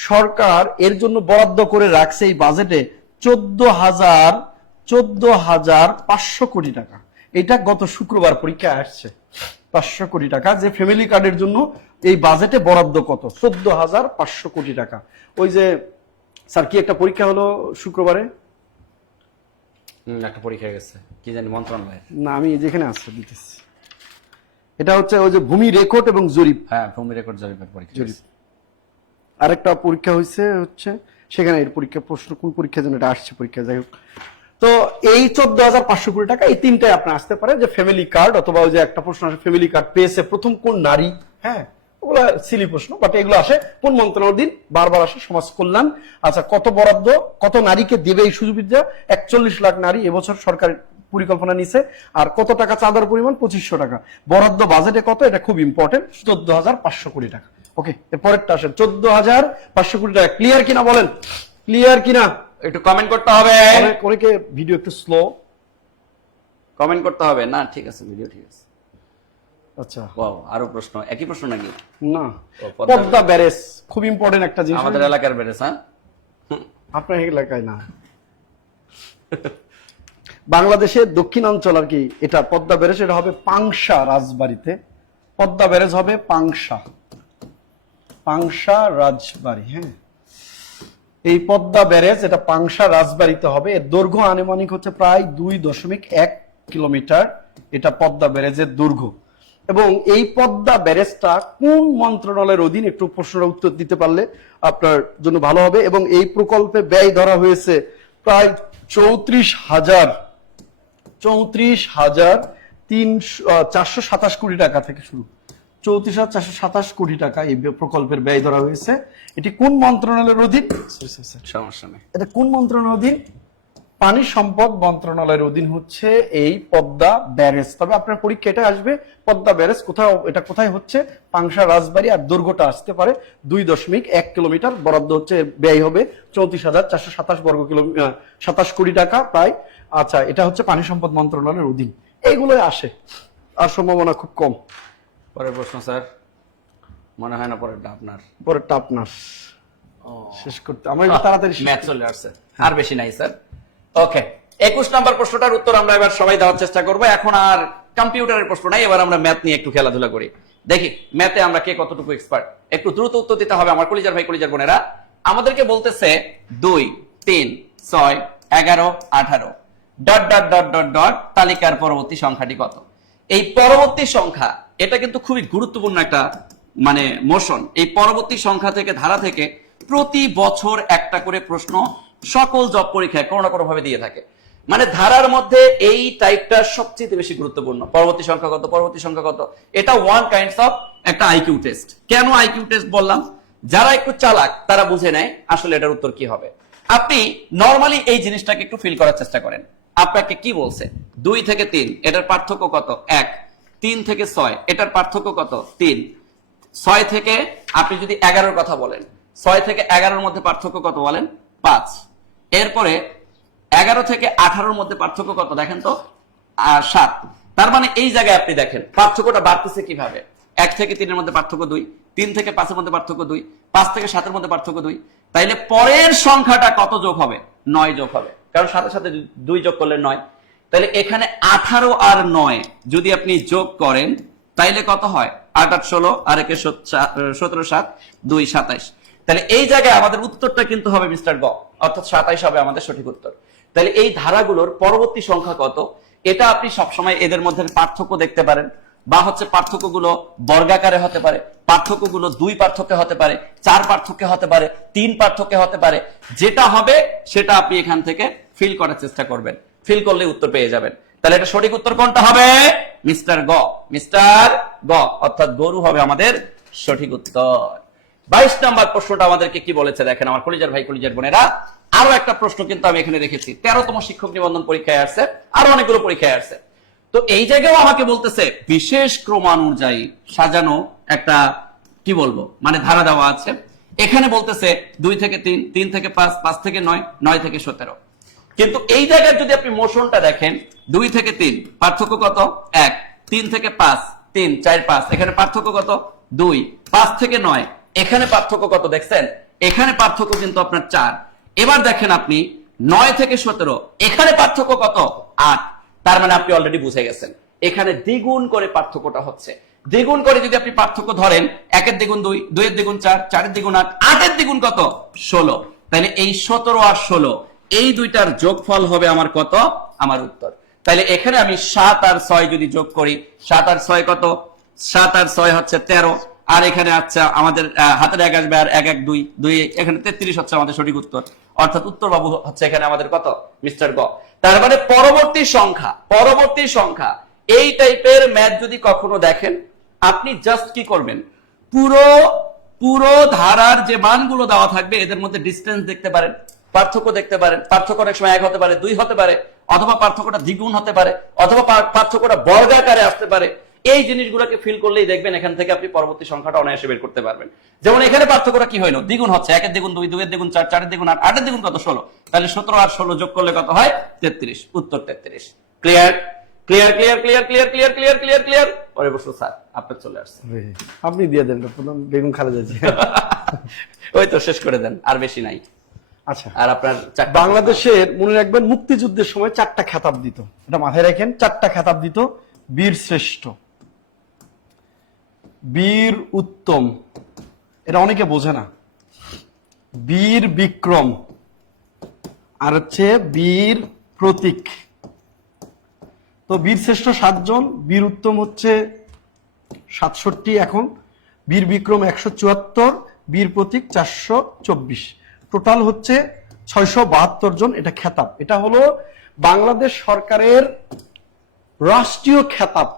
সরকার এর জন্য বরাদ্দ করে রাখছে এই বাজেটে 14,500 কোটি টাকা। এটা গত শুক্রবার পরীক্ষায় আসছে, 500 কোটি টাকা, যে ফ্যামিলি কার্ডের জন্য এই বাজেটে বরাদ্দ কত? 14,500 কোটি টাকা। ওই যে স্যার কি একটা পরীক্ষা হলো শুক্রবারে? একটা পরীক্ষা গেছে, কি জানি মন্ত্রণালয়, না আমি যেখানে আসছে দিতেছি, এটা হচ্ছে ওই যে ভূমি রেকর্ড এবং জরিপ। হ্যাঁ, ভূমি রেকর্ড জরিপের পরীক্ষা। জরিপ আরেকটা পরীক্ষা হয়েছে হচ্ছে সেখানে, এর পরীক্ষা প্রশ্ন কোন পরীক্ষা যেন এটা আসছে পরীক্ষা, যাই হোক। তো এই 14,500 কোটি টাকা, এই তিনটায় আপনার আসতে পারে, যে ফ্যামিলি কার্ড, অথবা ওই যে একটা প্রশ্ন আসে ফ্যামিলি কার্ড পেয়েছে প্রথম কোন নারী। হ্যাঁ, ওগুলা সিলি প্রশ্ন, বাট এগুলো আসে কোন মন্ত্রণালয়ের দিন, বারবার আসে সমাজ কল্যাণ। আচ্ছা, কত বরাদ্দ, কত নারীকে দেবে এই সুবিধা? 41 লাখ নারী এবছর সরকার পরিকল্পনা নিছে। আর কত টাকা চাঁদার পরিমাণ? 2500 টাকা। বরাদ্দ বাজেটে কত? এটা খুব ইম্পর্টেন্ট, 14,500 কোটি টাকা। ওকে, এর পরেরটা আসেন 14,500 কোটি টাকা। ক্লিয়ার কিনা বলেন? ক্লিয়ার কিনা? একটু কমেন্ট করতে হবে, অনেকে ভিডিও একটু স্লো। কমেন্ট করতে হবে। না ঠিক আছে, ভিডিও ঠিক আছে। আচ্ছা, ওয়াও, আরো প্রশ্ন, একই প্রশ্ন নাকি? না ও, পদ্মা পদ্মা ব্যারেজ খুব ইম্পর্টেন্ট একটা জিনিস, আমাদের এলাকার ব্যারেজ। হ্যাঁ, আপনার এলাকায় না। বাংলাদেশের দক্ষিণাঞ্চল আর কি, এটা পদ্মা ব্যারেজ, এটা হবে পাংশা রাজবাড়িতে। পদ্মা ব্যারেজ হবে পাংশা রাজবাড়ি। হ্যাঁ, এই পদ্মা ব্যারেজ এটা পাংশা রাজবাড়িতে হবে। এর দৈর্ঘ্য আনুমানিক হচ্ছে প্রায় 2.1 কিলোমিটার। এটা পদ্মা ব্যারেজের দৈর্ঘ্য। এবং এই পদ্মা ব্যারেজটা কোন মন্ত্রণালয়ের অধীন, একটু প্রশ্নের উত্তর দিতে পারলে আপনার জন্য ভালো হবে। এবং এই প্রকল্পে ব্যয় ধরা হয়েছে প্রায় 34,427 কোটি টাকা থেকে শুরু। 34,427 কোটি টাকা এই প্রকল্পের ব্যয় ধরা হয়েছে। এটি কোন মন্ত্রণালয়ের অধীন? সমস্যা নেই। এটা কোন মন্ত্রণালয়ের অধীন? পানি সম্পদ মন্ত্রণালয়ের অধীন হচ্ছে এই পদ্মা ব্যারেজ। তবে আপনার পরীক্ষা এটা আসবে, পদ্মা ব্যারেজ কোথায়, এটা কোথায় হচ্ছে? পাংশা রাজবাড়ি। আর দৈর্ঘ্যটা আসতে পারে 2.1 কিলোমিটার। বরাদ্দ হচ্ছে, ব্যয় হবে 34,427 কোটি টাকা প্রায়। আচ্ছা, এটা হচ্ছে পানি সম্পদ মন্ত্রণালয়ের অধীন। এইগুলোই আসে, আর সম্ভাবনা খুব কম। পরের প্রশ্ন স্যার, মনে হয় না পরেরটা আপনার। পরেরটা আপনার শেষ করতে আমার একটু তাড়াতাড়ি ম্যাথ চলে আসছে, আর বেশি নাই স্যার। ওকে, 21 নাম্বার প্রশ্নটার উত্তর আমরা এবার সবাই দেওয়ার চেষ্টা করবো। এখন আর কম্পিউটারের প্রশ্ন নাই, এবার আমরা ম্যাথ নিয়ে একটু খেলাধুলা করি। দেখি ম্যাথে আমরা কে কতটুকু এক্সপার্ট। একটু দ্রুত উত্তর দিতে হবে আমার কলিজার ভাই, কলিজার বোনেরা। আমাদেরকে বলতেছে 2, 3, 6, 11, 18 dot dot dot dot dot তালিকার পরবর্তী সংখ্যাটি কত? এই পরবর্তী সংখ্যা, এটা কিন্তু খুবই গুরুত্বপূর্ণ একটা মানে মোশন। এই পরবর্তী সংখ্যা থেকে, ধারা থেকে প্রতি বছর একটা করে প্রশ্ন সকল জব পরীক্ষায় কোনো না কোনো ভাবে দিয়ে থাকে। মানে ধারার মধ্যে এই টাইপটা সবচেয়ে বেশি গুরুত্বপূর্ণ। পরবর্তী সংখ্যা কত, পরবর্তী সংখ্যা কত, এটা ওয়ান কাইন্ডস অফ একটা আইকিউ টেস্ট। কেন আইকিউ টেস্ট বললাম? যারা একটু চালাক তারা বুঝে নেয় আসলে এটার উত্তর কি হবে। আপনি নরমালি এই জিনিসটাকে একটু ফিল করার চেষ্টা করেন। আপনাকে কি বলছে? 2 থেকে 3 এটার পার্থক্য কত? 1। 3 থেকে 6 এটার পার্থক্য কত? 3। 6 থেকে আপনি যদি 11-র কথা বলেন, 6 থেকে 11-র মধ্যে পার্থক্য কত বলেন? 5। এরপরে 11 থেকে 18-র মধ্যে পার্থক্য কত দেখেন তো? 7। তার মানে এই জায়গায় আপনি দেখেন পার্থক্যটা বাড়তেছে কিভাবে। 1 থেকে 3-এর মধ্যে পার্থক্য 2, 3 থেকে 5-এর মধ্যে পার্থক্য 2, 5 থেকে 7-এর মধ্যে পার্থক্য 2। তাইলে পরের সংখ্যাটা কত যোগ হবে? 9 যোগ হবে, কারণ সাথে সাথে 2 যোগ করলে 9। তাহলে এখানে 18 আর 9 যদি আপনি যোগ করেন তাইলে কত হয়? 8 8 16 আর 1 17 7 2 27। তাহলে এই জায়গায় আমাদের উত্তরটা কিন্তু হবে মিস্টার গ, অর্থাৎ 27 হবে আমাদের সঠিক উত্তর। তাহলে এই ধারাগুলোর পরবর্তী সংখ্যা কত, এটা আপনি সবসময় এদের মধ্যে পার্থক্য দেখতে পারেন, বা হচ্ছে পার্থক্যগুলো বর্গাকারে হতে পারে, পার্থক্যগুলো 2 পার্থক্যে হতে পারে, 4 পার্থক্যে হতে পারে, 3 পার্থক্যে হতে পারে। যেটা হবে সেটা আপনি এখান থেকে ফিল করার চেষ্টা করবেন, ফিল করলে উত্তর পেয়ে যাবেন। তাহলে এটা সঠিক উত্তর কোনটা হবে? মিস্টার গ, মিস্টার গ, অর্থাৎ গরু হবে আমাদের সঠিক উত্তর। 22 নাম্বার প্রশ্নটা আমাদেরকে কি বলেছে দেখেন আমার কলিজার ভাই, কলিজার বোনেরা। আরো একটা প্রশ্ন কিন্তু আমি এখানে রেখেছি, 13তম শিক্ষক নিবন্ধন পরীক্ষায় আসছে, আরো অনেকগুলো পরীক্ষায় আসছে। তো এই জায়গায়ও আমাকে বলতেছে বিশেষ ক্রমানুযায়ী সাজানো একটা কি বলবো মানে ধারা দেওয়া আছে। এখানে বলতেছে 2 থেকে 3, 3 থেকে 5, 5 থেকে 9, 9 থেকে 17। কিন্তু এই জায়গায় যদি আপনি মোশনটা দেখেন, 2 থেকে 3 পার্থক্য কত? 1। 3 থেকে 5, 3 4 5 এখানে পার্থক্য কত? 2। 5 থেকে 9 এখানে পার্থক্য কত দেখছেন? এখানে পার্থক্য কিন্তু আপনার 4। এবার দেখেন আপনি 9 থেকে 17 এখানে পার্থক্য কত? 8। তার মানে আপনি অলরেডি বুঝে গেছেন এখানে দ্বিগুণ করে পার্থক্যটা হচ্ছে। দ্বিগুণ করে যদি আপনি পার্থক্য ধরেন, 1-এর দ্বিগুণ 2, 2-এর দ্বিগুণ 4, 4-এর দ্বিগুণ 8, 8-এর দ্বিগুণ কত? 16। তাহলে এই 17 আর 16 এই দুইটার যোগফল হবে আমার কত? আমার উত্তর। তাহলে এখানে আমি 7 আর 6 যদি যোগ করি, 7 আর 6 কত? 7 আর 6 হচ্ছে 13। আর এখানে আচ্ছা আমাদের হাতের 1 আসবে, আর 1 1 2 2 এখানে 33 হচ্ছে আমাদের সঠিক উত্তর। অর্থাৎ উত্তর বাবু হচ্ছে এখানে আমাদের কত? মিস্টার গ। তার মানে পরবর্তী সংখ্যা এই টাইপের ম্যাথ যদি কখনো দেখেন, আপনি জাস্ট কি করবেন, পুরো ধারার যে মানগুলো দেওয়া থাকবে এদের মধ্যে ডিসটেন্স দেখতে পারেন, পার্থক্য দেখতে পারেন। পার্থক্য অনেক সময় 1 হতে পারে, 2 হতে পারে, অথবা পার্থক্যটা দ্বিগুণ হতে পারে, অথবা পার্থক্যটা বর্গাকারে আসতে পারে। এই জিনিসগুলোকে ফিল করলেই দেখবেন এখান থেকে আপনি পরবর্তী সংখ্যাটা অনায়াসে বের করতে পারবেন। যেমন এখানে পার্থক্যটা কি হইলো, দ্বিগুণ হচ্ছে, 1 এর দ্বিগুণ 2, 2 এর দ্বিগুণ 4, 4 এর দ্বিগুণ 8, 8 এর দ্বিগুণ কত 16, তাহলে 17 আর 16 যোগ করলে কত হয় 33, উত্তর 33। Clear clear clear clear clear clear clear clear clear. পরে বসো স্যার, আপনার চলে আসছে। আপনি দিয়ে দেন বেগুন খালেদা জি। ওই তো শেষ করে দেন, আর বেশি নাই। আচ্ছা, আর আপনার বাংলাদেশের মনে রাখবেন মুক্তিযুদ্ধের সময় 4টা খেতাব দিত, এটা মাথায় রাখেন, 4টা খেতাব দিত। বীর শ্রেষ্ঠ, বীর উত্তম, এটা অনেকে বোঝে না, বীর বিক্রম, আর হচ্ছে বীর প্রতীক। তো বীর শ্রেষ্ঠ 7 জন, বীর উত্তম হচ্ছে 67 এখন, বীর বিক্রম 174, বীর প্রতীক 424, টোটাল হচ্ছে 672 জন। এটা খেতাব, এটা হলো বাংলাদেশ সরকারের রাষ্ট্রীয় খেতাব।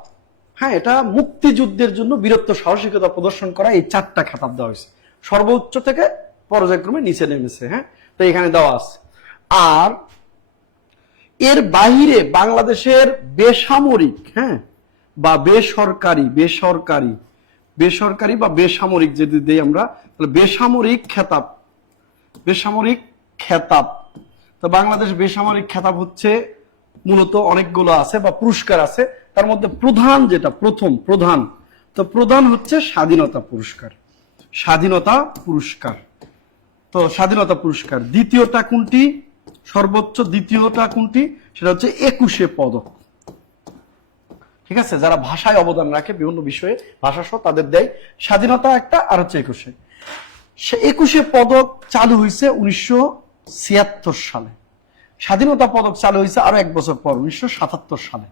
হ্যাঁ, এটা মুক্তিযুদ্ধের জন্য বীরত্ব সাহসিকতা প্রদর্শন করা এই 4টা খেতাব দেওয়া হয়েছে, সর্বোচ্চ থেকে পর্যায়ক্রমে নিচে নেমেছে। হ্যাঁ, তো এখানে দেওয়া আছে। আর এর বাহিরে বাংলাদেশের বেসামরিক, হ্যাঁ, বা বেসরকারি বেসরকারি বেসরকারি বা বেসামরিক যদি দেই আমরা, তাহলে বেসামরিক খেতাব, বেসামরিক খেতাব। তো বাংলাদেশ বেসামরিক খেতাব হচ্ছে মূলত অনেকগুলো আছে বা পুরস্কার আছে, তার মধ্যে প্রধান যেটা প্রধান, তো প্রধান হচ্ছে স্বাধীনতা পুরস্কার, স্বাধীনতা পুরস্কার। তো স্বাধীনতা পুরস্কার দ্বিতীয়টা কোনটি, সর্বোচ্চ দ্বিতীয়টা কোনটি, সেটা হচ্ছে 21শে পদক। ঠিক আছে, যারা ভাষায় অবদান রাখে বিভিন্ন বিষয়ে, ভাষা সহ তাদের দেয় স্বাধীনতা একটা, আর হচ্ছে 21শে। 21শে পদক চালু হয়েছে 1976 সালে, স্বাধীনতা পদক চালু হয়েছে আরো 1 বছর পর 1977 সালে।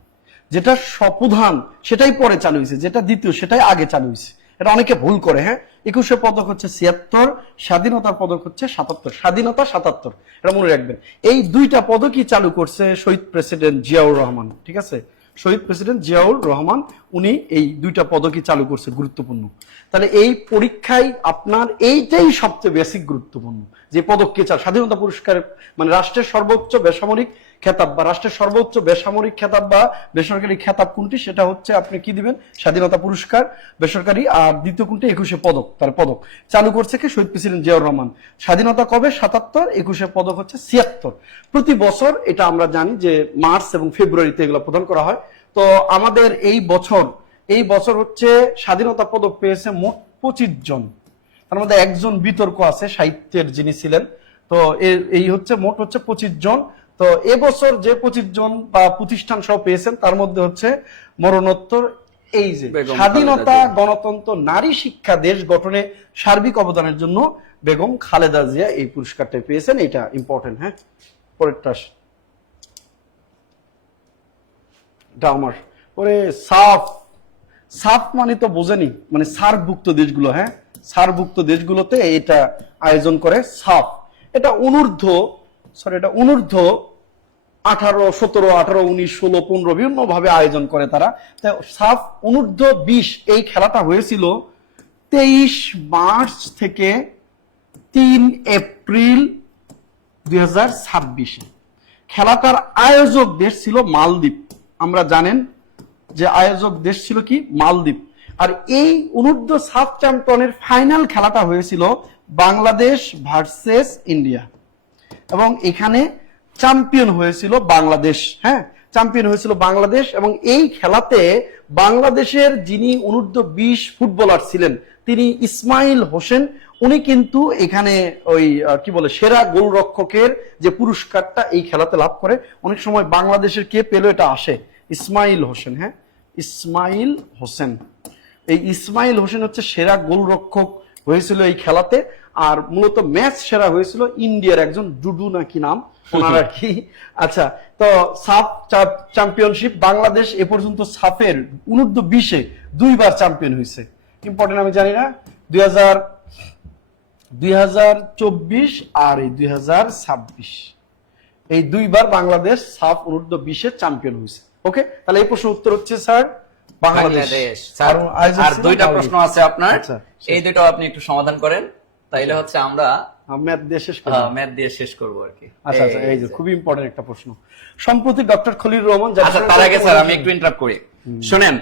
যেটা সপ্রধান সেটাই পরে চালু হয়েছে, যেটা দ্বিতীয় সেটাই আগে চালু হয়েছে। এটা অনেকে ভুল করে। হ্যাঁ, 21শে পদক হচ্ছে 76, স্বাধীনতার পদক হচ্ছে 77, স্বাধীনতা 77, এটা মনে রাখবেন। এই 2টা পদকই চালু করছে শহীদ প্রেসিডেন্ট জিয়াউর রহমান। ঠিক আছে, শহীদ প্রেসিডেন্ট জিয়াউর রহমান উনি এই 2টা পদকই চালু করছে, গুরুত্বপূর্ণ। তাহলে এই পরীক্ষায় আপনার এইটাই সবচেয়ে বেসিক গুরুত্বপূর্ণ, যে পদক কে চাল, স্বাধীনতা পুরস্কার মানে রাষ্ট্রের সর্বোচ্চ বেসামরিক খেতাব বা রাষ্ট্রের সর্বোচ্চ বেসামরিক খেতাব বা বেসরকারি খেতাব কোনটি, সেটা হচ্ছে আপনি কি দিবেন, স্বাধীনতা পুরস্কার বেসরকারি। আর দ্বিতীয় কোনটি, 21শে পদক, তার পদক চালু করছে কি শহীদ প্রেসিডেন্ট জিয়াউর রহমান। স্বাধীনতা কবে, 77, 21শে পদক হচ্ছে 76। প্রতি বছর এটা আমরা জানি যে মার্চ এবং ফেব্রুয়ারিতে এগুলো প্রদান করা হয়। তো আমাদের এই বছর হচ্ছে স্বাধীনতা পদক পেয়েছে মোট 25 জন, তার মধ্যে একজন বিতর্ক আছে সাহিত্যের যিনি ছিলেন। তো এই হচ্ছে মোট হচ্ছে 25 জন। তো এবছর যে 25 জন বা প্রতিষ্ঠান সহ পেয়েছেন, তার মধ্যে হচ্ছে মরণোত্তর এই যে স্বাধীনতা, গণতন্ত্র, নারী শিক্ষা, দেশ গঠনে সার্বিক অবদানের জন্য বেগম খালেদা জিয়া এই পুরস্কারটা পেয়েছেন। এটা ইম্পর্টেন্ট। হ্যাঁ, পরেরটা এটা আমার পরে সাফ মানে তো বোঝেনি, মানে সার্কভুক্ত দেশগুলো। হ্যাঁ, সার্কভুক্ত দেশগুলোতে এটা আয়োজন করে সাফ। এটা অনূর্ধ্ব 18, 17, 18, 19, 16, 15 বিভিন্ন ভাবে আয়োজন করে তারা। সাফ অনূর্ধ্ব 20 এই খেলাটা হয়েছিল 23 মার্চ থেকে 3 এপ্রিল 2026। খেলাটার আয়োজক দেশ ছিল মালদ্বীপ। আমরা জানেন যে আয়োজক দেশ ছিল কি, মালদ্বীপ। আর এই অনূর্ধ্ব সাফ চ্যাম্পিয়নের ফাইনাল খেলাটা হয়েছিল বাংলাদেশ ভার্সেস ইন্ডিয়া, এবং এখানে চ্যাম্পিয়ন হয়েছিল বাংলাদেশ। হ্যাঁ, চ্যাম্পিয়ন হয়েছিল বাংলাদেশ। এবং এই খেলাতে বাংলাদেশের যিনি অনূর্ধ্ব 20 ফুটবলার ছিলেন, তিনি ইসমাইল হোসেন, উনি কিন্তু এখানে ওই কি বলে সেরা গোলরক্ষকের যে পুরস্কারটা এই খেলাতে লাভ করে। অনেক সময় বাংলাদেশের কে পেল এটা আসে, ইসমাইল হোসেন। হ্যাঁ, ইসমাইল হোসেন, এই ইসমাইল হোসেন হচ্ছে সেরা গোলরক্ষক হয়েছিল এই খেলাতে। আর মূলত ম্যাচ সেরা হয়েছিল ইন্ডিয়ার একজন ডুডু নাকি নাম ওনার আর কি। আচ্ছা, তো সাফ চ্যাম্পিয়নশিপ বাংলাদেশ এ পর্যন্ত সাফের অনূর্ধ্ব 20-এ 2বার চ্যাম্পিয়ন হয়েছে। ইম্পর্টেন্ট আমি জানি না, 2024 আর এই 2026, এই 2বার বাংলাদেশ সাফ অনূর্ধ্ব 20-এর চ্যাম্পিয়ন হয়েছে। ওকে, তাহলে এই প্রশ্ন উত্তর হচ্ছে স্যার বাংলাদেশ। আর 2টা প্রশ্ন আছে আপনার, এই 2টাও আপনি একটু সমাধান করেন, তাইলে হচ্ছে আমরা ম্যাথ দিয়ে শেষ করব আর কি। আচ্ছা, এই যে খুবই ইম্পর্টেন্ট একটা প্রশ্ন। সম্প্রতি ডক্টর খলিল রহমান, আচ্ছা তার আগে স্যার আমি একটু ইন্টারাপ্ট করি, শুনেন।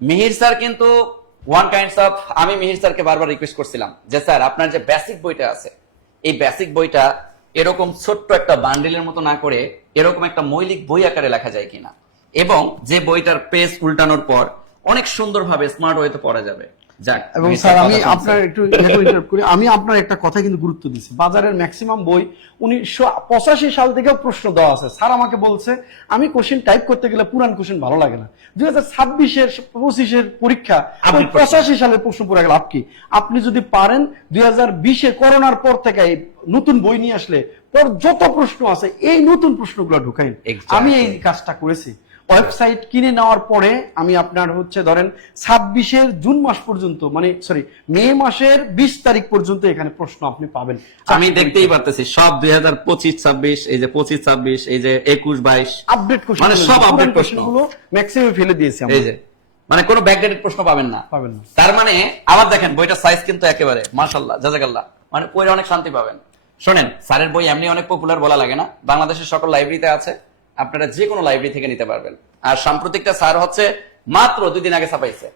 মিহির স্যার কিন্তু ওয়ান কাইন্ডস অফ, আমি মিহির স্যারকে বারবার রিকোয়েস্ট করছিলাম যে স্যার আপনার যে বেসিক বইটা আছে, এই বেসিক বইটা এরকম ছোট্ট একটা বান্ডিলের মতো না করে এরকম একটা মৌলিক বই আকারে লেখা যায় কিনা, এবং যে বইটার পেজ উল্টানোর পর অনেক সুন্দরভাবে স্মার্ট ওয়েতে পড়া যাবে। যাক, এবং মিহির স্যার স্যার আমি কথা শুনছেন। আপনার একটু ইন্টারাপ্ট করি, আমি আপনার একটা কথা কিন্তু গুরুত্ব দিচ্ছি, বাজারের ম্যাক্সিমাম বই 1985 সাল থেকেও প্রশ্ন দেওয়া আছে। স্যার আমাকে বলছে আমি কোশ্চেন টাইপ করতে গেলে পুরান কোশ্চেন ভালো লাগে না, 2026-এর 25-এর পরীক্ষা ওই 85 সালের প্রশ্ন পড়ে গেল। আপনি আপনি যদি পারেন 2020-এ করোনার পর থেকে এই নতুন বই নিয়ে আসলে পর যত প্রশ্ন আছে এই নতুন প্রশ্নগুলো ঢুকাইন। Exactly. আমি এই কাজটা করেছি। ওয়েবসাইট কিনে নেওয়ার পরে আমি আপনার হচ্ছে ধরেন 26-এর জুন মাস পর্যন্ত, মানে সরি মে মাসের 20 তারিখ পর্যন্ত এখানে প্রশ্ন আপনি পাবেন। আমি দেখতেই পারতেছি সব 2025-26, এই যে 25-26, এই যে 21-22 আপডেট কোশ্চেন, মানে সব আপডেট প্রশ্ন গুলো ম্যাক্সিমাম ফেলে দিয়েছি আমরা। এই যে মানে কোনো ব্যাকডেটেড প্রশ্ন পাবেন না। পাবেন না। তার মানে আবার দেখেন বইটার সাইজ কিন্তু একেবারে মাশাআল্লাহ জাযাকাল্লাহ, মানে পড়ে অনেক শান্তি পাবেন। শোনেন, স্যারের বই এমনি অনেক পপুলার বলা লাগে না, বাংলাদেশের সকল লাইব্রেরিতে আছে, আপনারা যে কোনো লাইব্রেরি থেকে নিতে পারবেন। আর সাম্প্রতিকটা স্যার হচ্ছে মাত্র 2 দিন আগে ছাপাইছে,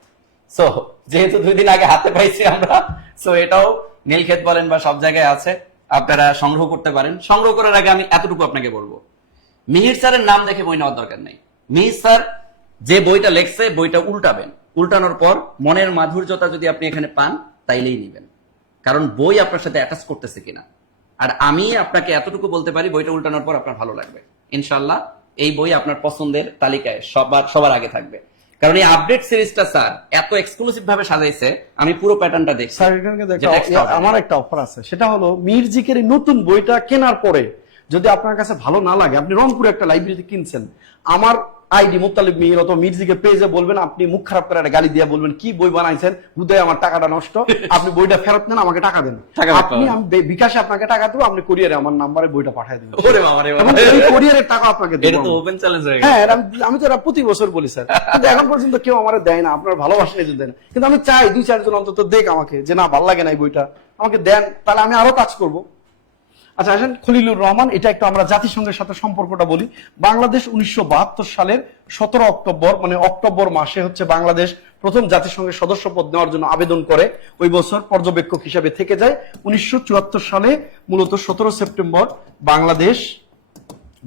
সো যেহেতু 2 দিন আগে হাতে পাইছি আমরা, সো এটাও নীলক্ষেত বলেন বা সব জায়গায় আছে, আপনারা সংগ্রহ করতে পারেন। সংগ্রহ করার আগে আমি এতটুকু আপনাকে বলবো, মিহির স্যারের নাম দেখে বই নেওয়ার দরকার নেই। মিহির স্যার যে বইটা লেখছে বইটা উল্টাবেন, উল্টানোর পর মনের মাধুর্যতা যদি আপনি এখানে পান তাইলেই নিবেন, কারণ বই আপনার সাথে অ্যাটাচ করতেছে কিনা। আর আমি আপনাকে এতটুকু বলতে পারি, বইটা উল্টানোর পর আপনার ভালো লাগবে ইনশাআল্লাহ। এই বই আপনার পছন্দের তালিকায় সবার আগে থাকবে, কারণ এই আপডেট সিরিজটা স্যার এত এক্সক্লুসিভ ভাবে সাজাইছে, আমি পুরো প্যাটার্নটা দেখছি। স্যার এখানে কিন্তু যেটা আমার একটা অফার আছে, সেটা হলো মির্জিকের এই নতুন বইটা কেনার পরে যদি আপনার কাছে ভালো না লাগে, আপনি রংপুরে একটা লাইব্রেরিতে কিনছেন, আমার আইডি মুত্তালিব মিহির অথবা মির্জিকের পেজে বলবেন, আপনি মুখ খারাপ করে একটা গালি দিয়ে বলবেন কি বই বানাইছেন, হুদায় আমার টাকাটা নষ্ট, আপনি বইটা ফেরত নেন, আমাকে টাকা দেন। আপনি আমি বিকাশে আপনাকে টাকা দেবো, আপনি কোরিয়ারে আমার নাম্বারে বইটা পাঠিয়ে দেবেন, ওরে বাবা রে বাবা, এবং এই কোরিয়ারের টাকা আপনাকে দেব। এটা তো ওপেন চ্যালেঞ্জ হয়ে গেল। হ্যাঁ, আমি তো এটা প্রতি বছর বলি স্যার, কিন্তু এখন পর্যন্ত কেউ আমার দেয় না, আপনার ভালোবাসা এই জন্য দেয় না। কিন্তু আমি চাই 2-4 জন অন্তত দেখ আমাকে, যে না ভালো লাগে না এই বইটা, আমাকে দেন, তাহলে আমি আরো কাজ করব। আচ্ছা আসেন খলিলুর রহমান, এটা একটু আমরা জাতিসংঘের সাথে সম্পর্কটা বলি। বাংলাদেশ 1972 সালের 17 অক্টোবর, মানে অক্টোবর মাসে হচ্ছে বাংলাদেশ প্রথম জাতিসংঘের সদস্য পদ নেওয়ার জন্য আবেদন করে, ওই বছর পর্যবেক্ষক হিসেবে থেকে যায়। 1974 সালে মূলত 17 সেপ্টেম্বর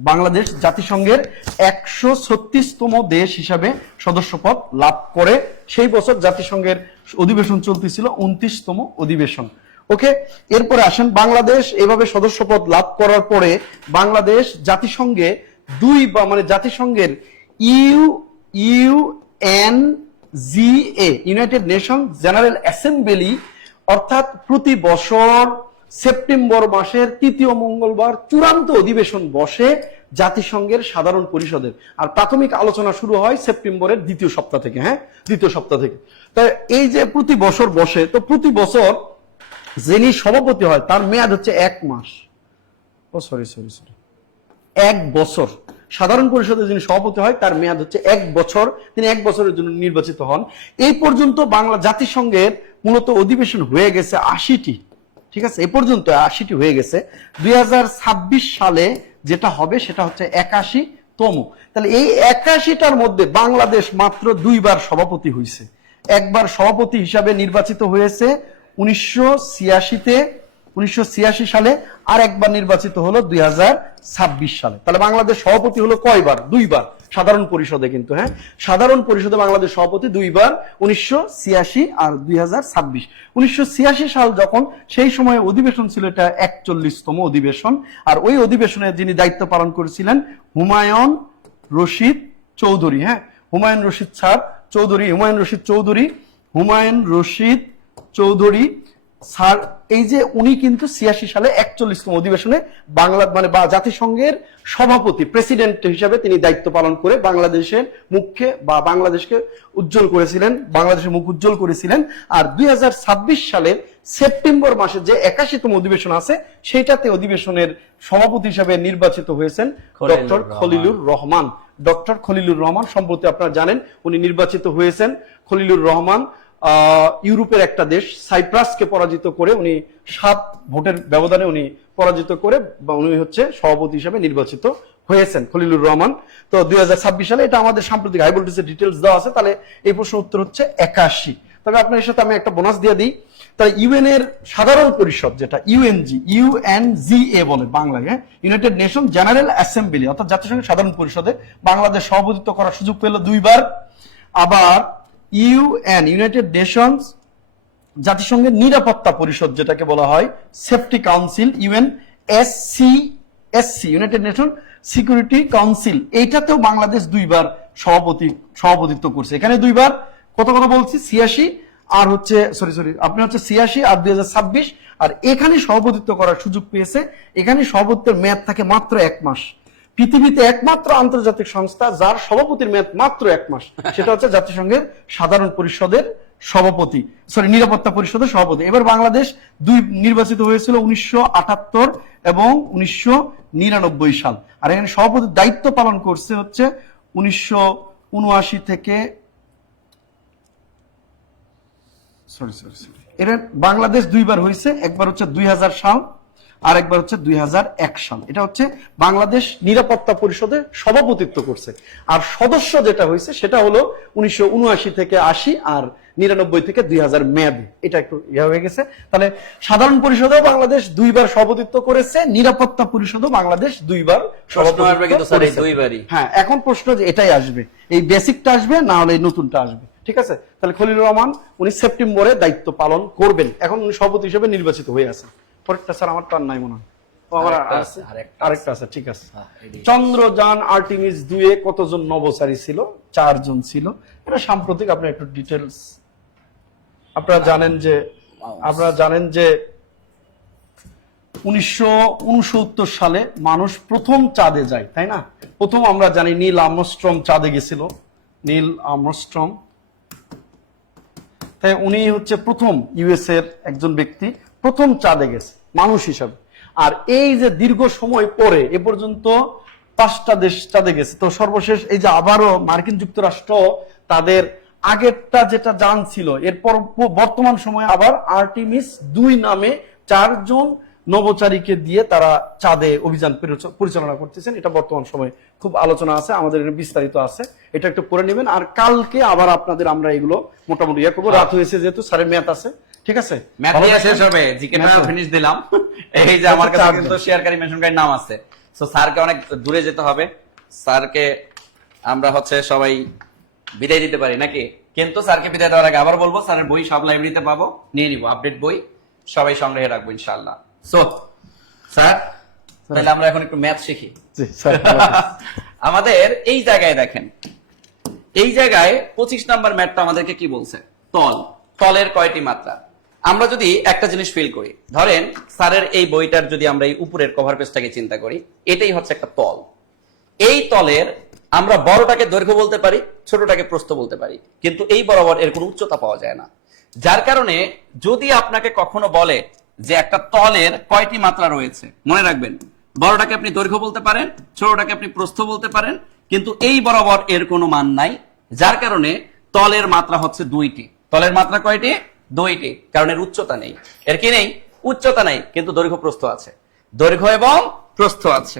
বাংলাদেশ জাতিসংঘের 136তম দেশ হিসাবে সদস্যপদ লাভ করে। সেই বছর জাতিসংঘের অধিবেশন চলতেছিল, 29তম অধিবেশন। ওকে, এরপরে আসেন বাংলাদেশ এভাবে সদস্যপদ লাভ করার পরে বাংলাদেশ জাতিসংঘে মানে জাতিসংঘের UNGA, United nation general assembly, অর্থাৎ প্রতি বছর সেপ্টেম্বর মাসের 3য় মঙ্গলবার চূড়ান্ত অধিবেশন বসে জাতিসংঘের সাধারণ পরিষদের। আর প্রাথমিক আলোচনা শুরু হয় সেপ্টেম্বরের 2য় সপ্তাহ থেকে। হ্যাঁ, 2য় সপ্তাহ থেকে। তাই এই যে প্রতি বছর বসে, তো প্রতি বছর যিনি সভাপতি হয় তার মেয়াদ হচ্ছে 1 মাস, সরি 1 বছর। সাধারণ পরিষদে যিনি সভাপতি হয় তার মেয়াদ হচ্ছে 1 বছর, তিনি 1 বছরের জন্য নির্বাচিত হন। এই পর্যন্ত বাংলা জাতিসংঘের মূলত অধিবেশন হয়ে গেছে 80টি। ঠিক আছে, এ পর্যন্ত 80টি হয়ে গেছে। 2026 সালে যেটা হবে সেটা হচ্ছে 81তম। তাহলে এই 81টার মধ্যে বাংলাদেশ মাত্র 2বার সভাপতি হয়েছে। একবার সভাপতি হিসাবে নির্বাচিত হয়েছে 1986 সালে, আর একবার নির্বাচিত হলো 2026 সালে। তাহলে বাংলাদেশ সভাপতি হলো কয়বার? 2বার সাধারণ পরিষদে। কিন্তু হ্যাঁ, সাধারণ পরিষদে বাংলাদেশ সভাপতি 2বার, 1986 আর 2026। 1986 সাল যখন, সেই সময়ে অধিবেশন ছিল এটা 41তম অধিবেশন। আর ওই অধিবেশনে যিনি দায়িত্ব পালন করেছিলেন হুমায়ুন রশিদ চৌধুরী। হ্যাঁ, হুমায়ুন রশিদ চৌধুরী স্যার, এই যে উনি কিন্তু 86 সালে 41তম অধিবেশনে বাংলা মানে বা জাতিসংঘের সভাপতি, প্রেসিডেন্ট হিসেবে তিনি দায়িত্ব পালন করে বাংলাদেশের মুখে বা বাংলাদেশকে উজ্জ্বল করেছিলেন, বাংলাদেশের মুখ উজ্জ্বল করেছিলেন। আর 2026 সালের সেপ্টেম্বর মাসে যে 81তম অধিবেশন আছে, সেইটাতে অধিবেশনের সভাপতি হিসেবে নির্বাচিত হয়েছেন ডক্টর খলিলুর রহমান। ডক্টর খলিলুর রহমান সম্প্রতি আপনারা জানেন উনি নির্বাচিত হয়েছেন। খলিলুর রহমান ইউরোপের একটা দেশ সাইপ্রাসকে পরাজিত করে, উনি 7 ভোটের ব্যবধানে উনি পরাজিত করে, বা উনি হচ্ছে সভাপতি হিসেবে নির্বাচিত হয়েছেন খলিলুর রহমান। তো 2026 সালে এটা আমাদের সাম্প্রতিক হাই ভোল্টেজের ডিটেলস দেওয়া আছে। তাহলে এই প্রশ্ন উত্তর হচ্ছে 81। তবে আপনার সাথে আমি একটা বোনাস দিয়ে দিই। তাহলে ইউএন এর সাধারণ পরিষদ, যেটা ইউএনজিএ বলে বাংলায়, হ্যাঁ, ইউনাইটেড নেশন জেনারেল অ্যাসেম্বলি অর্থাৎ জাতিসংঘের সাধারণ পরিষদে বাংলাদেশ সভাপতিত্ব করার সুযোগ পেল 2 বার। আবার ইউনাইটেড নেশনস জাতিসংঘের নিরাপত্তা পরিষদ, যেটাকে বলা হয় safety council, SC United Nation Security Council, এইটাতেও বাংলাদেশ 2 বার সভাপতিত্ব করছে। এখানে 2 বার কত বলছি, 86 আর হচ্ছে সরি আপনি হচ্ছে 86 আর 2026। আর এখানে সভাপতিত্ব করার সুযোগ পেয়েছে। এখানে সভাপতিত্বের মেয়াদ থাকে মাত্র 1 মাস। পৃথিবীতে একমাত্র আন্তর্জাতিক সংস্থা যার সভাপতির মেয়াদ মাত্র 1 মাস, সেটা হচ্ছে জাতিসংঘের সাধারণ পরিষদের সভাপতি, নিরাপত্তা পরিষদের সভাপতি। এবার বাংলাদেশ 2 নির্বাচিত হয়েছিল 1978 এবং 1999 সাল। আর এখানে সভাপতির দায়িত্ব পালন করছে হচ্ছে 1979 থেকে এরা বাংলাদেশ 2 বার হয়েছে। একবার হচ্ছে 2000 সাল আর একবার হচ্ছে 2001 সাল। এটা হচ্ছে বাংলাদেশ নিরাপত্তা পরিষদে সভাপতিত্ব করছে। আর সদস্য যেটা হয়েছে সেটা হলো 1979 থেকে 80 আর 99 থেকে 2000 মেয়াদে। এটা একটু হয়ে গেছে। তাহলে সাধারণ পরিষদেও বাংলাদেশ 2 বার সভাপতিত্ব করেছে, নিরাপত্তা পরিষদও বাংলাদেশ 2 বার সভাপতিত্ব করেছে। হ্যাঁ, এখন প্রশ্ন যে এটাই আসবে, এই বেসিকটা আসবে না হলে এই নতুনটা আসবে। ঠিক আছে, তাহলে খলিলুর রহমান উনি সেপ্টেম্বরে দায়িত্ব পালন করবেন। এখন উনি সভাপতি হিসেবে নির্বাচিত হয়ে আছেন। পরেরটা স্যার আমার টান নাই মনে হয়, আরেকটা আছে। ঠিক আছে, চন্দ্রযান আর্টিমিস 2 এ কতজন নভোচারী ছিল? 4 জন ছিল। এটা সাম্প্রতিক, আপনি একটু ডিটেলস। আপনারা জানেন যে 1969 সালে মানুষ প্রথম চাঁদে যায়, তাই না? প্রথম আমরা জানি নীল আর্মস্ট্রং চাঁদে গেছিল। নীল আর্মস্ট্রং, তাই উনি হচ্ছে প্রথম ইউএস এর একজন ব্যক্তি, প্রথম চাঁদে গেছে মানুষ হিসাবে। আর এই যে দীর্ঘ সময় পরে এ পর্যন্ত 5টা দেশ চাঁদে গেছে। তো সর্বশেষ এই যে আবারও মার্কিন যুক্তরাষ্ট্র তাদের আগেরটা যেটা যান ছিল, এরপর বর্তমান সময়ে আবার আর্টিমিস 2 নামে 4 জন নভোচারীকে দিয়ে তারা চাঁদে অভিযান পরিচালনা করতেছেন। এটা বর্তমান সময়ে খুব আলোচনা আছে, আমাদের বিস্তারিত আছে, এটা একটু পড়ে নেবেন। আর কালকে আবার আপনাদের আমরা এগুলো মোটামুটি ইয়ে করবো। রাত হয়েছে যেহেতু, স্যারের ম্যাথ আছে। ঠিক আছে, ম্যাথ নিয়ে শেষ হবে, জিকেটা ফিনিশ দিলাম। এই যে আমার কাছে কিন্তু শেয়ারকারী মেনশনকারী নাম আছে। সো স্যারকে অনেক দূরে যেতে হবে, স্যারকে আমরা হচ্ছে সবাই বিদায় দিতে পারি নাকি? কিন্তু স্যারকে বিদায় দেওয়ার আগে আবার বলবো, স্যারের বই সব লাইব্রেরিতে পাবো, নিয়ে নিবো, আপডেট বই সবাই সংগ্রহে রাখবো ইনশাআল্লাহ। সো স্যার, তাহলে আমরা এখন একটু ম্যাথ শিখি। আমাদের এই জায়গায় দেখেন, এই জায়গায় 25 নাম্বার ম্যাথটা আমাদেরকে কি বলছে? তলের কয়টি মাত্রা। আমরা যদি একটা জিনিস ফিল করি, ধরেন স্যারের এই বইটার যদি আমরা এই উপরের কভার পেজটাকে চিন্তা করি, এটাই হচ্ছে একটা তল। এই তলের আমরা বড়টাকে দৈর্ঘ্য বলতে পারি, ছোটটাকে প্রস্থ বলতে পারি, কিন্তু এই বরাবর এর কোনো উচ্চতা পাওয়া যায় না। যার কারণে যদি আপনাকে কখনো বলে যে একটা তলের কয়টি মাত্রা রয়েছে, মনে রাখবেন বড়টাকে আপনি দৈর্ঘ্য বলতে পারেন, ছোটটাকে আপনি প্রস্থ বলতে পারেন, কিন্তু এই বরাবর এর কোনো মান নাই। যার কারণে তলের মাত্রা হচ্ছে 2টি। তলের মাত্রা কয়টি? 2টি, কারণ এর উচ্চতা নেই। এর কি নেই? উচ্চতা নেই, কিন্তু দৈর্ঘ্য প্রস্থ আছে, দৈর্ঘ্য এবং প্রস্থ আছে।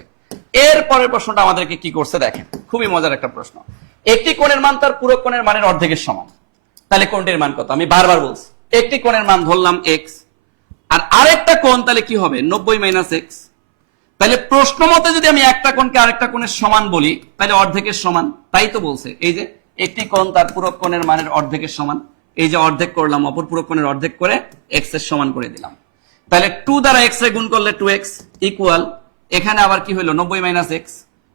এর পরের প্রশ্নটা আমাদেরকে কি করছে দেখেন, খুবই মজার একটা প্রশ্ন। একটি কোণের মান তার পুরো কোণের মানের অর্ধেকের সমান। তাহলে কোণটির মান কত? আমি বারবার বলছি, একটি কোণের মান ধরলাম x, আর আরেকটা কোণ তাহলে কি হবে? 90 - x। তাহলে প্রশ্ন মতে যদি আমি একটা কোণকে আরেকটা কোণের সমান বলি, তাহলে অর্ধেকের সমান। তাই তো বলছে, এই যে একটি কোণ তার পুরো কোণের মানের অর্ধেকের সমান। এই যে অর্ধেক করলাম, অপর পুরো কোণের অর্ধেক করে x এর সমান করে দিলাম। তাহলে 2 দ্বারা x এ গুণ করলে 2x ইকুয়াল, এখানে আবার কি হলো? 90 - x,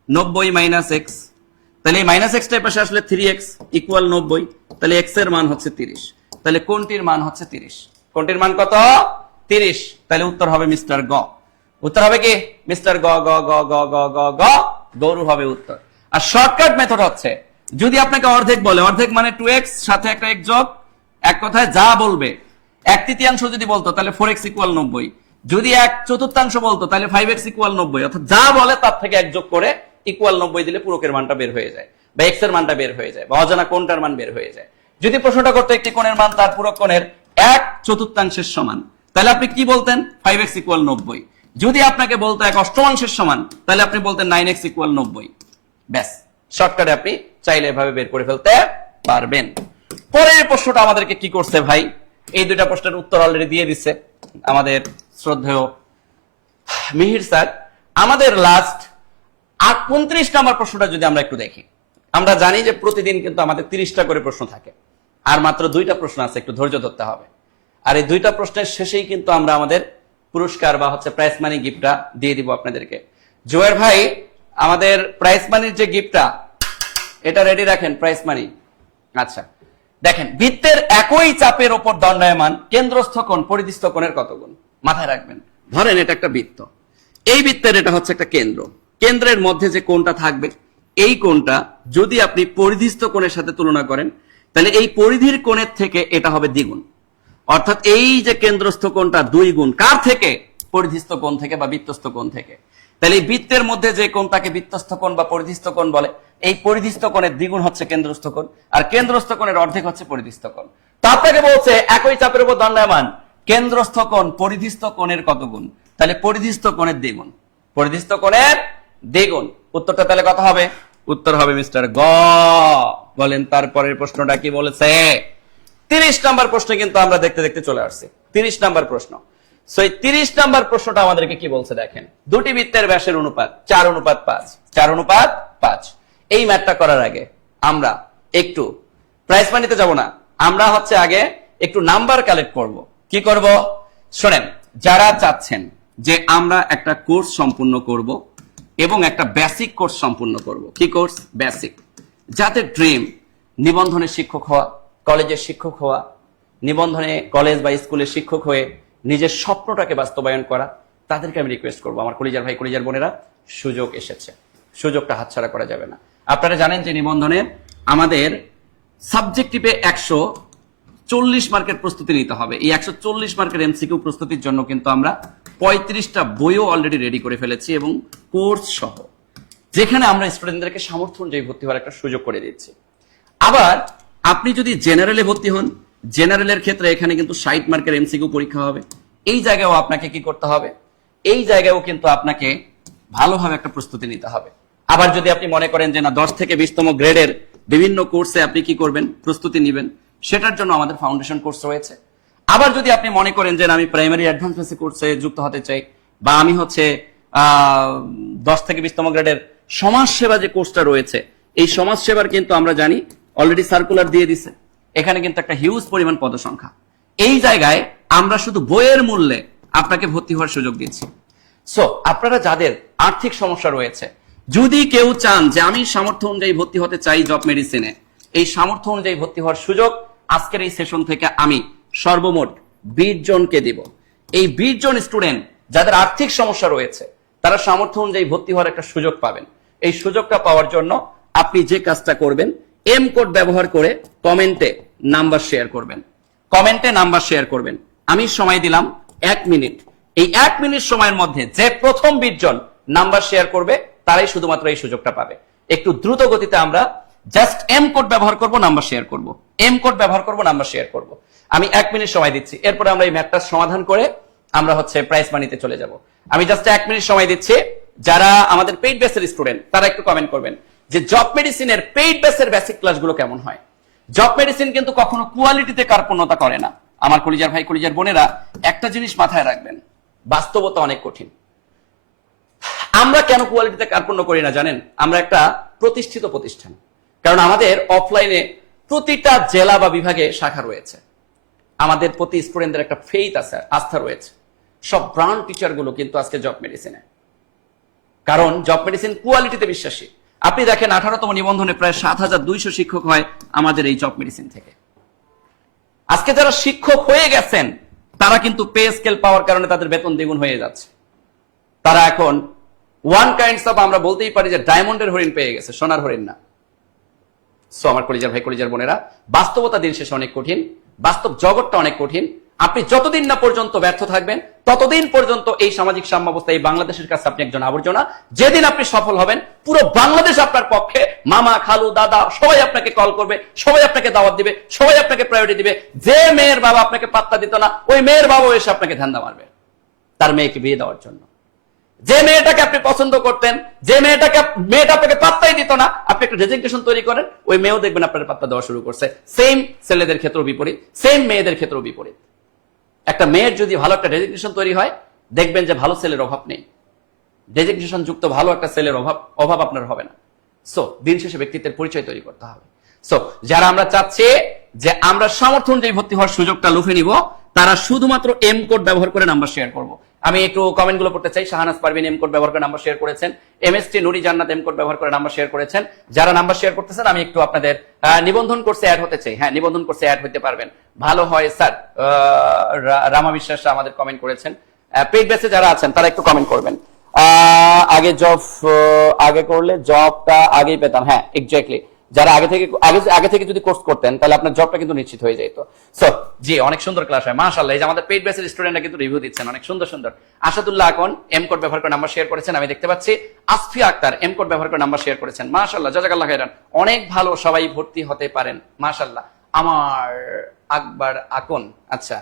90 - x। তাহলে এই মাইনাস x টার পাশে আসলে 3x ইকুয়াল 90। তাহলে x এর মান হচ্ছে 30। তাহলে কোণটির মান হচ্ছে 30। কোণটির মান কত? 30। তাহলে উত্তর হবে মিস্টার গ। উত্তর হবে কি? মিস্টার গ গ গ গ গ গ গ গরু হবে উত্তর। আর শর্টকাট মেথড হচ্ছে, যদি আপনাকে অর্ধেক বলে, অর্ধেক মানে 2x সাথে একটা x যোগ, এক কথায় যা বলবে, 1/3 যদি বলতো তাহলে 4x ইকুয়াল 90। যদি 1/4 বলতো তাহলে 5x ইকুয়াল 90। অর্থাৎ যা বলে তার থেকে 1 যোগ করে ইকুয়াল 90 দিলে পুরকের মানটা বের হয়ে যায়, বা x এর মানটা বের হয়ে যায়, বা অজানা কোণটার মান বের হয়ে যায়। যদি প্রশ্নটা করতে একটি কোণের মান তার পুরো কোণের 1/4 সমান, তাহলে আপনি কি বলতেন? 5x equal 90। যদি আপনাকে বলতো 1 অষ্টমাংশের সমান, তাহলে আপনি বলতেন 9x = 90। ব্যাস, শর্টকাটে আপনি চাইলে এভাবে বের করে ফেলতে পারবেন। পরের প্রশ্নটা আমাদেরকে কি করছে ভাই, এই দুইটা প্রশ্নের উত্তর অলরেডি দিয়ে দিচ্ছে আমাদের শ্রদ্ধেয় মিহির স্যার। আমাদের লাস্ট 29 নম্বর প্রশ্নটা যদি আমরা একটু দেখি, আমরা জানি যে প্রতিদিন কিন্তু আমাদের 30টা করে প্রশ্ন থাকে, আর মাত্র 2টা প্রশ্ন আছে, একটু ধৈর্য ধরতে হবে। আর এই 2টা প্রশ্নের শেষেই কিন্তু আমরা আমাদের পুরস্কার বা হচ্ছে প্রাইজ মানি গিফটটা দিয়ে দিব আপনাদেরকে। জোয়ার ভাই, আমাদের প্রাইজ মানির যে গিফটটা, এটা রেডি রাখেন, প্রাইজ মানি। আচ্ছা দেখেন, বৃত্তের একই চাপের উপর দণ্ডায়মান কেন্দ্রস্থ কোণ পরিধিস্থ কোণের কত গুণ? মাথায় রাখবেন। ধরেন এটা একটা বৃত্ত, এই বৃত্তের এটা হচ্ছে একটা কেন্দ্র, কেন্দ্রের মধ্যে যে কোণটা থাকবে, এই কোণটা যদি আপনি পরিধিস্থ কোণের সাথে তুলনা করেন, তাহলে এই পরিধির কোণের থেকে এটা হবে দ্বিগুণ। অর্থাৎ এই যে কেন্দ্রস্থ কোণটা 2 গুণ কার থেকে? পরিধিস্থ কোণ থেকে বা বৃত্তস্থ কোণ থেকে। তাহলে এই বৃত্তের মধ্যে যে কোণটাকে বৃত্তস্থ কোণ বা পরিধিস্থ কোণ বলে, এই পরিধিস্থ কোণের দ্বিগুণ হচ্ছে কেন্দ্রস্থ কোণ, আর কেন্দ্রস্থ কোণের অর্ধেক হচ্ছে পরিধিস্থ কোণ। তো আপনাকে বলছে একই চাপের উপর দণ্ডায়মান কেন্দ্রস্থ কোণ পরিধিস্থ কোণের কত গুণ? তাহলে পরিধিস্থ কোণের দ্বিগুণ, পরিধিস্থ কোণের দ্বিগুণ। উত্তরটা তাহলে কত হবে? উত্তর হবে মিস্টার গ। বলেন তারপরের প্রশ্নটা কি বলেছে? 30 নম্বর প্রশ্ন কিন্তু আমরা দেখতে দেখতে চলে আসছি। 30 নম্বর প্রশ্ন। সো এই 30 নম্বর প্রশ্নটা আমাদেরকে কি বলছে দেখেন, দুটি বৃত্তের ব্যাসের অনুপাত 4:5, 4:5। এই ম্যাথটা করার আগে আমরা একটু প্রাইজ মানিতে যাব না, আমরা হচ্ছে আগে একটু নাম্বার কালেক্ট করব। কি করব শোনেন, যারা চাচ্ছেন যে আমরা একটা কোর্স সম্পূর্ণ করব এবং একটা বেসিক কোর্স সম্পূর্ণ করব, কি কোর্স? বেসিক। যাতে ড্রিম নিবন্ধনের শিক্ষক হওয়া, কলেজের শিক্ষক হওয়া, নিবন্ধনে কলেজ বা স্কুলের শিক্ষক হয়ে নিজের স্বপ্নটাকে বাস্তবায়ন করা, তাদেরকে আমি রিকোয়েস্ট করবো, আমার কলিজার ভাই কলিজার বোনেরা, সুযোগ এসেছে, সুযোগটা হাতছাড়া করা যাবে না। আপনারা জানেন যে নিবন্ধনে আমাদের সাবজেক্টিভে 140 মার্কের প্রস্তুতি নিতে হবে। এই 140 মার্কের এমসিকিউ প্রস্তুতির জন্য কিন্তু আমরা 35টা বইও অলরেডি রেডি করে ফেলেছি, এবং কোর্স সহ, যেখানে আমরা স্টুডেন্টদেরকে সামর্থ্য অনুযায়ী ভর্তি হওয়ার একটা সুযোগ করে দিচ্ছি। আবার আপনি যদি জেনারেলে ভর্তি হন, জেনারেলের ক্ষেত্রে এখানে কিন্তু 60 মার্কের এমসিকিউ পরীক্ষা হবে। এই জায়গায়ও আপনাকে কি করতে হবে? এই জায়গায়ও কিন্তু আপনাকে ভালোভাবে একটা প্রস্তুতি নিতে হবে। আবার যদি আপনি মনে করেন যে না 10 থেকে 20তম গ্রেডের বিভিন্ন কোর্সে আপনি কি করবেন, প্রস্তুতি নেবেন, সেটার জন্য আমাদের ফাউন্ডেশন কোর্স রয়েছে। আবার যদি আপনি মনে করেন যে আমি প্রাইমারি অ্যাডভান্স বেসিক কোর্সে যুক্ত হতে চাই, বা আমি হচ্ছে 10 থেকে 20তম গ্রেডের সমাজ সেবা যে কোর্সটা রয়েছে, এই সমাজ সেবার কিন্তু আমরা জানি অলরেডি সার্কুলার দিয়ে দিছে, এখানে কিন্তু একটা হিউজ পরিমাণ পদসংখ্যা। এই জায়গায় আমরা শুধু বইয়ের মূল্যে আপনাকে ভর্তি হওয়ার সুযোগ দিচ্ছি। সো আপনারা যাদের আর্থিক সমস্যা রয়েছে, যদি কেউ চান যে আমি সামর্থ্য অনুযায়ী ভর্তি হতে চাই জব মেডিসিনে, এই সামর্থ্য অনুযায়ী ভর্তি হওয়ার সুযোগ আজকের এই সেশন থেকে আমি সর্বমোট 20 জনকে দিব। এই 20 জন স্টুডেন্ট যাদের আর্থিক সমস্যা রয়েছে, তারা সামর্থ্য অনুযায়ী ভর্তি হওয়ার একটা সুযোগ পাবেন। এই সুযোগটা পাওয়ার জন্য আপনি যে কাজটা করবেন, এম কোড ব্যবহার করে কমেন্টে নাম্বার শেয়ার করবেন, কমেন্টে নাম্বার শেয়ার করবেন। আমি সময় দিলাম 1 মিনিট। এই 1 মিনিট সময়ের মধ্যে যে প্রথম 20 জন নাম্বার শেয়ার করবে, তারাই শুধুমাত্র এই সুযোগটা পাবে। একটু দ্রুত গতিতে আমরা জাস্ট এম কোড ব্যবহার করব, নাম্বার শেয়ার করব, এম কোড ব্যবহার করব, নাম্বার শেয়ার করব। আমি 1 মিনিট সময় দিচ্ছি, এরপরে আমরা এই ম্যাথটা সমাধান করে আমরা হচ্ছে প্রাইজ মানিতে চলে যাব। আমি জাস্ট 1 মিনিট সময় দিচ্ছি। যারা আমাদের পেইড বেসের স্টুডেন্ট, তারা একটু কমেন্ট করবেন যে জব মেডিসিনের পেইড বেসের বেসিক ক্লাসগুলো কেমন হয়। জব মেডিসিন কিন্তু কখনো কোয়ালিটিতে কার্পণ্যতা করে না। আমার কলিজার ভাই কলিজার বোনেরা, একটা জিনিস মাথায় রাখবেন, বাস্তবতা অনেক কঠিন। আমরা কেন কোয়ালিটিতে কার্পণ্য করি না জানেন? আমরা একটা প্রতিষ্ঠিত প্রতিষ্ঠান, কারণ আমাদের অফলাইনে প্রতিটা জেলা বা বিভাগে শাখা রয়েছে। আমাদের প্রতি স্টুডেন্টদের একটা ফেইথ আছে, আস্থা রয়েছে। সব ব্রান্ড টিচার গুলো কিন্তু আজকে জব মেডিসিনে, কারণ জব মেডিসিন কোয়ালিটিতে বিশ্বাসী। আপনি দেখেন 18তম নিবন্ধনে প্রায় 7200 শিক্ষক হয় আমাদের এই জব মেডিসিন থেকে। আজকে যারা শিক্ষক হয়ে গেছেন, তারা কিন্তু পে স্কেল পাওয়ার কারণে তাদের বেতন দ্বিগুণ হয়ে যাচ্ছে। তারা এখন ওয়ান কাইন্ডস অফ, আমরা বলতেই পারি যে ডায়মন্ডের হরিণ পেয়ে গেছে, সোনার হরিণ না। সো আমার কলিজার ভাই কলিজার বোনেরা, বাস্তবতা দিন শেষে অনেক কঠিন, বাস্তব জগৎটা অনেক কঠিন। আপনি যতদিন না পর্যন্ত ব্যর্থ থাকবেন, ততদিন পর্যন্ত এই সামাজিক সাম্যাবস্থা, এই বাংলাদেশের কাছে আপনি একজন আবর্জনা। যেদিন আপনি সফল হবেন, পুরো বাংলাদেশ আপনার পক্ষে, মামা খালু দাদা সবাই আপনাকে কল করবে, সবাই আপনাকে দাওয়াত দিবে, সবাই আপনাকে প্রায়োরিটি দিবে। যে মেয়ের বাবা আপনাকে পাত্তা দিত না, ওই মেয়ের বাবা এসে আপনাকে ধান্দা মারবে তার মেয়েকে বিয়ে দেওয়ার জন্য। যে মেয়েটাকে আপনি পছন্দ করতেন, যে মেয়েটা আপনাকে পাত্তাই দিত না, আপনি একটা ডেজিগনেশন তৈরি করেন, ওই মেয়েও দেখবেন আপনার পাত্তা দেওয়া শুরু করছে। সেম ছেলেদের ক্ষেত্রেও বিপরীত, সেম মেয়েদের ক্ষেত্রেও বিপরীত। একটা মেয়ের যদি ভালো একটা ডেজিগনেশন তৈরি হয়, দেখবেন যে ভালো ছেলের অভাব নেই। ডেজিগনেশন যুক্ত ভালো একটা ছেলের অভাব আপনার হবে না। সো দিন শেষে ব্যক্তিত্বের পরিচয় তৈরি করতে হবে। সো যারা আমরা চাচ্ছি যে আমরা সামর্থ্য অনুযায়ী ভর্তি হওয়ার সুযোগটা লুফে নিব, তারা শুধুমাত্র এম কোড ব্যবহার করে নাম্বার শেয়ার করব। আমি একটু কমেন্ট গুলো পড়তে চাই। শাহানাজ পারভিন এম কোড ব্যবহার করে নাম্বার শেয়ার করেছেন। এমএসটি নুরি জান্নাত এম কোড ব্যবহার করে নাম্বার শেয়ার করেছেন। যারা নাম্বার শেয়ার করতেছেন, আমি একটু আপনাদের নিবন্ধন কোর্সে অ্যাড হতে চাই। হ্যাঁ, নিবন্ধন কোর্সে অ্যাড হতে পারবেন, ভালো হয় স্যার। রামা বিশ্বাস আমাদের কমেন্ট করেছেন। পেইড ব্যাচে যারা আছেন তারা একটু কমেন্ট করবেন। আগে জব আগে করলে জবটা আগেই পেতাম। হ্যাঁ, এক্স্যাক্টলি। যারা আগে থেকে যদি কোর্স করতেন, তাহলে আপনার জবটা কিন্তু নিশ্চিত হয়ে যেত। সো জি, অনেক সুন্দর ক্লাস হয় মাশাআল্লাহ। এই যে আমাদের পেইড ব্যাচের স্টুডেন্টরা কিন্তু রিভিউ দিচ্ছেন অনেক সুন্দর সুন্দর। আসাদুল্লাহ আকন এম কোড ব্যবহার করে নাম্বার শেয়ার করেছেন, আমি দেখতে পাচ্ছি। আসফিয়া আক্তার এম কোড ব্যবহার করে নাম্বার শেয়ার করেছেন, মাশাআল্লাহ, জাযাকাল্লাহ খাইরান। অনেক ভালো, সবাই ভর্তি হতে পারেন, মাশাআল্লাহ। আমার আকবর আকন, আচ্ছা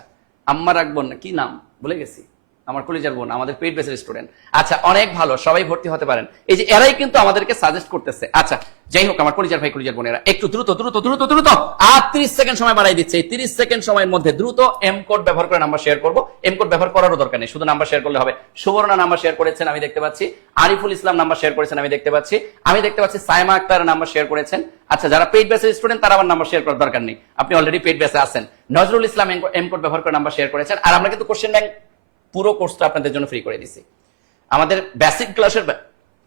আম্মার আকবর না কি নাম ভুলে গেছি, আমার কলেজের বোন, আমাদের পেইড ব্যাচের স্টুডেন্ট। আচ্ছা, অনেক ভালো, সবাই ভর্তি হতে পারেন। এই যে এরাই কিন্তু আমাদেরকে সাজেস্ট করতেছে। আচ্ছা, যাই হোক, আমার কলেজের ভাই কলেজের বোনেরা একটু দ্রুত দ্রুত দ্রুত দ্রুত আর 30 সেকেন্ড সময় বাড়াই দিচ্ছে। এই 30 সেকেন্ড সময়ের মধ্যে দ্রুত এম কোড ব্যবহার করে নাম্বার শেয়ার করব। এম কোড ব্যবহার করারও দরকার নেই, শুধু নাম্বার শেয়ার করলে হবে। সুবর্ণা নাম্বার শেয়ার করেছেন, আমি দেখতে পাচ্ছি। আরিফুল ইসলাম নাম্বার শেয়ার করেছেন, আমি দেখতে পাচ্ছি। সাইমা আক্তার নাম্বার শেয়ার করেছেন। আচ্ছা, যারা পেইড ব্যাচের স্টুডেন্ট তারা আবার নাম্বার শেয়ার করার দরকার নেই, আপনি অলরেডি পেইড ব্যাচে আছেন। নজরুল ইসলাম এম কোড ব্যবহার করে নাম্বার শেয়ার করেছেন। আর আমরা কিন্তু কোশ্চেন ব্যাংক পুরো কোর্সটা আপনাদের জন্য ফ্রি করে দিছি। আমাদের বেসিক ক্লাসের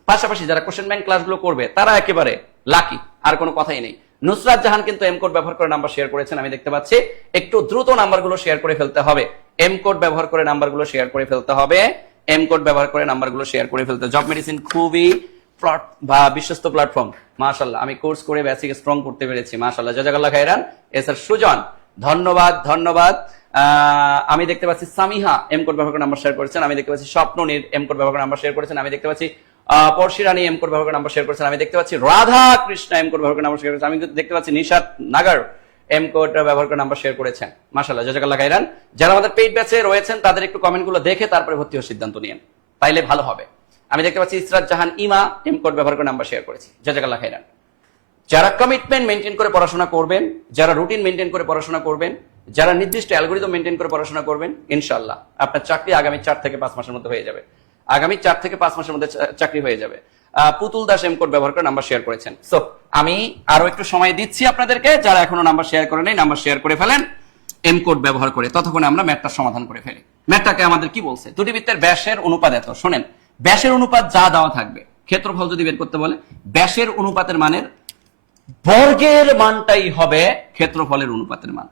পাশাপাশি যারা কোশ্চেন ব্যাংক ক্লাসগুলো করবে তারা একেবারে লাকি, আর কোনো কথাই নেই। নুসরাত জাহান কিন্তু এম কোড ব্যবহার করে নাম্বার শেয়ার করেছেন, আমি দেখতে পাচ্ছি। একটু দ্রুত নাম্বারগুলো শেয়ার করে ফেলতে হবে। এম কোড ব্যবহার করে নাম্বারগুলো শেয়ার করে ফেলতে হবে। এম কোড ব্যবহার করে নাম্বারগুলো শেয়ার করে ফেলতে। জব মেডিসিন খুবই বিশ্বস্ত প্ল্যাটফর্ম, মাশাআল্লাহ। আমি কোর্স করে বেসিক স্ট্রং করতে পেরেছি, মাশাআল্লাহ, জাযাকাল্লাহ খাইরান। এসআর সুজন, ধন্যবাদ ধন্যবাদ। আমি দেখতে পাচ্ছি সামিহা এম কোড ব্যবহার করে নাম্বার শেয়ার করেছেন, আমি দেখতে পাচ্ছি। স্বপ্ননীর এম কোড ব্যবহার করে নাম্বার শেয়ার করেছেন, আমি দেখতে পাচ্ছি। পরশিরানী এম কোড ব্যবহার করে নাম্বার শেয়ার করেছেন, আমি দেখতে পাচ্ছি। রাধা কৃষ্ণ এম কোড ব্যবহার করে নাম্বার শেয়ার করেছেন, আমি দেখতে পাচ্ছি। নিশাত নাগার এম কোড ব্যবহার করে নাম্বার শেয়ার করেছেন, মাশাআল্লাহ, জাযাকাল্লাহ খাইরান। যারা আমাদের পেইড ব্যাচে রয়েছেন তাদের একটু কমেন্টগুলো দেখে তারপরে ভর্তি হওয়ার সিদ্ধান্ত নিন, তাইলে ভালো হবে। আমি দেখতে পাচ্ছি ইসরাত জাহান ইমা এম কোড ব্যবহার করে নাম্বার শেয়ার করেছি, জাযাকাল্লাহ খাইরান। যারা কমিটমেন্ট মেনটেন করে পড়াশোনা করবেন, যারা রুটিন মেনটেন করে পড়াশোনা করবেন, যারা নির্দিষ্ট অ্যালগরিদম মেনটেন করে পড়াশোনা করবেন, ইনশাআল্লাহ আপনার চাকরি আগামী 4 থেকে 5 মাসের মধ্যে হয়ে যাবে। আগামী 4 থেকে 5 মাসের মধ্যে চাকরি হয়ে যাবে। পুতুল দাস এম কোড ব্যবহার করে নাম্বার শেয়ার করেছেন। সো আমি আরো একটু সময় দিচ্ছি আপনাদেরকে, যারা এখনো নাম্বার শেয়ার করে নেই নাম্বার শেয়ার করে ফেলেন এম কোড ব্যবহার করে। ততক্ষণে আমরা ম্যাথটা সমাধান করে ফেলি। ম্যাথটাকে আমাদের কি বলছে? দুটি বৃত্তের ব্যাসের অনুপাত এত। শোনেন, ব্যাসের অনুপাত যা দেওয়া থাকবে, ক্ষেত্রফল যদি বের করতে বলে, ব্যাসের অনুপাতের মানের বর্গের মানটাই হবে ক্ষেত্রফলের অনুপাতের মান।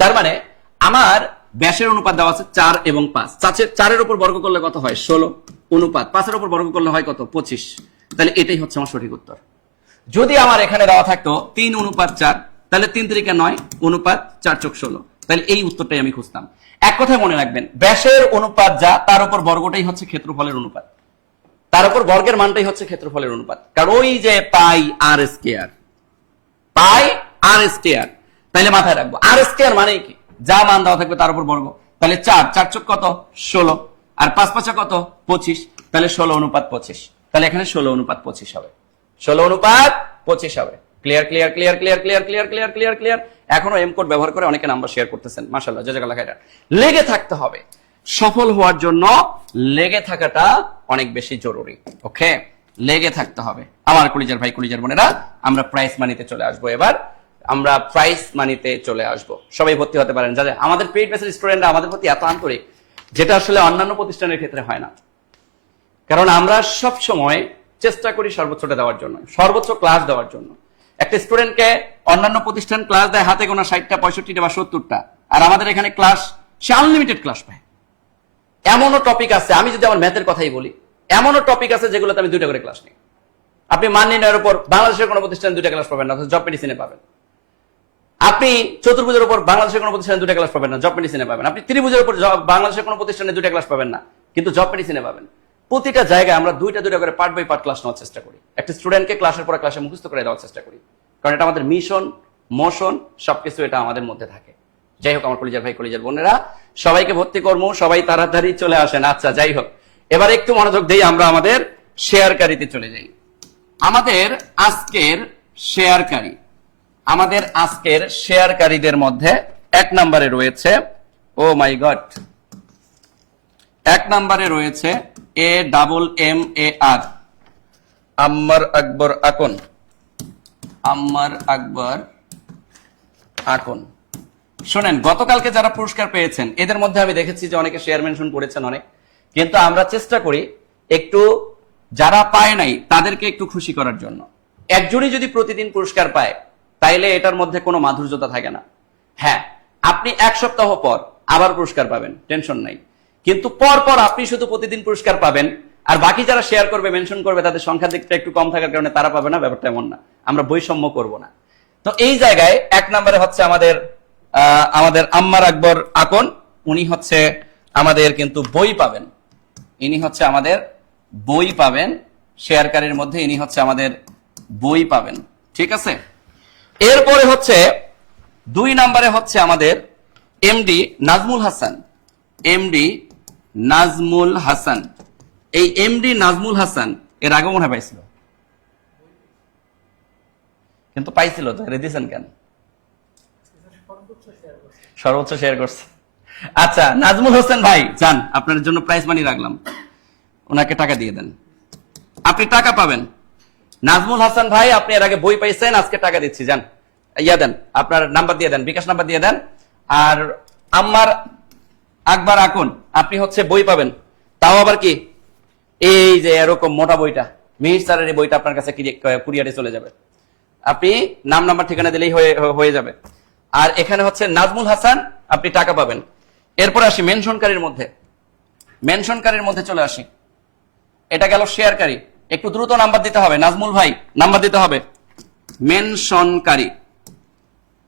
তার মানে আমার ব্যাসের অনুপাত দেওয়া আছে 4 এবং 5। 4-এর উপর বর্গ করলে কত হয়? 16 অনুপাত 5-এর উপর বর্গ করলে হয় কত? 25। তাহলে এটাই হচ্ছে আমার সঠিক উত্তর। যদি আমার এখানে দেওয়া থাকতো 3:4, তাহলে 3 3 9 অনুপাত 4-16, তাহলে এই উত্তরটাই আমি খুঁজতাম। এক কথায় মনে রাখবেন, ব্যাসের অনুপাত যা তার উপর বর্গটাই হচ্ছে ক্ষেত্রফলের অনুপাত, তার উপর বর্গের মানটাই হচ্ছে ক্ষেত্রফলের অনুপাত। কারণ ওই যে পাই আর স্কয়ার, পাই আর স্কয়ার, তাহলে মাথায় রাখবো আর স্কয়ার মানে কি? যা মান দেওয়া থাকবে তার উপর বর্গ। তাহলে 4 চোখ কত? 16, আর 5 5 কত? 25, তাহলে 16:25। তাহলে এখানে 16:25 হবে, 16:25 হবে। Clear clear clear clear clear clear clear clear clear. এখনো এম কোড ব্যবহার করে অনেকে নাম্বার শেয়ার করতেছেন, মাশাআল্লাহ, জাযাকাল্লাহ খাইরান। লেগে থাকতে হবে, সফল হওয়ার জন্য লেগে থাকাটা অনেক বেশি জরুরি। ওকে, লেগে থাকতে হবে। আমার কলিজার ভাই কলিজার বোনেরা, আমরা প্রাইস মানিতে চলে আসবো। এবার আমরা প্রাইস মানিতে চলে আসবো। সবাই ভর্তি হতে পারেন। যারা আমাদের পেইড ব্যাচের স্টুডেন্টরা আমাদের প্রতি এত আন্তরিক, যেটা আসলে অন্যান্য প্রতিষ্ঠানের ক্ষেত্রে হয় না। কারণ আমরা সব সময় চেষ্টা করি সর্বোচ্চটা দেওয়ার জন্য, সর্বোচ্চ ক্লাস দেওয়ার জন্য। একটা স্টুডেন্টকে অন্যান্য প্রতিষ্ঠান ক্লাস দেয় হাতে গোনা 60টা 65টা বা 70টা, আর আমাদের এখানে ক্লাস সে আনলিমিটেড ক্লাস পায়। এমনও টপিক আছে, আমি যদি আমার ম্যাথের কথাই বলি, এমনও টপিক আছে যেগুলোতে আমি 2টা করে ক্লাস নিই। আপনি মান নির্ণয়ের উপর বাংলাদেশের কোনো প্রতিষ্ঠানে 2টা ক্লাস পাবেন না, জব মেডিসিনে পাবেন। আপনি চতুর্ভুজের উপর বাংলাদেশের কোনো প্রতিষ্ঠানে 2টা ক্লাস পাবেন না, জব মেডিসিনে পাবেন। আপনি ত্রিভুজের উপর বাংলাদেশের কোনো প্রতিষ্ঠানে 2টা ক্লাস পাবেন না, কিন্তু জব মেডিসিনে পাবেন। প্রতিটা জায়গায় আমরা 2টা করে পার্ট বাই পার্ট ক্লাস নেওয়ার চেষ্টা করি। একটা স্টুডেন্টকে ক্লাসের পর ক্লাসে মুখস্থ করে দেওয়ার চেষ্টা করি, কারণ এটা আমাদের মিশন, মোশন, সবকিছু এটা আমাদের মধ্যে থাকে। যাই হোক, আমার কলিজার ভাই কলিজার বোনেরা, সবাইকে ভর্তি করবো, সবাই তাড়াতাড়ি চলে আসেন। আচ্ছা, যাই হোক, এবার একটু মনোযোগ দেই, আমরা আমাদের শেয়ারকারীতে চলে যাই। আমাদের আজকের শেয়ারকারীদের মধ্যে 1 নম্বরে রয়েছে, ও মাই গড, 1 নম্বরে রয়েছে AMMAR, আম্মার আকবর আকন। শোনেন, গতকালকে যারা পুরস্কার পেয়েছেন এদের মধ্যে আমি দেখেছি যে অনেকে শেয়ার মেনশন করেছেন অনেক, কিন্তু আমরা চেষ্টা করি একটু যারা পায় নাই তাদেরকে একটু খুশি করার জন্য। একজনই যদি প্রতিদিন পুরস্কার পায় তাইলে এটার মধ্যে কোনো মাধুর্যতা থাকে না। হ্যাঁ, আপনি 1 সপ্তাহ পর আবার পুরস্কার পাবেন, টেনশন নাই, কিন্তু পর পর আপনি শুধু প্রতিদিন পুরস্কার পাবেন আর বাকি যারা শেয়ার করবে, মেনশন করবে, তাদের সংখ্যা দিকটা একটু কম থাকার কারণে তারা পাবে না, ব্যাপারটা এমন না। আমরা বৈষম্য করব না। তো এই জায়গায় 1 নম্বরে হচ্ছে আমাদের আম্মার আকবর আকন, উনি হচ্ছে আমাদের কিন্তু বই পাবেন, ইনি হচ্ছে আমাদের বই পাবেন, শেয়ারকারীর মধ্যে ইনি হচ্ছে আমাদের বই পাবেন, ঠিক আছে। এরপরে হচ্ছে 2 নম্বরে হচ্ছে আমাদের এমডি নাজমুল হাসান। এই এমডি নাজমুল হাসান এর আগে মনে হয় পাইছিল, কিন্তু পাইছিল তো, দিয়েছেন কেন? সর্বোচ্চ শেয়ার করছে। আচ্ছা, নাজমুল হোসেন ভাই যান, আপনার জন্য প্রাইজ মানি রাখলাম, ওনাকে টাকা দিয়ে দেন, আপনি টাকা পাবেন। নাজমুল হাসান ভাই, আপনি এর আগে বই পাইছেন, আজকে টাকা দিচ্ছি, যান দেন, আপনার নাম্বার দিয়ে দেন, বিকাশ নাম্বার দিয়ে দেন। আর আম্মার আকবর আকন, আপনি হচ্ছে বই পাবেন, তাও আবার কি এই যে এরকম মোটা বইটা, মিহির স্যারের এই বইটা আপনার কাছে কুরিয়ারে চলে যাবে, আপনি নাম নাম্বার ঠিকানা দিলেই হয়ে যাবে। আর এখানে হচ্ছে নাজমুল হাসান, আপনি টাকা পাবেন। এরপর আসি মেনশনকারীর মধ্যে চলে আসি। এটা গেল শেয়ারকারী, একটু দ্রুত নাম্বার দিতে হবে, নাজমুল ভাই নাম্বার দিতে হবে।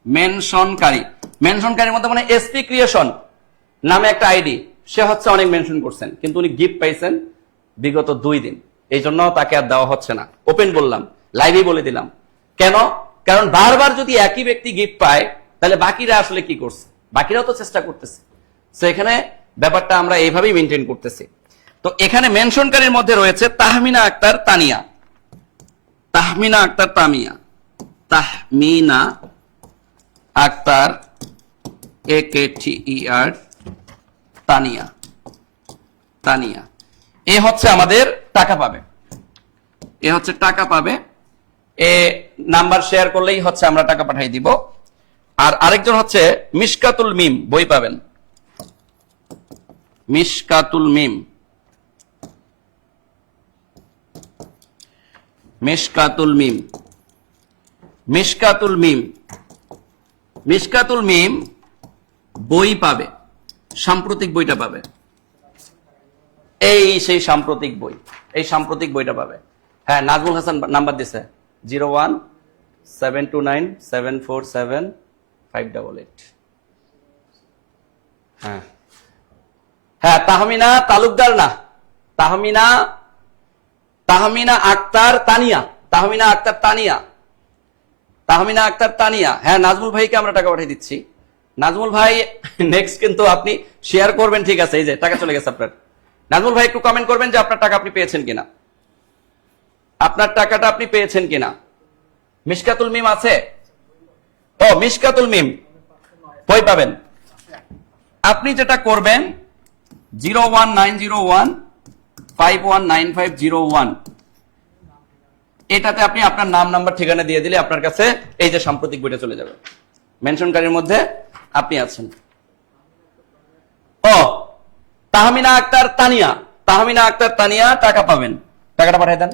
মেনশনকারীর মধ্যে মানে এসপি ক্রিয়েশন নামে একটা আইডি, সে হচ্ছে অনেক মেনশন করছেন, কিন্তু উনি গিফট পাইছেন বিগত 2 দিন, এই জন্য তাকে আর দেওয়া হচ্ছে না। ওপেন বললাম, লাইভে বলে দিলাম কেন, কারণ বারবার যদি একই ব্যক্তি গিফট পায় তাহলে বাকিরা আসলে কি করছে, বাকিরাও তো চেষ্টা করতেছে। তো এখানে ব্যাপারটা আমরা এইভাবেই মেনটেন করতেছি। তো এখানে মেনশনকারীর মধ্যে রয়েছে তাহমিনা আক্তার তানিয়া, AKTER তানিয়া, এ হচ্ছে আমাদের টাকা পাবে, এ নাম্বার শেয়ার করলেই হচ্ছে আমরা টাকা পাঠিয়ে দিব। আর আরেকজন হচ্ছে মিশকাতুল মিম, বই পাবেন, মিশকাতুল মিম বই পাবে, সাম্প্রতিক বইটা পাবে, এই সেই সাম্প্রতিক বইটা পাবে। হ্যাঁ, নাজমুল হাসান নাম্বার দিছে 01729747588। হ্যাঁ, তাহমিনা তালুকদার না, তাহমিনা আক্তার তানিয়া। হ্যাঁ, নাজমুল ভাইকে আমরা টাকা পাঠিয়ে দিচ্ছি। নাজমুল ভাই নেক্সট কিন্তু আপনি শেয়ার করবেন, ঠিক আছে, এই যে টাকা চলে গেছে আপনার। নাজমুল ভাই একটু কমেন্ট করবেন যে আপনার টাকা আপনি পেয়েছেন কিনা, আপনার টাকাটা আপনি পেয়েছেন কিনা। মিশকাতুল মিম আছে, ও মিশকাতুল মিম বই পাবেন। আপনি যেটা করবেন 01901519501, এটাতে আপনি আপনার নাম নাম্বার ঠিকানা দিয়ে দিলে আপনার কাছে এই যে সাম্প্রতিক বইটা চলে যাবে। মেনশনকারীর মধ্যে আপনি আছেন। ও তাহমিনা আক্তার তানিয়া টাকা পাবেন, টাকাটা পাঠিয়ে দেন।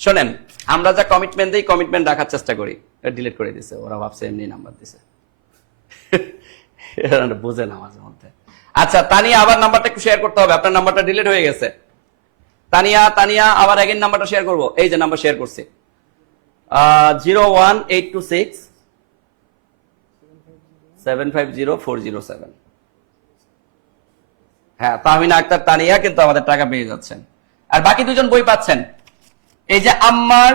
শোনেন, আমরা যা কমিটমেন্ট দিই, কমিটমেন্ট রাখার চেষ্টা করি। ডিলিট করে দিছে, ওরা ভাবছে এমনি নাম্বার দিছে, বুঝে না মাঝে মধ্যে। আচ্ছা, তানিয়া আবার নাম্বারটা একটু শেয়ার করতে হবে, আপনার নাম্বারটা ডিলিট হয়ে গেছে। তানিয়া আবার এগেইন নাম্বারটা শেয়ার করব, এই যে নাম্বার শেয়ার করছি 01826750407। হ্যাঁ, তাহমিনা আক্তার তানিয়া কিন্তু আমাদের টাকা পেয়ে যাচ্ছেন। আর বাকি 2জন বই পাচ্ছেন, এই যে আম্মার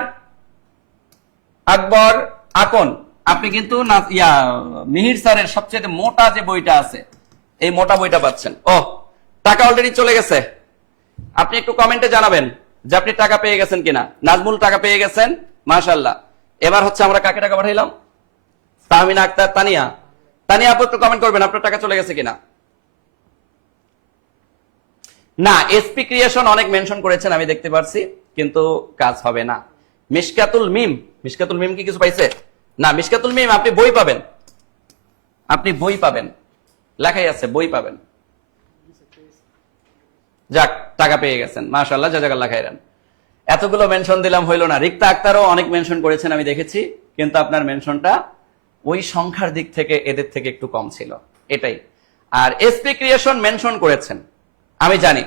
আকবর আকন, আপনি কিন্তু মিহির স্যারের সবচেয়ে মোটা যে বইটা আছে, এই মোটা বইটা পাচ্ছেন। ও টাকা অলরেডি চলে গেছে, আপনি একটু কমেন্টে জানাবেন যে আপনি টাকা পেয়ে গেছেন কিনা। নাজমুল টাকা পেয়ে গেছেন, মাশাআল্লাহ। এবার হচ্ছে আমরা কাকে টাকা পাঠাইলাম? তাহমিনা আক্তার, তানিয়া। তানিয়া আপু একটু কমেন্ট করবেন আপনার টাকা চলে গেছে কিনা। না, এসপি ক্রিয়েশন অনেক মেনশন করেছেন আমি দেখতে পারছি, কিন্তু কাজ হবে না। মিশকাতুল মিম, মিশকাতুল মিম কি কিছু পাইছে? না, মিশকাতুল মিম আপনি বই পাবেন, আপনি বই পাবেন, লেখাই আছে বই পাবেন। যাক, টাকা পেয়ে গেছেন, মাশাআল্লাহ, জাযাকাল্লাহ খাইরান। এতগুলো মেনশন দিলাম, হইল না। রিক্তা আক্তারও অনেক মেনশন করেছেন আমি দেখেছি, কিন্তু আপনার মেনশনটা ওই সংখ্যার দিক থেকে এদের থেকে একটু কম ছিল, এটাই। আর এসপি ক্রিয়েশন মেনশন করেছেন, আমি জানি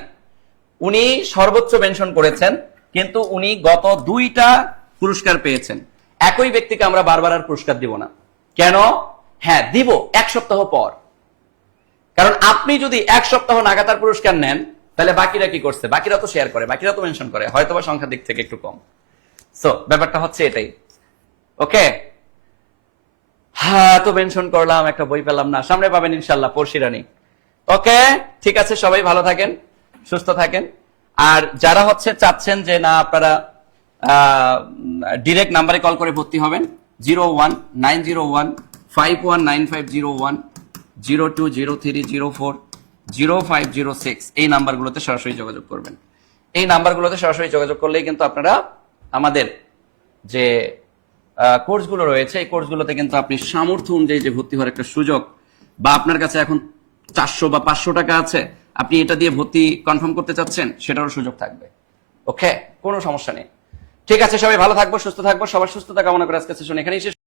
উনি সর্বোচ্চ মেনশন করেছেন, কিন্তু উনি গত 2টা পুরস্কার পেয়েছেন। একই ব্যক্তিকে আমরা বারবার আর পুরস্কার দিব না। কেন? হ্যাঁ দিব, 1 সপ্তাহ পর। কারণ আপনি যদি 1 সপ্তাহ নাগাতার পুরস্কার নেন, তাহলে বাকিরা কি করছে? বাকিরা তো শেয়ার করে, বাকিরা তো মেনশন করে, হয়তোবা সংখ্যার দিক থেকে একটু কম। সো ব্যাপারটা হচ্ছে এটাই। ওকে, হ্যাঁ, তো মেনশন করলাম, একটা বই পেলাম না। সামনে পাবেন ইনশাল্লাহ, পরশিরানি। ওকে, ঠিক আছে, সবাই ভালো থাকেন, সুস্থ থাকেন। আর যারা হচ্ছে চাচ্ছেন যে না আপনারা ডিরেক্ট নাম্বারে কল করে ভর্তি হবেন, 01901519501, 0203040506, এই নাম্বারগুলোতে সরাসরি যোগাযোগ করবেন। এই নাম্বারগুলোতে সরাসরি যোগাযোগ করলেই কিন্তু আপনারা আমাদের যে কোর্সগুলো রয়েছে, এই কোর্সগুলোতে কিন্তু আপনি সামর্থ্য অনুযায়ী যে ভর্তি হওয়ার একটা সুযোগ, বা আপনার কাছে এখন 400 বা 500 টাকা আছে, আপনি এটা দিয়ে ভর্তি কনফার্ম করতে চাচ্ছেন, সেটারও সুযোগ থাকবে। ওকে, কোনো সমস্যা নেই। ঠিক আছে, সবাই ভালো থাকবো, সুস্থ থাকবো। সবার সুস্থতা কামনা করে আজকে সেশন এখানেই শেষ।